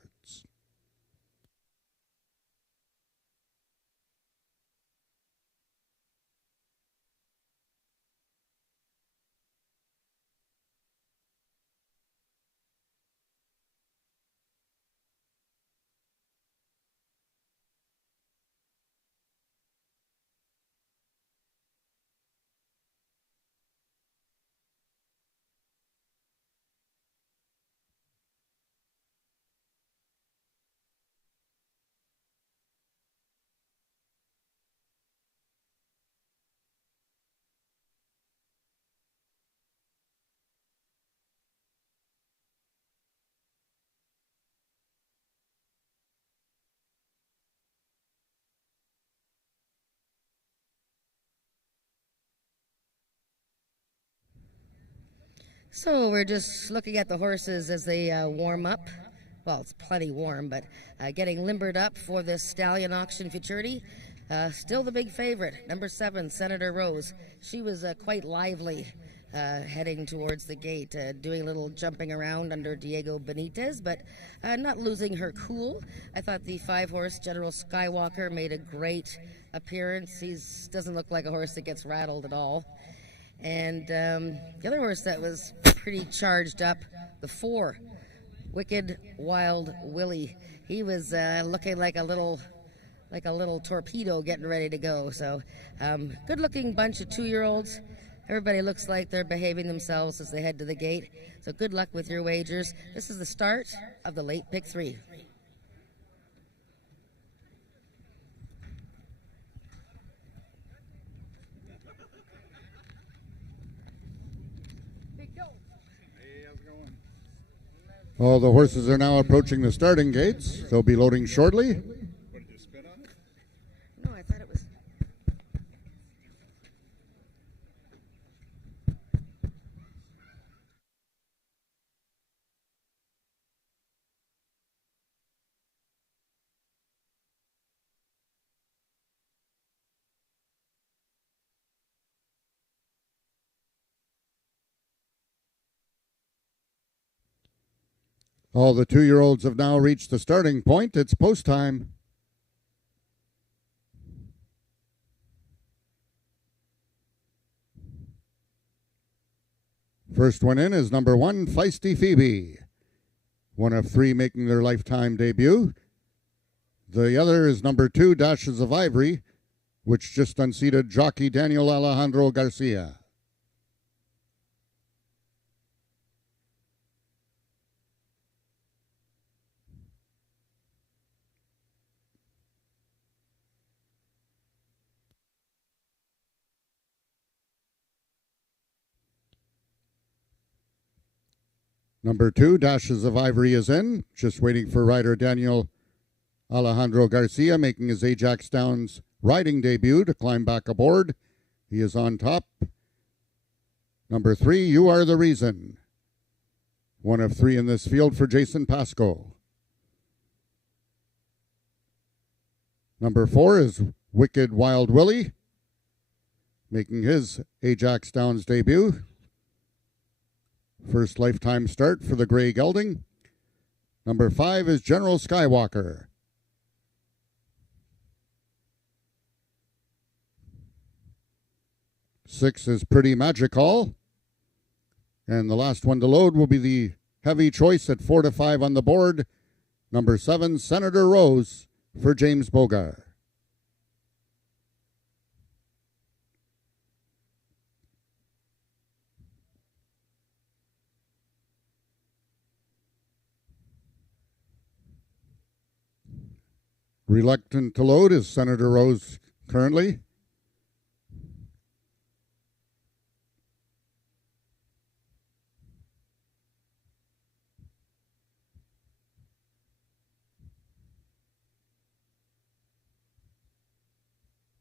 So we're just looking at the horses as they warm up. Well, it's plenty warm, but getting limbered up for this Stallion Auction Futurity. Still the big favorite, number 7, Senator Rose. She was quite lively heading towards the gate, doing a little jumping around under Diego Benitez, but not losing her cool. I thought the 5-horse General Skywalker made a great appearance. He doesn't look like a horse that gets rattled at all. And the other horse that was pretty charged up, the 4, Wicked Wild Willie. He was looking like a little torpedo getting ready to go. So good-looking bunch of 2-year-olds. Everybody looks like they're behaving themselves as they head to the gate. So good luck with your wagers. This is the start of the late pick 3. All the horses are now approaching the starting gates. They'll be loading shortly. No, I thought it was. All the 2-year-olds have now reached the starting point. It's post time. First one in is number 1, Feisty Phoebe. One of 3 making their lifetime debut. The other is number 2, Dashes of Ivory, which just unseated jockey Daniel Alejandro Garcia. Number 2, Dashes of Ivory is in, just waiting for rider Daniel Alejandro Garcia making his Ajax Downs riding debut to climb back aboard. He is on top. Number 3, You Are the Reason. 1 of 3 in this field for Jason Pasco. Number 4 is Wicked Wild Willie, making his Ajax Downs debut. First lifetime start for the Grey Gelding. Number 5 is General Skywalker. Six is Pretty Magical. And the last one to load will be the heavy choice at 4 to 5 on the board. Number 7, Senator Rose for James Bogar. Reluctant to load is Senator Rose currently.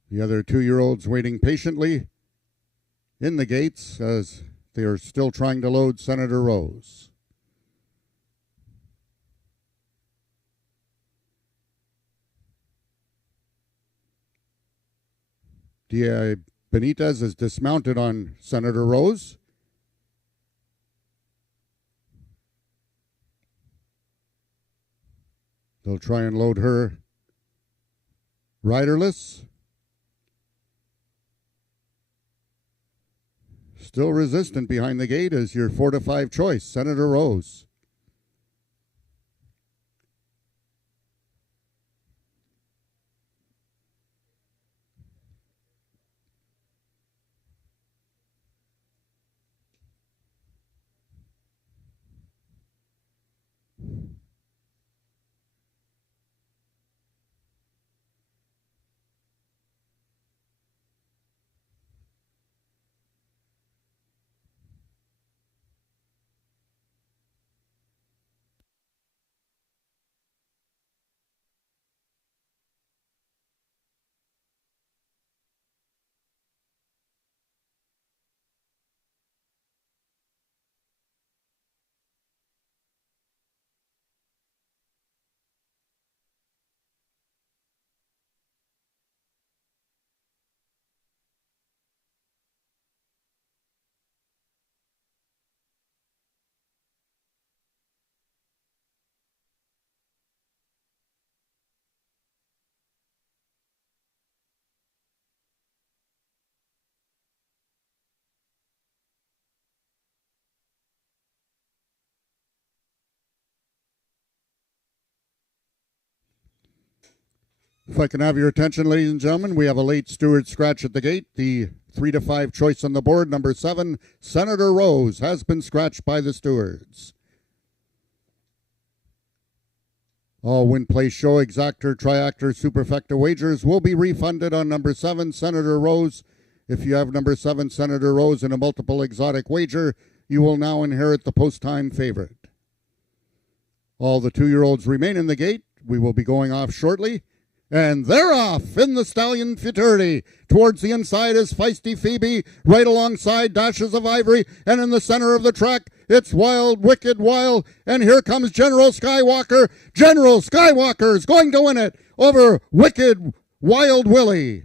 The other 2-year-olds waiting patiently in the gates as they are still trying to load Senator Rose. D.A. Benitez is dismounted on Senator Rose. They'll try and load her riderless. Still resistant behind the gate is your 4 to 5 choice, Senator Rose. If I can have your attention, ladies and gentlemen, we have a late steward scratch at the gate. The 3 to 5 choice on the board, number 7, Senator Rose, has been scratched by the stewards. All win, play, show, exactor, triactor, superfecta wagers will be refunded on number 7, Senator Rose. If you have number 7, Senator Rose, in a multiple exotic wager, you will now inherit the post-time favorite. All the 2-year-olds remain in the gate. We will be going off shortly. And they're off in the Stallion Futurity. Towards the inside is Feisty Phoebe, right alongside Dashes of Ivory, and in the center of the track, it's Wild, Wicked Wild, and here comes General Skywalker. General Skywalker is going to win it over Wicked Wild Willie.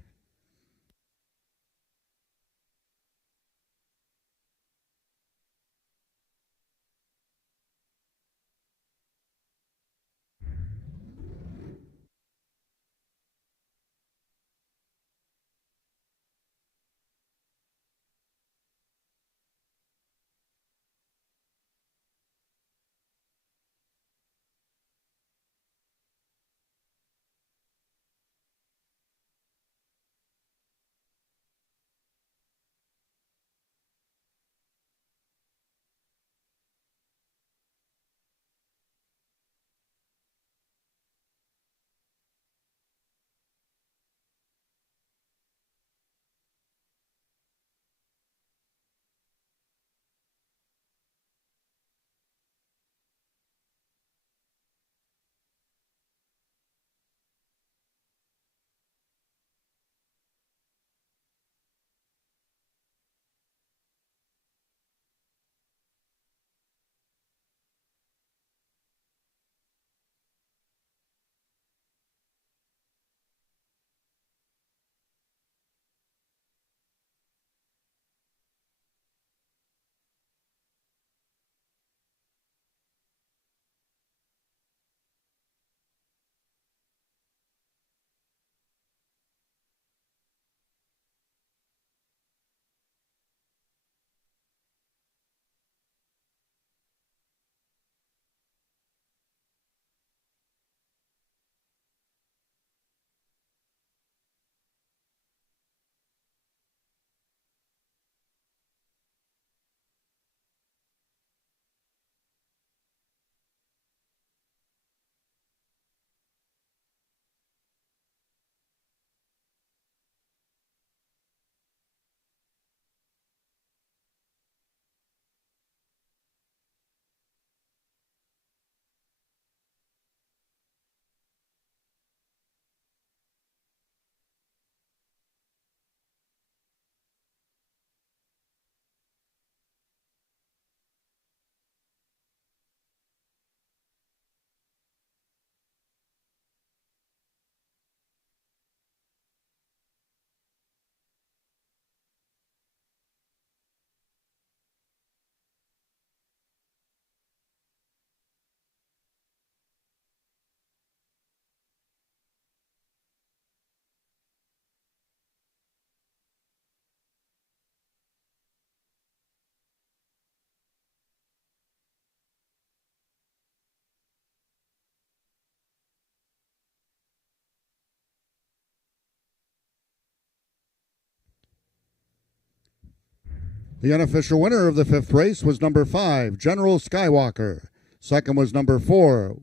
The unofficial winner of the 5th race was number 5, General Skywalker. Second was number 4,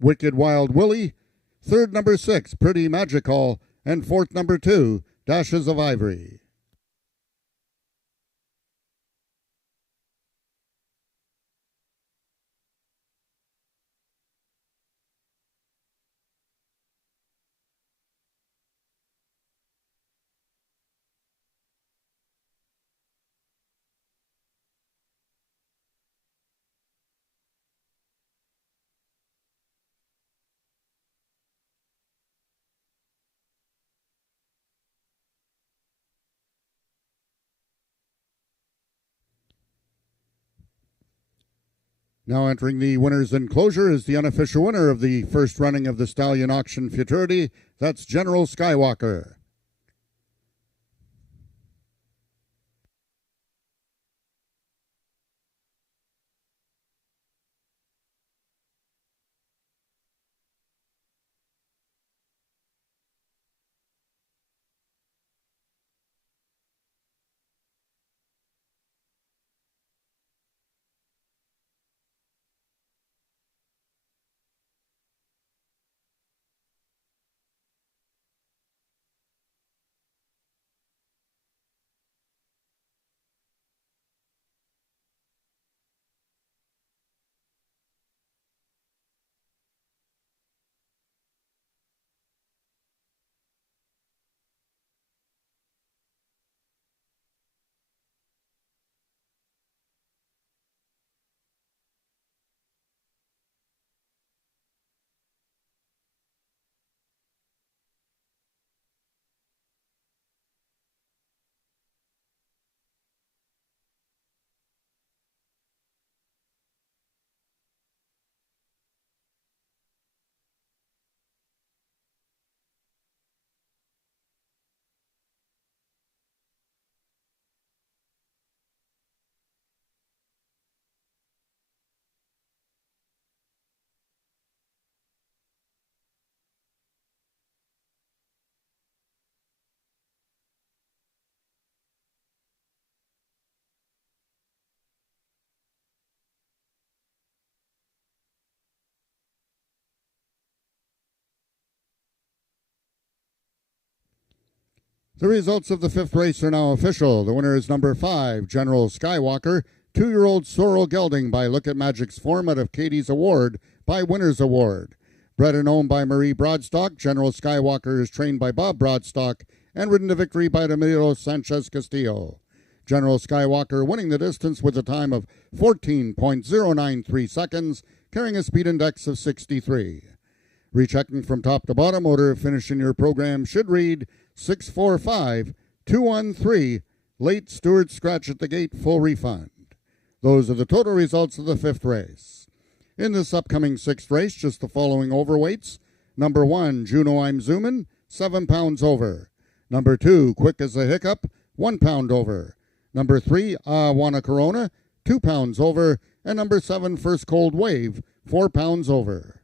Wicked Wild Willie. Third, number 6, Pretty Magical. And fourth, number 2, Dashes of Ivory. Now entering the winner's enclosure is the unofficial winner of the first running of the Stallion Auction Futurity. That's General Skywalker. The results of the 5th race are now official. The winner is number 5, General Skywalker. 2-year-old Sorrel Gelding by Look at Magic's format of Katie's Award by Winner's Award. Bred and owned by Marie Broadstock, General Skywalker is trained by Bob Broadstock and ridden to victory by Emilio Sanchez Castillo. General Skywalker winning the distance with a time of 14.093 seconds, carrying a speed index of 63. Rechecking from top to bottom, order of finish in your program should read 645-213, late Stewart scratch at the gate, full refund. Those are the total results of the 5th race. In this upcoming 6th race, just the following overweights. Number 1, Juno I'm Zoomin', 7 pounds over. Number 2, Quick as a Hiccup, 1 pound over. Number 3, Wanna Corona, 2 pounds over. And number 7, First Cold Wave, 4 pounds over.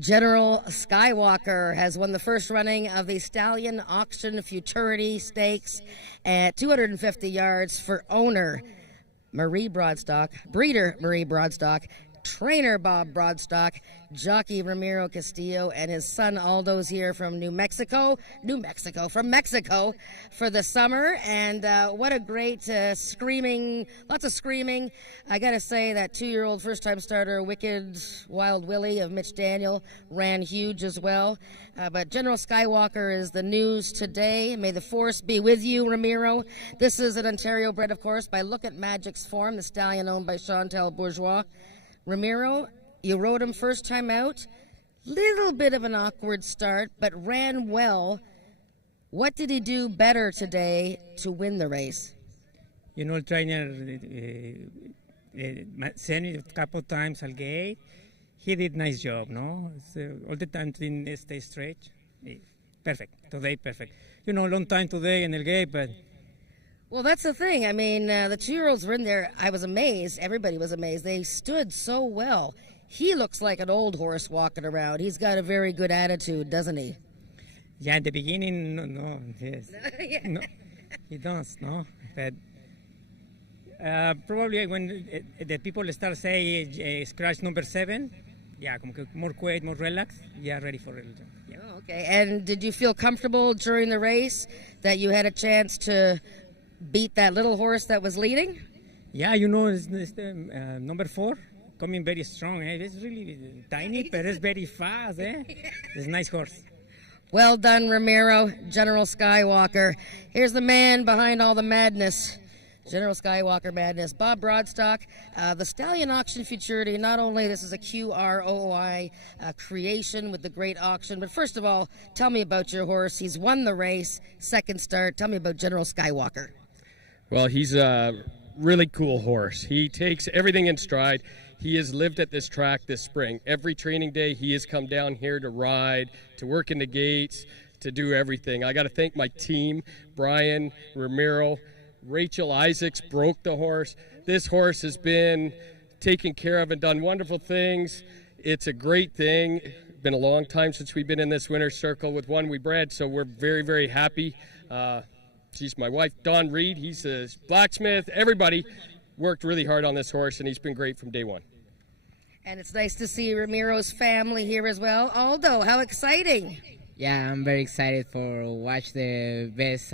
General Skywalker has won the first running of the Stallion Auction Futurity Stakes at 250 yards for owner Marie Broadstock, breeder Marie Broadstock, trainer Bob Broadstock, jockey Ramiro Castillo, and his son Aldo's here from from Mexico for the summer. And what a great screaming, lots of screaming. I gotta say that 2-year-old first-time starter Wicked Wild Willie of Mitch Daniel ran huge as well. But General Skywalker is the news today. May the force be with you, Ramiro. This is an Ontario bred, of course, by Look at Magic's form, the stallion owned by Chantal Bourgeois. Ramiro, you rode him first time out. Little bit of an awkward start, but ran well. What did he do better today to win the race? The trainer sent me a couple times al gate. He did nice job, no? So all the time didn't stay straight. Perfect. Today, perfect. Long time today in el gate, but Well, that's the thing. I mean, the 2-year-olds were in there. I was amazed. Everybody was amazed. They stood so well. He looks like an old horse walking around. He's got a very good attitude, doesn't he? yeah, in the beginning, no, yes. Yeah. No, he does, no? But probably when the people start saying scratch number 7, yeah, como que more quiet, more relaxed, yeah, ready for it. Yeah. Oh, okay. And did you feel comfortable during the race that you had a chance to beat that little horse that was leading? Yeah, it's number 4 coming very strong. It's really tiny, but it's very fast. It's a nice horse. Well done, Ramiro, General Skywalker. Here's the man behind all the madness. General Skywalker Madness. Bob Broadstock, the Stallion Auction Futurity, not only this is a QROI creation with the great auction, but first of all, tell me about your horse. He's won the race, second start. Tell me about General Skywalker. Well, he's a really cool horse. He takes everything in stride. He has lived at this track this spring. Every training day, he has come down here to ride, to work in the gates, to do everything. I got to thank my team, Brian, Ramiro, Rachel Isaacs broke the horse. This horse has been taken care of and done wonderful things. It's a great thing. Been a long time since we've been in this winner's circle with one we bred, so we're very, very happy. She's my wife, Don Reed. He's a blacksmith. Everybody worked really hard on this horse, and he's been great from day one. And it's nice to see Ramiro's family here as well. Aldo, how exciting! Yeah, I'm very excited for watch the best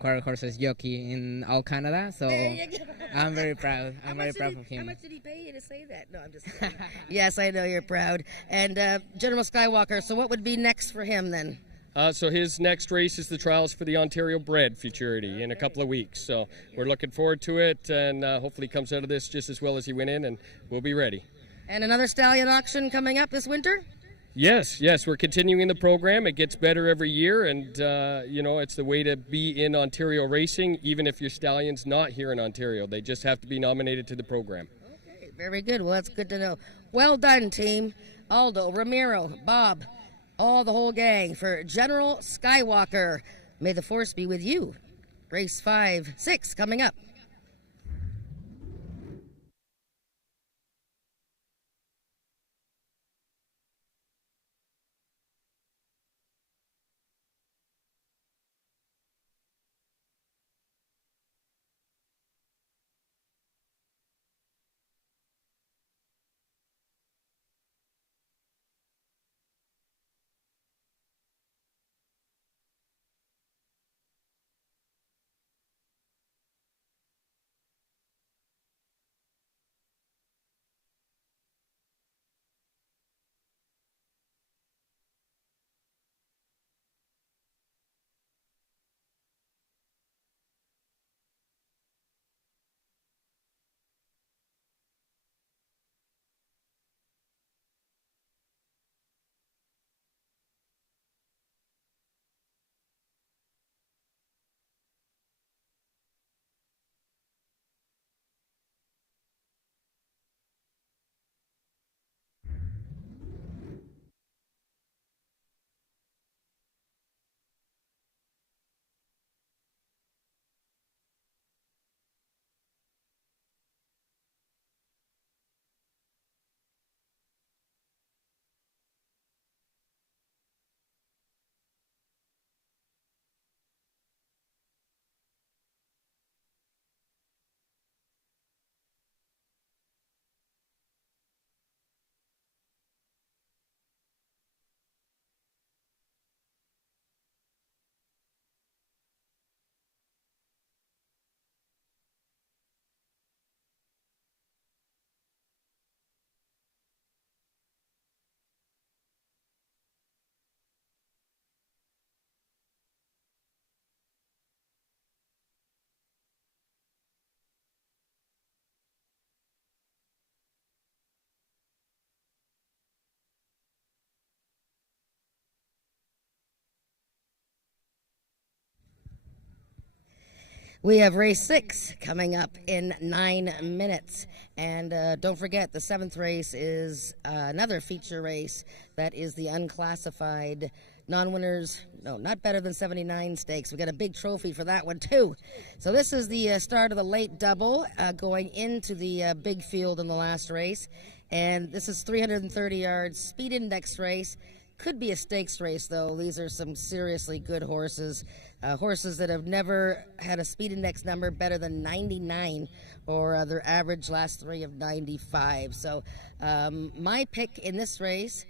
quarter horses jockey in all Canada. So I'm very proud. I'm very proud of him. How much did he pay you to say that? No, I'm just kidding. Yes, I know you're proud. And General Skywalker, so what would be next for him then? So his next race is the trials for the Ontario Bred Futurity in a couple of weeks. So we're looking forward to it, and hopefully he comes out of this just as well as he went in, and we'll be ready. And another stallion auction coming up this winter? Yes, we're continuing the program. It gets better every year, and it's the way to be in Ontario racing, even if your stallion's not here in Ontario. They just have to be nominated to the program. Okay, very good. Well, that's good to know. Well done, team. Aldo, Ramiro, Bob, all the whole gang for General Skywalker. May the force be with you. Race 5-6 coming up. We have race 6 coming up in 9 minutes. And don't forget, the 7th race is another feature race. That is the unclassified non-winners, no, not better than 79 stakes. We got a big trophy for that one, too. So this is the start of the late double going into the big field in the last race. And this is 330 yards, speed index race. Could be a stakes race, though. These are some seriously good horses. Horses that have never had a speed index number better than 99, or their average last 3 of 95. So my pick in this race,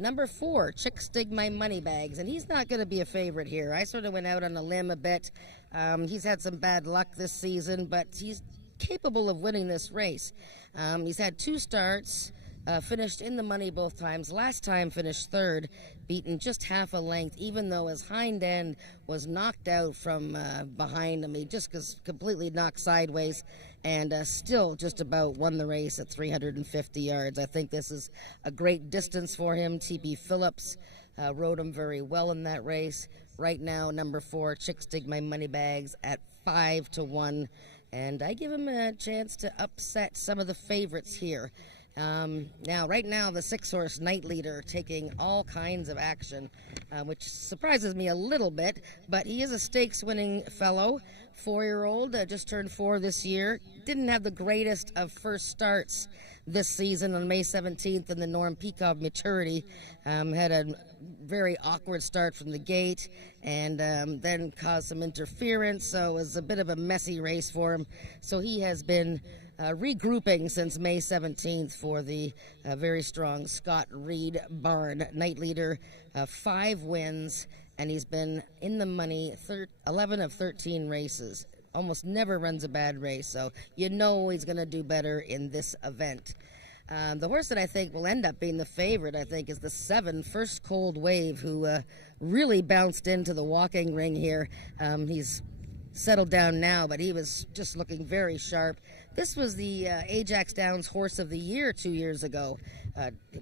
number 4, Chicks Dig My Money Bags. And he's not going to be a favorite here. I sort of went out on a limb a bit. He's had some bad luck this season, but he's capable of winning this race. He's had 2 starts. Finished in the money both times. Last time finished 3rd, beaten just half a length, even though his hind end was knocked out from behind him. He just completely knocked sideways and still just about won the race at 350 yards. I think this is a great distance for him. T.B. Phillips rode him very well in that race. Right now, number 4, Chicks Dig My Money Bags at 5-1. And I give him a chance to upset some of the favorites here. Now, right now, the 6-horse Night Leader taking all kinds of action, which surprises me a little bit, but he is a stakes-winning fellow, 4-year-old, just turned 4 this year. Didn't have the greatest of first starts this season on May 17th in the Norm Peacock Maturity. Had a very awkward start from the gate and then caused some interference, so it was a bit of a messy race for him. So he has been regrouping since May 17th for the very strong Scott Reed Barn. Night Leader, 5 wins, and he's been in the money 11 of 13 races. Almost never runs a bad race, so you know he's going to do better in this event. The horse that I think will end up being the favorite, I think, is the 7, First Cold Wave, who really bounced into the walking ring here. He's settled down now, but he was just looking very sharp. This was the Ajax Downs Horse of the Year 2 years ago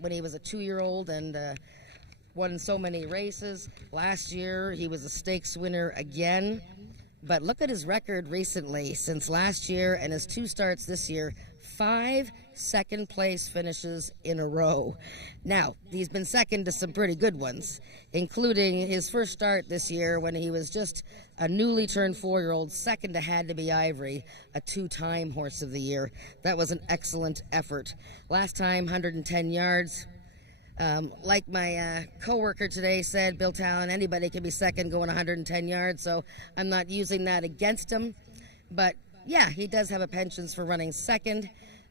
when he was a 2-year-old and won so many races. Last year, he was a stakes winner again. But look at his record recently. Since last year and his 2 starts this year, 5 second-place finishes in a row. Now, he's been second to some pretty good ones, including his first start this year when he was just a newly turned 4-year-old, second to Had to Be Ivory, a 2-time Horse of the Year. That was an excellent effort. Last time, 110 yards. Like my coworker today said, Bill Talon, anybody can be second going 110 yards, so I'm not using that against him. But yeah, he does have a penchant for running second,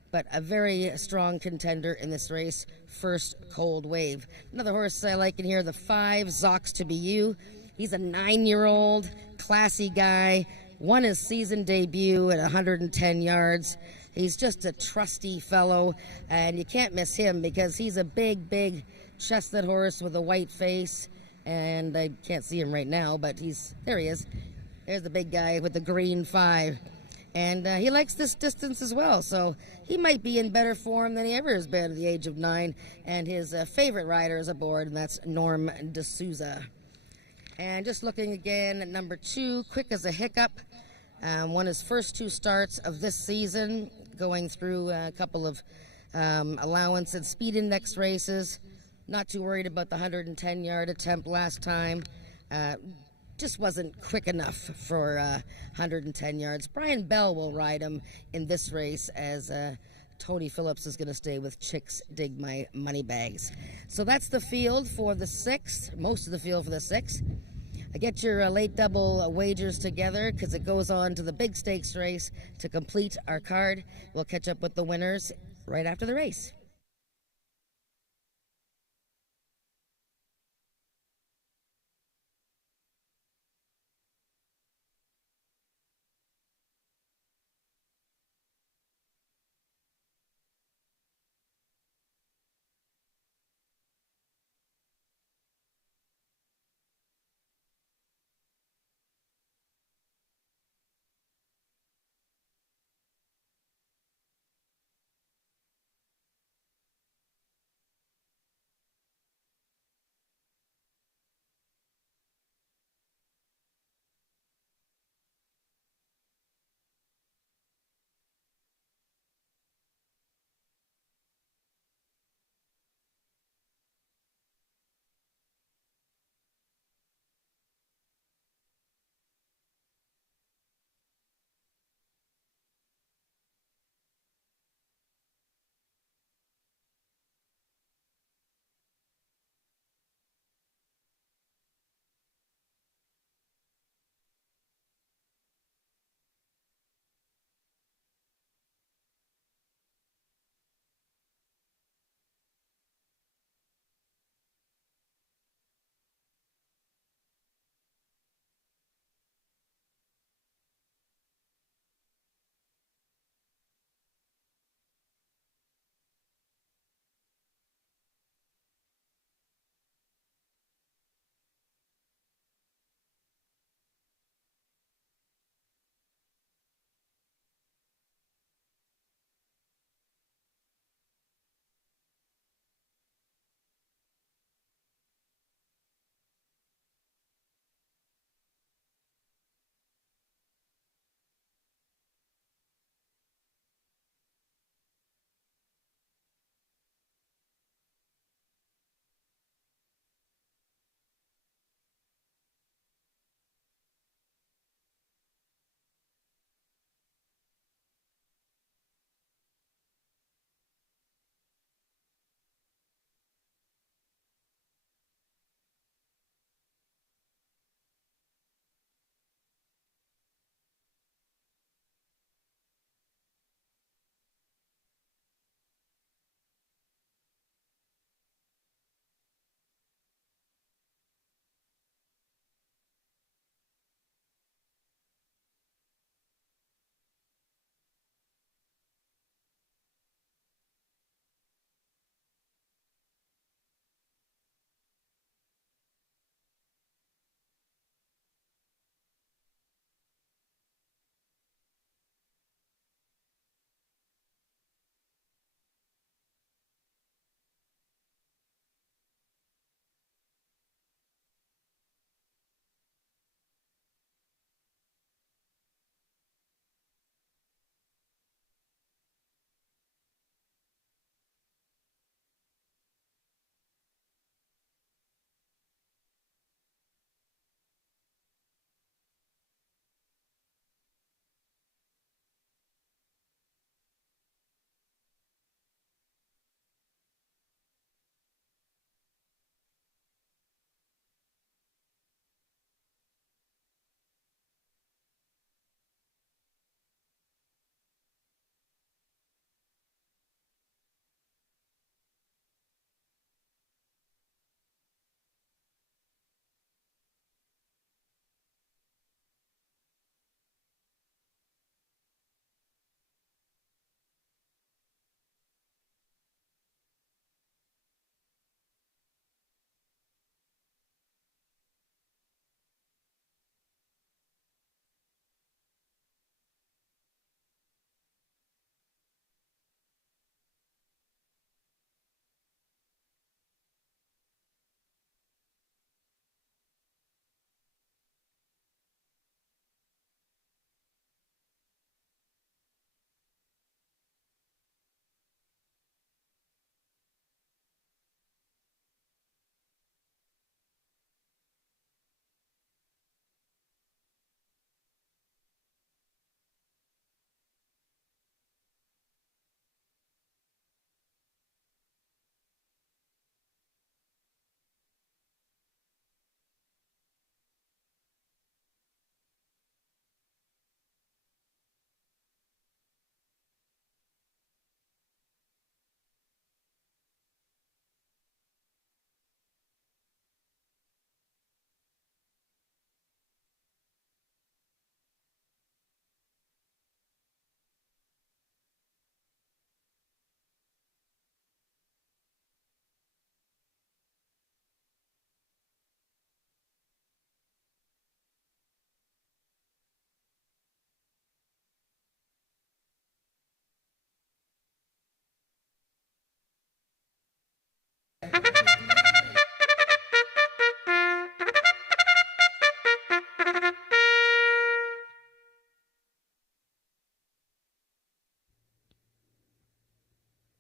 but a very strong contender in this race, First Cold Wave. Another horse I like in here, the 5, Zox to Be You. He's a 9-year-old, classy guy, won his season debut at 110 yards. He's just a trusty fellow, and you can't miss him because he's a big, big chestnut horse with a white face, and I can't see him right now, but there he is. There's the big guy with the green 5. And he likes this distance as well, so he might be in better form than he ever has been at the age of 9. And his favorite rider is aboard, and that's Norm D'Souza. And just looking again at number 2, Quick as a Hiccup. Won his first 2 starts of this season, going through a couple of allowance and speed index races. Not too worried about the 110-yard attempt last time. Just wasn't quick enough for 110 yards. Brian Bell will ride him in this race as Tony Phillips is going to stay with Chicks Dig My Money Bags. So that's the field for the 6th, most of the field for the 6th. Get your late double wagers together because it goes on to the big stakes race to complete our card. We'll catch up with the winners right after the race.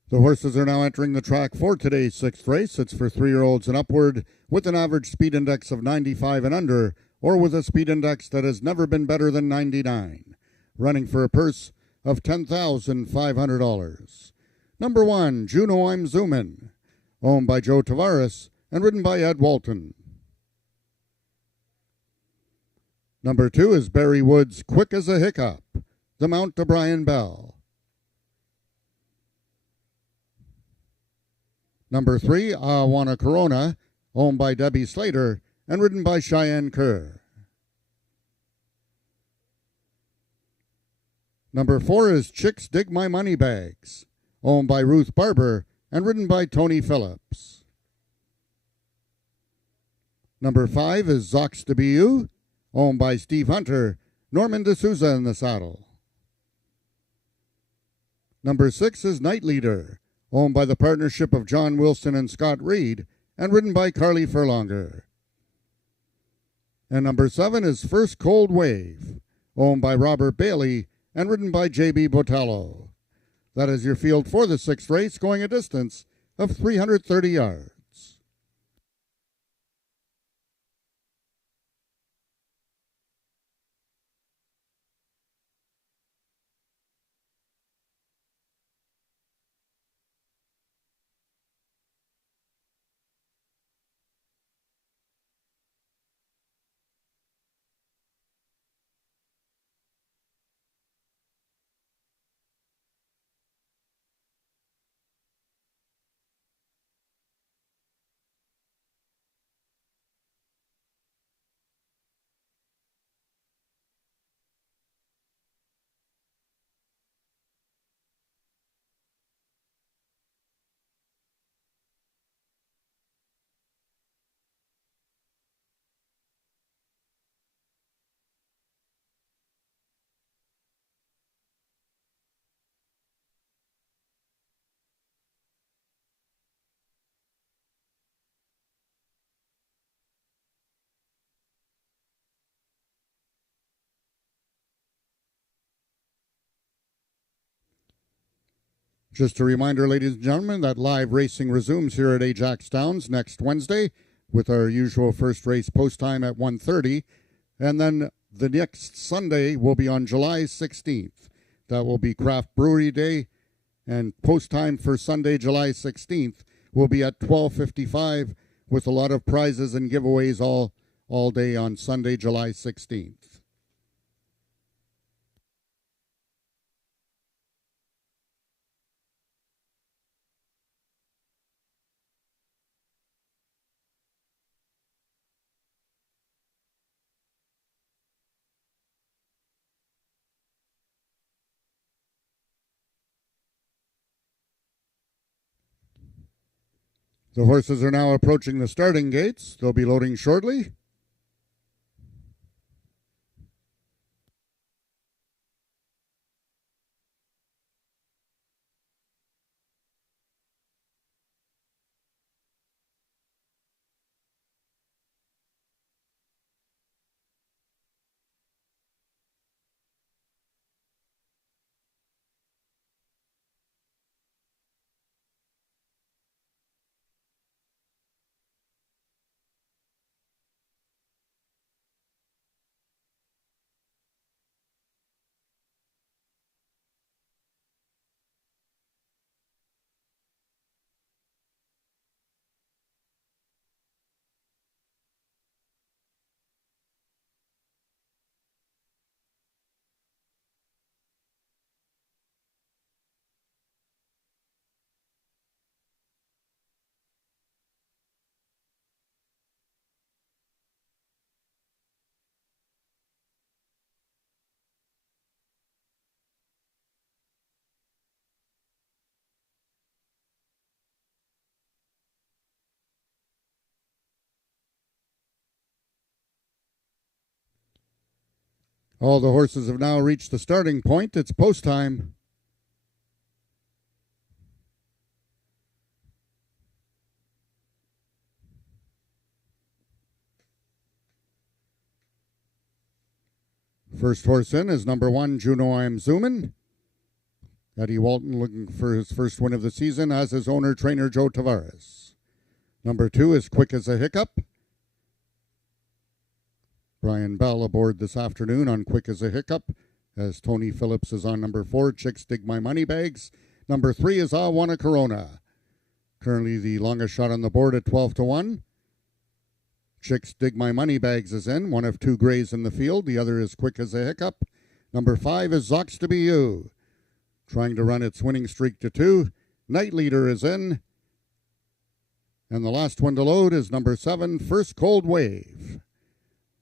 The horses are now entering the track for today's sixth race. It's for 3-year-olds and upward with an average speed index of 95 and under, or with a speed index that has never been better than 99. Running for a purse of $10,500. Number 1, Juno I'm Zoomin', owned by Joe Tavares and ridden by Ed Walton. Number 2 is Barry Woods' Quick as a Hiccup, the mount to Brian Bell. Number 3, Awana Corona, owned by Debbie Slater and ridden by Cheyenne Kerr. Number 4 is Chicks Dig My Money Bags, owned by Ruth Barber and ridden by Tony Phillips. Number 5 is Zox to Be You, owned by Steve Hunter, Norman D'Souza in the saddle. Number 6 is Night Leader, owned by the partnership of John Wilson and Scott Reed, and ridden by Carly Furlonger. And number 7 is First Cold Wave, owned by Robert Bailey, and ridden by J.B. Botello. That is your field for the sixth race, going a distance of 330 yards. Just a reminder, ladies and gentlemen, that live racing resumes here at Ajax Downs next Wednesday with our usual first race post time at 1:30. And then the next Sunday will be on July 16th. That will be Craft Brewery Day, and post time for Sunday, July 16th will be at 12:55 with a lot of prizes and giveaways all day on Sunday, July 16th. The horses are now approaching the starting gates. They'll be loading shortly. All the horses have now reached the starting point. It's post time. First horse in is number 1, Juno I'm Zoomin'. Eddie Walton looking for his first win of the season, as his owner, trainer Joe Tavares. Number 2 is Quick as a Hiccup. Brian Bell aboard this afternoon on Quick as a Hiccup, as Tony Phillips is on number 4, Chicks Dig My Money Bags. Number 3 is I Want a Corona. Currently the longest shot on the board at 12-1. Chicks Dig My Money Bags is in, one of 2 grays in the field. The other is Quick as a Hiccup. Number 5 is Zox to Be You, trying to run its winning streak to 2. Night Leader is in. And the last one to load is number 7, First Cold Wave.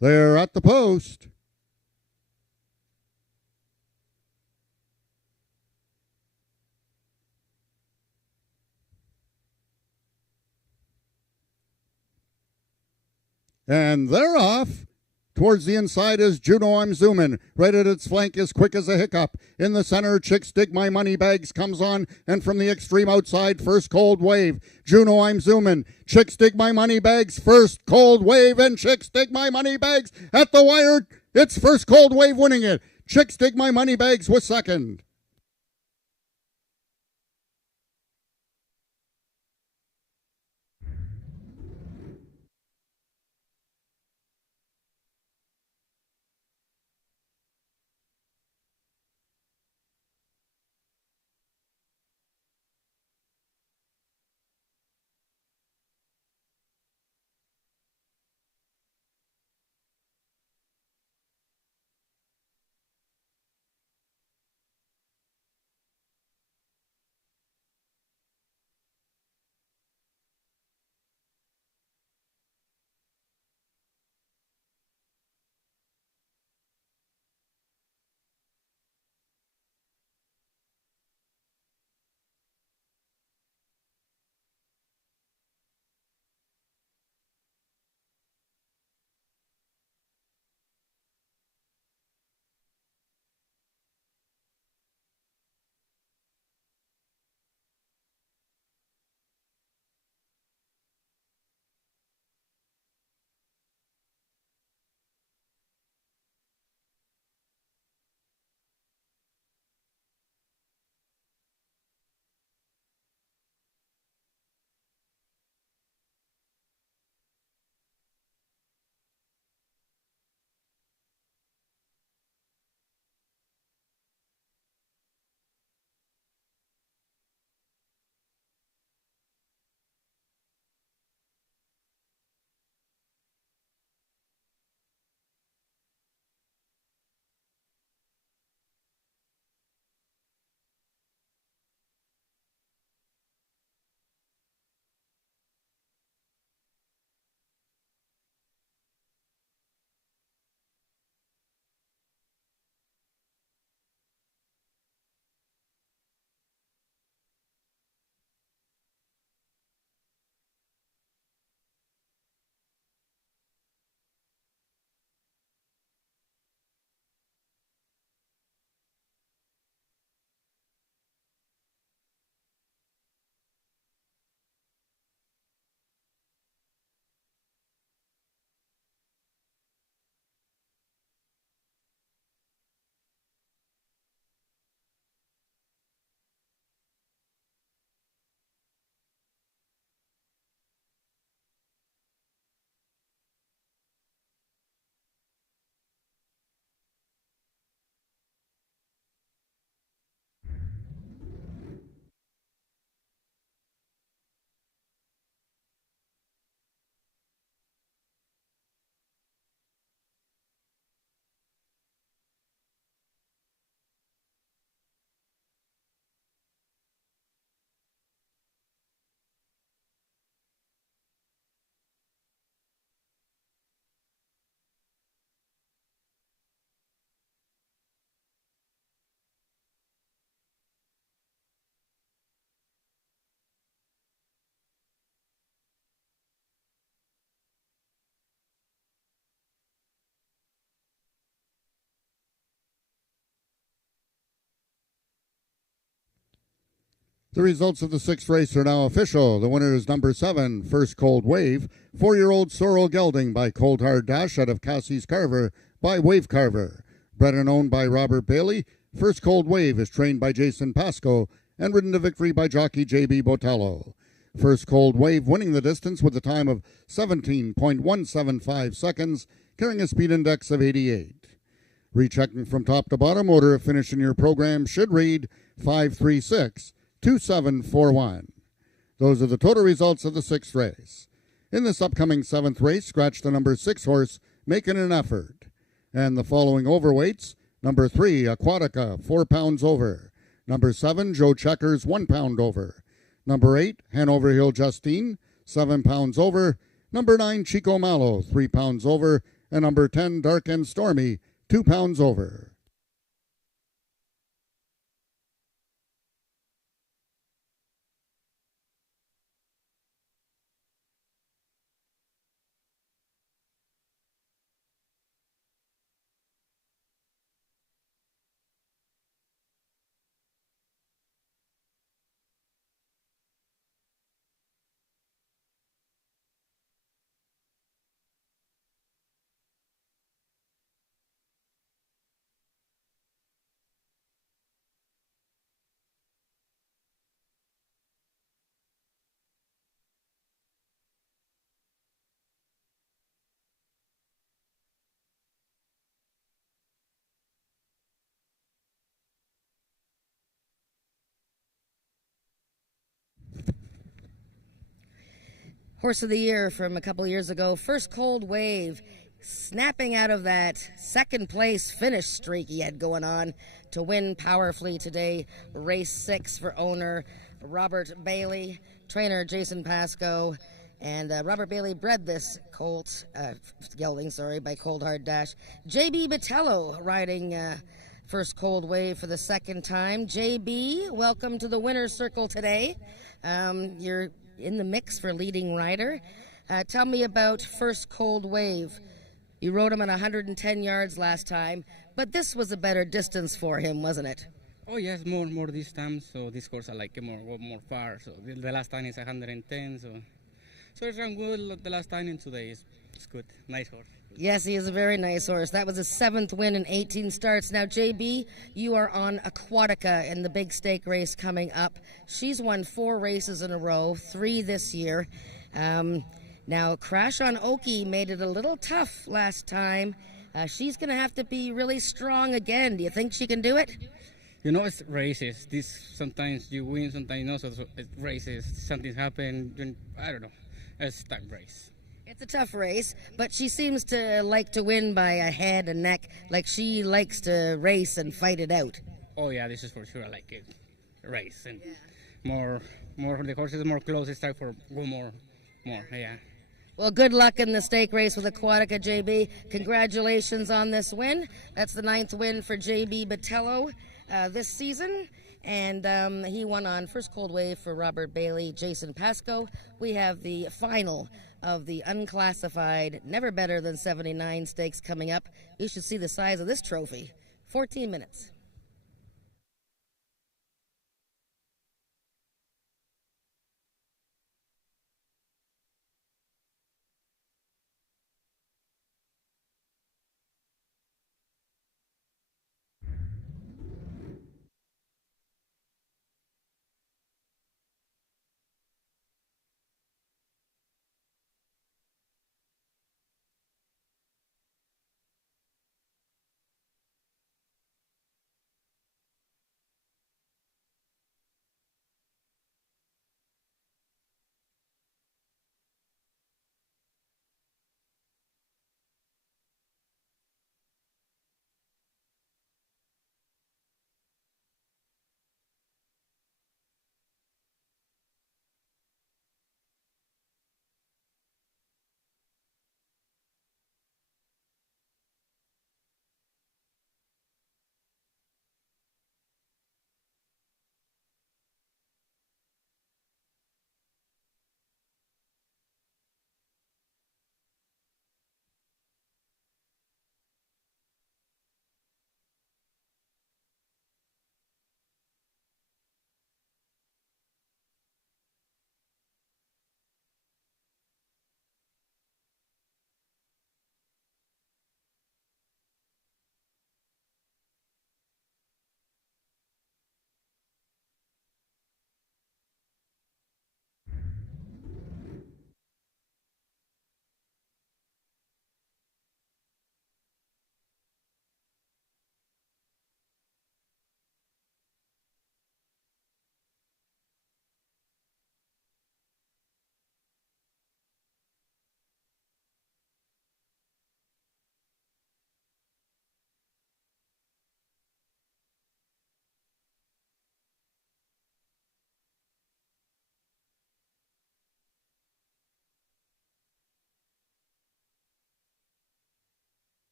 They're at the post. And they're off. Towards the inside is Juno I'm Zoomin'. Right at its flank is Quick as a Hiccup. In the center, Chicks Dig My Money Bags comes on. And from the extreme outside, First Cold Wave. Juno I'm Zoomin'. Chicks Dig My Money Bags, First Cold Wave, and Chicks Dig My Money Bags at the wire. It's First Cold Wave winning it. Chicks Dig My Money Bags was second. The results of the 6th race are now official. The winner is number 7, First Cold Wave, 4-year-old Sorrel Gelding by Cold Hard Dash out of Cassie's Carver by Wave Carver. Bred and owned by Robert Bailey, First Cold Wave is trained by Jason Pasco and ridden to victory by jockey J.B. Botello. First Cold Wave winning the distance with a time of 17.175 seconds, carrying a speed index of 88. Rechecking from top to bottom, order of finish in your program should read 536-2741. Those are the total results of the 6th race. In this upcoming 7th race, scratch the number 6 horse, Making an Effort. And the following overweights, number 3, Aquatica, 4 pounds over. Number 7, Joe Checkers, 1 pound over. Number 8, Hanover Hill Justine, 7 pounds over. Number 9, Chico Malo, 3 pounds over. And number 10, Dark and Stormy, 2 pounds over. Horse of the Year from a couple years ago, First Cold Wave, snapping out of that second place finish streak he had going on to win powerfully today. Race 6 for owner Robert Bailey, trainer Jason Pasco, and Robert Bailey bred this gelding, by Cold Hard Dash. J.B. Botello riding First Cold Wave for the second time. J.B., welcome to the winner's circle today. You're in the mix for leading rider. Tell me about First Cold Wave. You rode him at 110 yards last time, but this was a better distance for him, wasn't it? Oh yes, more distance. So this horse I like it more far. So the last time is 110. So it's run good the last time, and today it's good. Nice horse. Yes, he is a very nice horse. That was his 7th win in 18 starts. Now, JB, you are on Aquatica in the big stake race coming up. She's won 4 races in a row, 3 this year. Now, Crash on Oki made it a little tough last time. She's going to have to be really strong again. Do you think she can do it? You know, it's races. Sometimes you win, sometimes no. So it's races. Something happen. I don't know. It's time race. It's a tough race, but she seems to like to win by a head and neck. Like she likes to race and fight it out. Oh yeah, this is for sure. I like it. Race and more. The horses more close. It's time for go more. Yeah. Well, good luck in the stake race with Aquatica, JB. Congratulations on this win. That's the 9th win for JB Botello this season. And he won on First Cold Wave for Robert Bailey, Jason Pasco. We have the final of the unclassified, never better than 79 stakes coming up. You should see the size of this trophy. 14 minutes.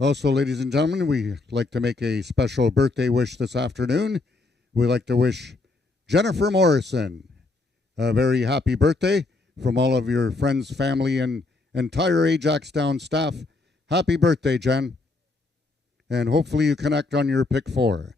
Also, ladies and gentlemen, we like to make a special birthday wish this afternoon. We like to wish Jennifer Morrison a very happy birthday from all of your friends, family, and entire Ajax Down staff. Happy birthday, Jen. And hopefully you connect on your pick 4.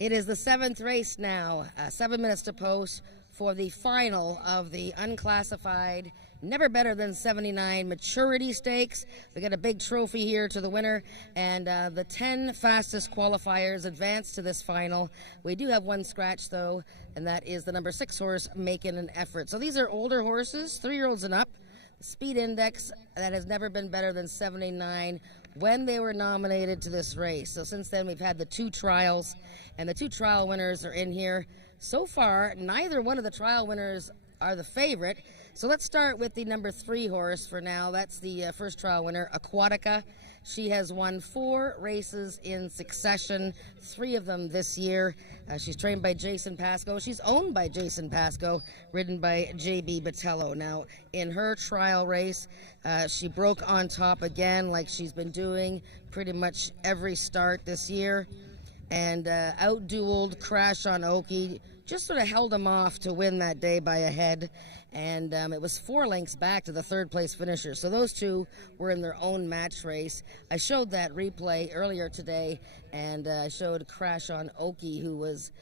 It is the 7th race now, 7 minutes to post for the final of the unclassified, never better than 79 maturity stakes. We got a big trophy here to the winner, and the 10 fastest qualifiers advance to this final. We do have one scratch, though, and that is the number 6 horse, Making an Effort. So these are older horses, 3-year-olds and up. Speed index that has never been better than 79 when they were nominated to this race. So since then, we've had the 2 trials, and the 2 trial winners are in here. So far, neither one of the trial winners are the favorite. So let's start with the number 3 horse for now. That's the first trial winner, Aquatica. She has won 4 races in succession, 3 of them this year. She's trained by Jason Pascoe. She's owned by Jason Pascoe, ridden by J.B. Botello. Now, in her trial race, she broke on top again like she's been doing pretty much every start this year. and outdueled Crash on Oki. Just sort of held him off to win that day by a head. And it was 4 lengths back to the third place finisher. So those two were in their own match race. I showed that replay earlier today, and I showed Crash on Oki, who was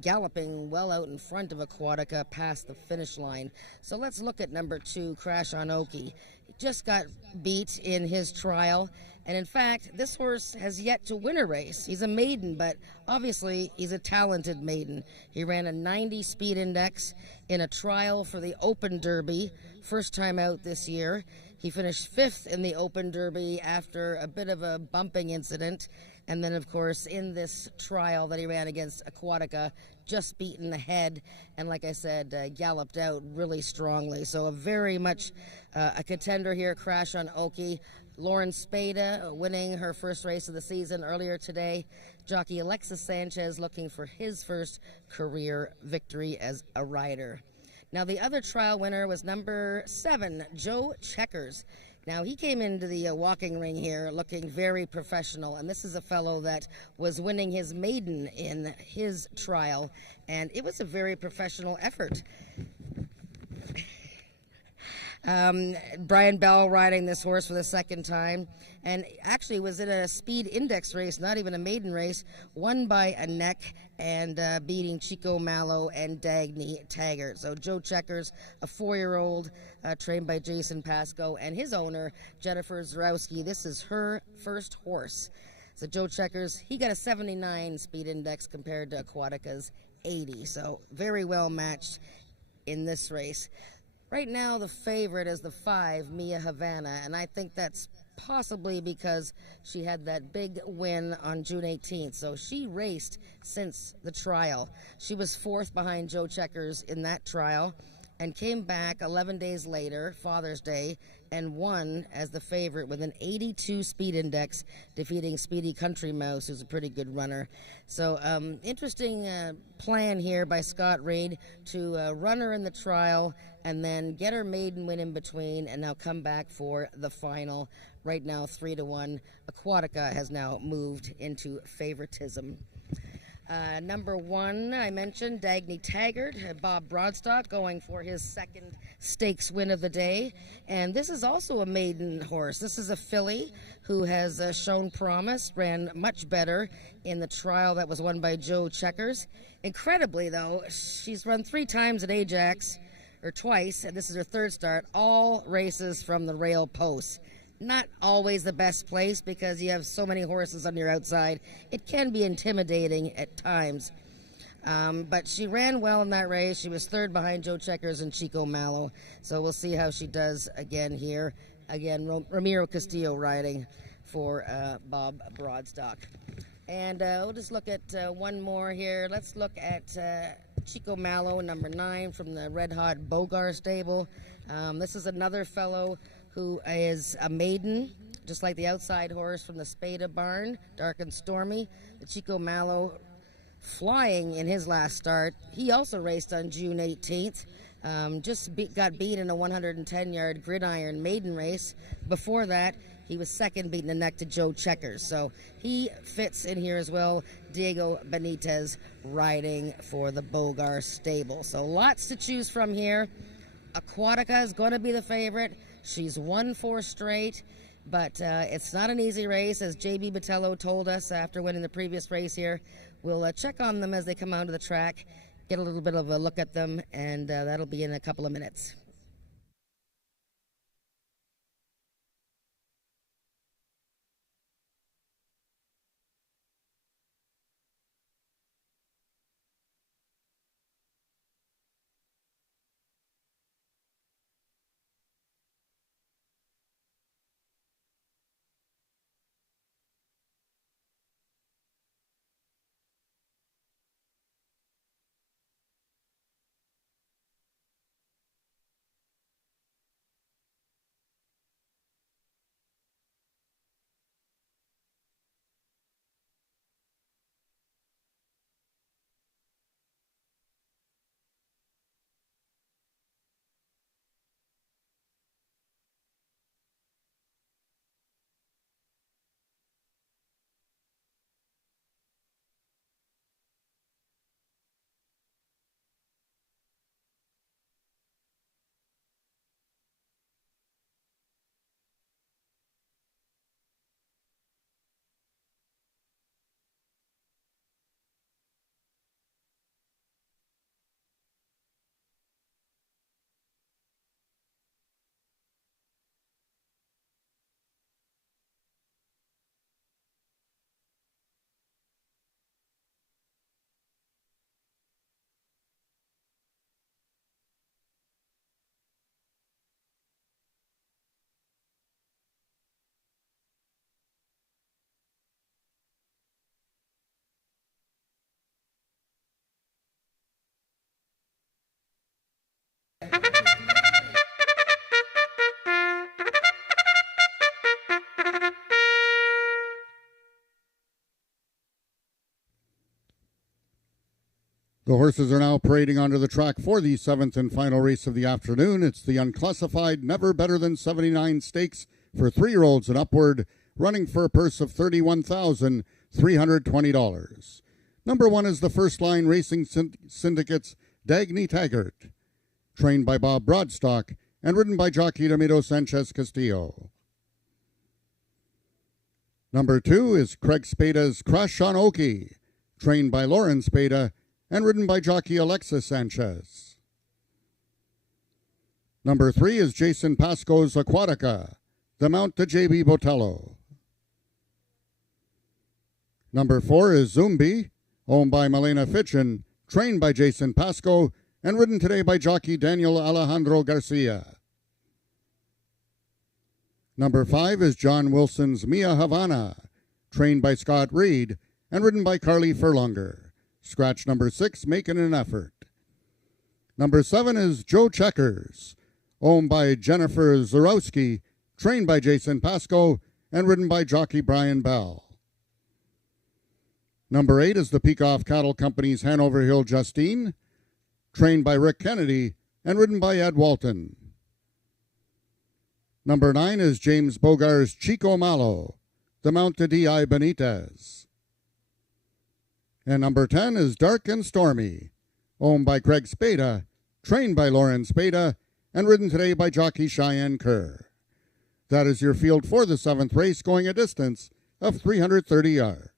galloping well out in front of Aquatica past the finish line. So let's look at number 2, Crash on Oki. He just got beat in his trial. And in fact, this horse has yet to win a race. He's a maiden, but obviously he's a talented maiden. He ran a 90 speed index in a trial for the Open Derby, first time out this year. He finished 5th in the Open Derby after a bit of a bumping incident. And then, of course, in this trial that he ran against Aquatica, just beaten ahead, and like I said, galloped out really strongly. So a very much a contender here, Crash on Oki. Lauren Spada winning her first race of the season earlier today. Jockey Alexis Sanchez looking for his first career victory as a rider. Now, the other trial winner was number 7, Joe Checkers. Now, he came into the walking ring here looking very professional, and this is a fellow that was winning his maiden in his trial, and it was a very professional effort. Brian Bell riding this horse for the second time, and actually was in a speed index race, not even a maiden race, won by a neck and beating Chico Mallow and Dagny Taggart. So Joe Checkers, a 4-year-old trained by Jason Pascoe, and his owner, Jennifer Zarowski. This is her first horse. So Joe Checkers, he got a 79 speed index compared to Aquatica's 80. So very well matched in this race. Right now, the favorite is the 5, Mia Havana, and I think that's possibly because she had that big win on June 18th. So she raced since the trial. She was 4th behind Joe Checkers in that trial and came back 11 days later, Father's Day, and won as the favorite with an 82 speed index, defeating Speedy Country Mouse, who's a pretty good runner. So interesting plan here by Scott Reed to run her in the trial and then get her maiden win in between, and now come back for the final. Right now, 3-1. Aquatica has now moved into favoritism. Number 1, I mentioned, Dagny Taggart, Bob Broadstock going for his second stakes win of the day. And this is also a maiden horse. This is a filly who has shown promise, ran much better in the trial that was won by Joe Checkers. Incredibly, though, she's run 3 times at Ajax, or twice, and this is her 3rd start, all races from the rail posts. Not always the best place because you have so many horses on your outside. It can be intimidating at times. But she ran well in that race. She was 3rd behind Joe Checkers and Chico Mallow. So we'll see how she does again here. Again, Ramiro Castillo riding for Bob Broadstock. And we'll just look at one more here. Let's look at Chico Mallow, number 9 from the Red Hot Bogar stable. This is another fellow who is a maiden, just like the outside horse from the Spada barn, Dark and Stormy. The Chico Mallow flying in his last start. He also raced on June 18th. Got beat in a 110-yard gridiron maiden race. Before that, he was 2nd, beating the neck to Joe Checkers. So he fits in here as well. Diego Benitez riding for the Bogar stable. So lots to choose from here. Aquatica is going to be the favorite. She's won 4 straight, but it's not an easy race, as J.B. Botello told us after winning the previous race here. We'll check on them as they come onto the track, get a little bit of a look at them, and that'll be in a couple of minutes. The horses are now parading onto the track for the seventh and final race of the afternoon. It's the unclassified Never Better Than 79 Stakes for 3-year-olds and upward, running for a purse of $31,320. Number 1 is the First Line Racing Syndicate's Dagny Taggart, trained by Bob Broadstock and ridden by jockey Ramiro Sanchez Castillo. Number 2 is Craig Spada's Crash on Oki, trained by Lauren Spada and ridden by jockey Alexis Sanchez. Number 3 is Jason Pasco's Aquatica, the mount to J.B. Botello. Number 4 is Zumbi, owned by Milena Fitchin, trained by Jason Pasco and ridden today by jockey Daniel Alejandro Garcia. Number 5 is John Wilson's Mia Havana, trained by Scott Reed and ridden by Carly Furlonger. Scratch number 6, making an effort. Number 7 is Joe Checkers, owned by Jennifer Zarowski, trained by Jason Pasco and ridden by jockey Brian Bell. Number 8 is the Peacock Cattle Company's Hanover Hill Justine, trained by Rick Kennedy and ridden by Ed Walton. Number 9 is James Bogar's Chico Malo, the mount to D.I. Benitez. And number 10 is Dark and Stormy, owned by Craig Spada, trained by Lauren Spada, and ridden today by jockey Cheyenne Kerr. That is your field for the 7th race, going a distance of 330 yards.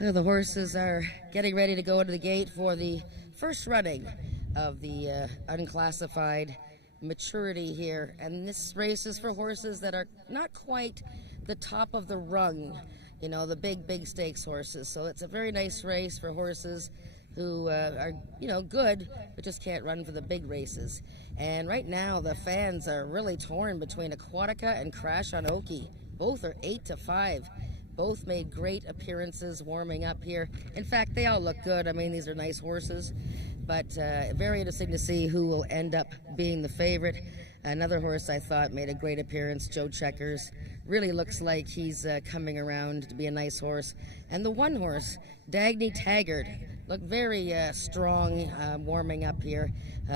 The horses are getting ready to go into the gate for the first running of the unclassified maturity here. And this race is for horses that are not quite the top of the rung, you know, the big stakes horses. So it's a very nice race for horses who are, you know, good, but just can't run for the big races. And right now the fans are really torn between Aquatica and Crash on Oki. Both are 8-5. Both made great appearances warming up here. In fact, they all look good. I mean, these are nice horses, but very interesting to see who will end up being the favorite. Another horse I thought made a great appearance, Joe Checkers. Really looks like he's coming around to be a nice horse. And the one horse, Dagny Taggart, looked very strong warming up here.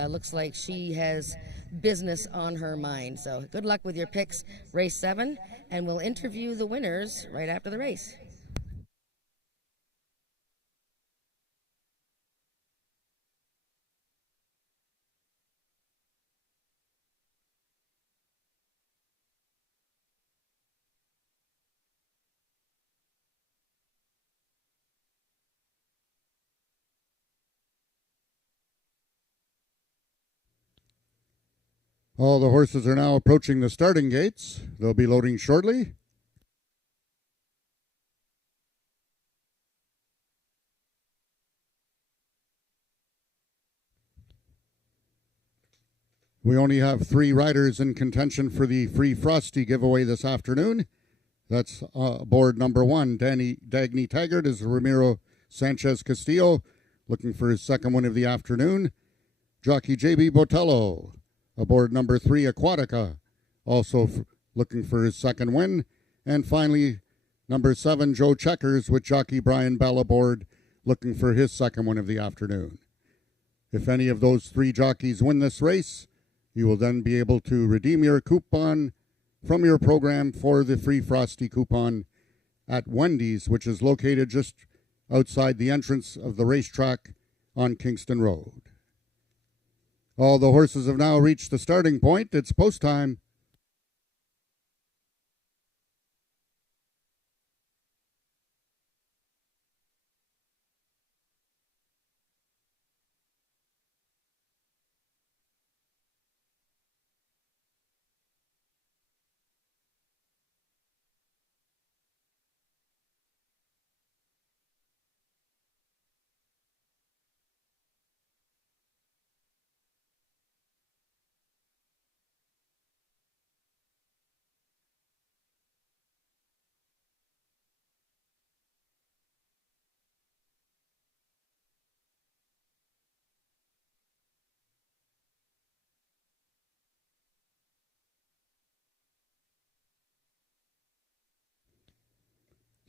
Looks like she has business on her mind. So good luck with your picks, race 7, and we'll interview the winners right after the race. All the horses are now approaching the starting gates. They'll be loading shortly. We only have 3 riders in contention for the Free Frosty giveaway this afternoon. That's board number 1. Dagny Taggart is Ramiro Sanchez Castillo, looking for his second win of the afternoon. Jockey J.B. Botello, aboard number 3, Aquatica, also looking for his second win. And finally, number 7, Joe Checkers, with jockey Brian Bell aboard, looking for his second win of the afternoon. If any of those 3 jockeys win this race, you will then be able to redeem your coupon from your program for the Free Frosty coupon at Wendy's, which is located just outside the entrance of the racetrack on Kingston Road. All the horses have now reached the starting point. It's post time.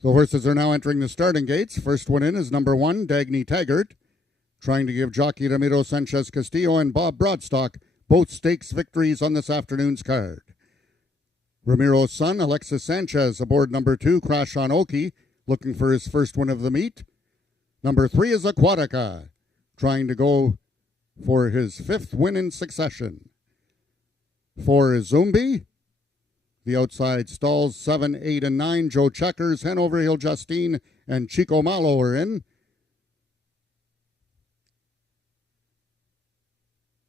The horses are now entering the starting gates. First one in is number 1, Dagny Taggart, trying to give jockey Ramiro Sanchez Castillo and Bob Broadstock both stakes victories on this afternoon's card. Ramiro's son, Alexis Sanchez, aboard number 2, Crash on Oki, looking for his first win of the meet. Number 3 is Aquatica, trying to go for his 5th win in succession. 4 is Zumbi. The outside stalls 7, 8, and 9. Joe Checkers, Hanover Hill Justine, and Chico Malo are in.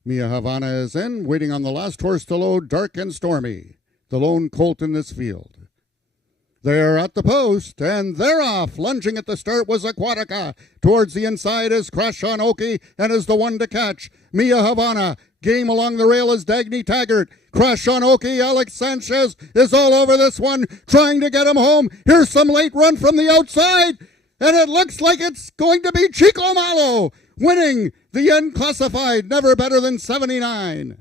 Mia Havana is in, waiting on the last horse to load, Dark and Stormy, the lone colt in this field. They're at the post, and they're off. Lunging at the start was Aquatica. Towards the inside is Crash on Oki, and is the one to catch. Mia Havana. Game along the rail is Dagny Taggart. Crash on Oki. Alex Sanchez is all over this one, trying to get him home. Here's some late run from the outside, and it looks like it's going to be Chico Malo winning the unclassified, never better than 79.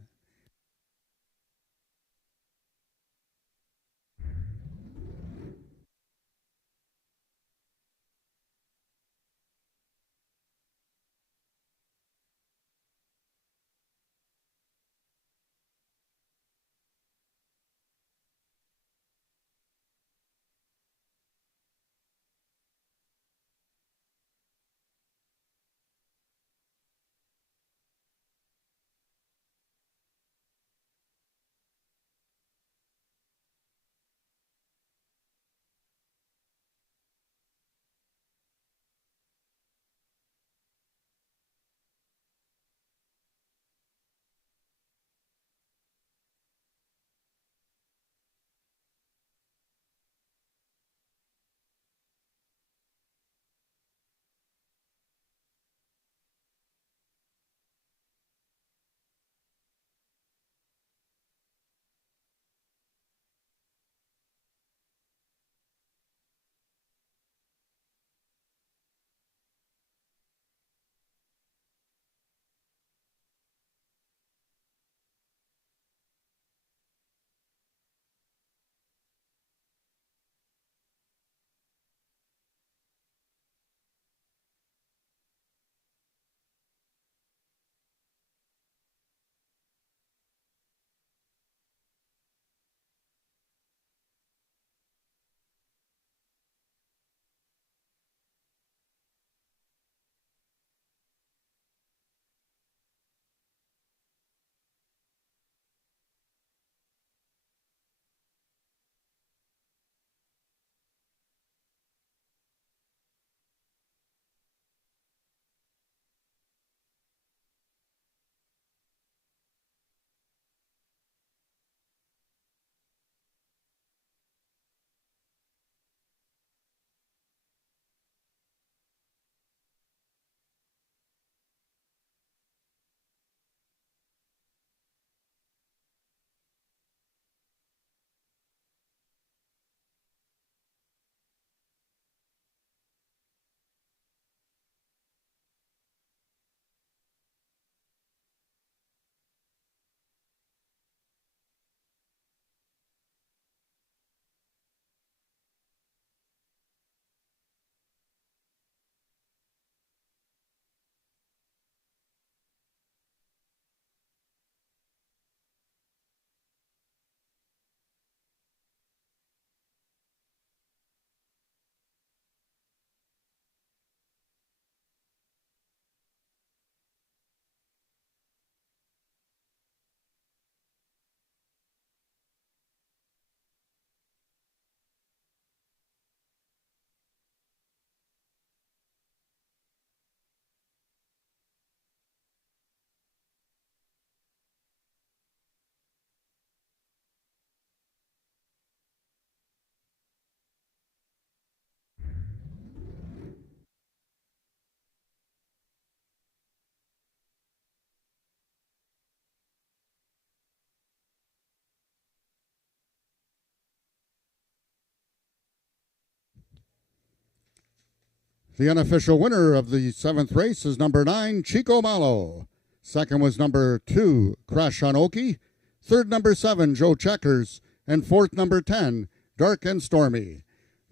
The unofficial winner of the 7th race is number 9, Chico Malo. Second was number 2, Crash on Oki. Third, number 7, Joe Checkers. And fourth, number 10, Dark and Stormy.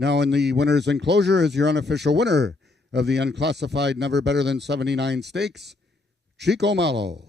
Now in the winner's enclosure is your unofficial winner of the unclassified Never Better Than 79 Stakes, Chico Malo.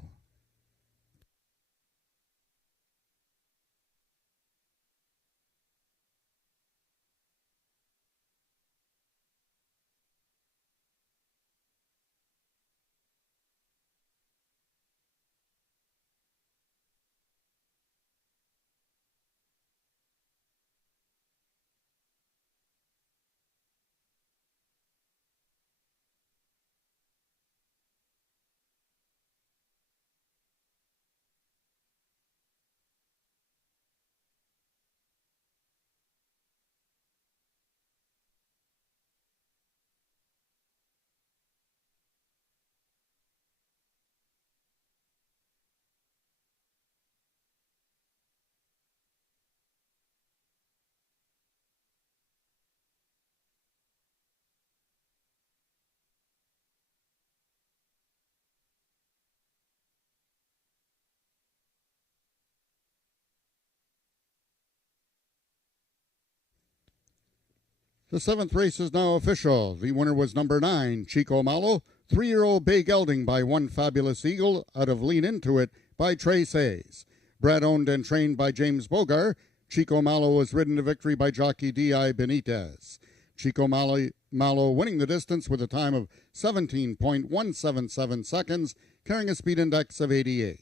The seventh race is now official. The winner was number 9, Chico Malo, 3-year-old bay gelding by One Fabulous Eagle out of Lean Into It by Trey Says. Bred, owned, and trained by James Bogar, Chico Malo was ridden to victory by jockey D.I. Benitez. Chico Malo winning the distance with a time of 17.177 seconds, carrying a speed index of 88.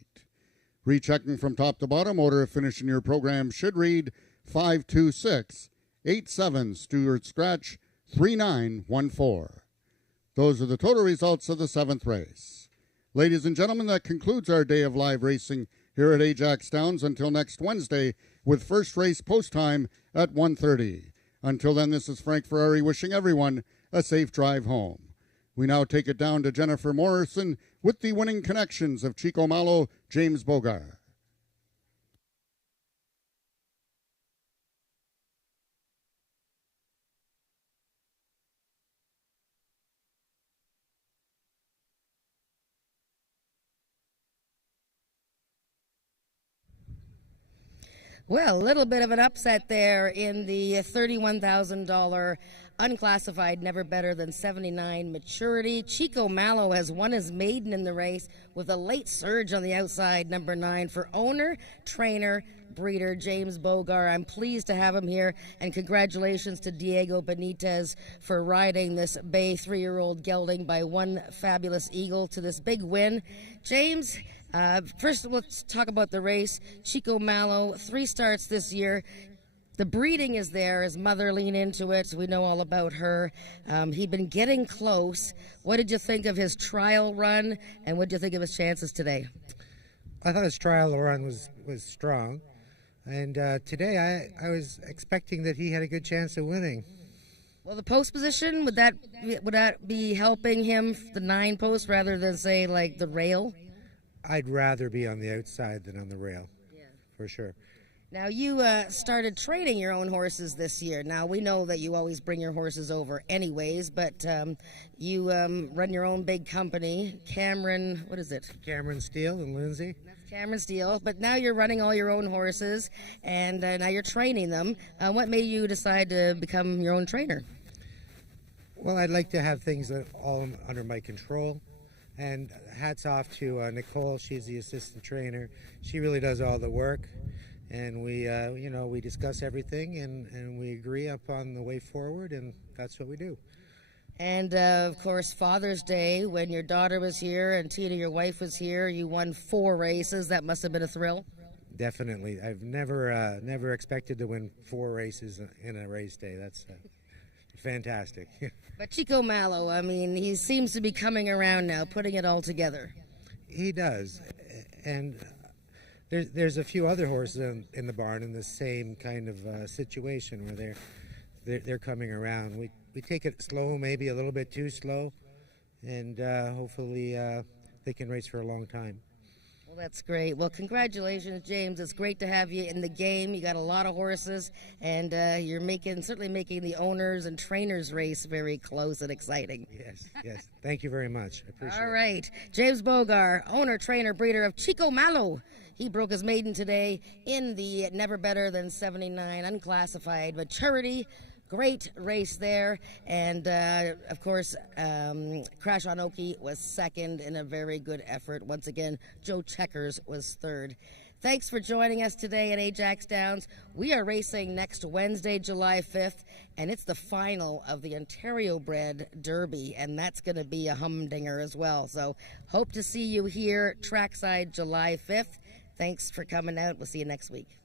Rechecking from top to bottom, order of finish in your program should read 526. 87 Stuart Scratch 3914. Those are the total results of the 7th race. Ladies and gentlemen, that concludes our day of live racing here at Ajax Downs until next Wednesday with first race post time at 1:30. Until then, this is Frank Ferrari wishing everyone a safe drive home. We now take it down to Jennifer Morrison with the winning connections of Chico Malo, James Bogar. Well, a little bit of an upset there in the $31,000 unclassified Never Better Than 79 maturity. Chico Malo has won his maiden in the race with a late surge on the outside, number 9, for owner, trainer, breeder James Bogar. I'm pleased to have him here, and congratulations to Diego Benitez for riding this bay 3-year-old gelding by One Fabulous Eagle to this big win. James, first let's talk about the race. Chico Malo, 3 starts this year. The breeding is there. His mother Lean Into It. We know all about her. He'd been getting close. What did you think of his trial run, and what did you think of his chances today? I thought his trial run was strong, and today I was expecting that he had a good chance of winning. Well, the post position, would that be helping him, the 9 post, rather than, say, like the rail? I'd rather be on the outside than on the rail, for sure. Now, you started training your own horses this year. Now, we know that you always bring your horses over anyways, but you run your own big company, Cameron, what is it? Cameron Steele and Lindsay. That's Cameron Steele, but now you're running all your own horses, and now you're training them. What made you decide to become your own trainer? Well, I'd like to have things that all under my control. And hats off to Nicole. She's the assistant trainer. She really does all the work. And we, we discuss everything and we agree upon the way forward, and that's what we do. And, of course, Father's Day, when your daughter was here and Tina, your wife, was here, you won 4 races. That must have been a thrill. Definitely. I've never expected to win 4 races in a race day. That's fantastic. But Chico Malo, I mean, he seems to be coming around now, putting it all together. He does. And there's a few other horses in the barn in the same kind of situation where they're coming around. We take it slow, maybe a little bit too slow, and hopefully they can race for a long time. Well, that's great. Well, congratulations, James. It's great to have you in the game. You got a lot of horses, and you're certainly making the owners and trainers race very close and exciting. Yes. Thank you very much. I appreciate it. All right. James Bogar, owner, trainer, breeder of Chico Malo. He broke his maiden today in the Never Better Than 79 unclassified maturity Great race there. And, of course, Crash on Oki was second in a very good effort. Once again, Joe Checkers was third. Thanks for joining us today at Ajax Downs. We are racing next Wednesday, July 5th, and it's the final of the Ontario Bred Derby, and that's going to be a humdinger as well. So hope to see you here trackside July 5th. Thanks for coming out. We'll see you next week.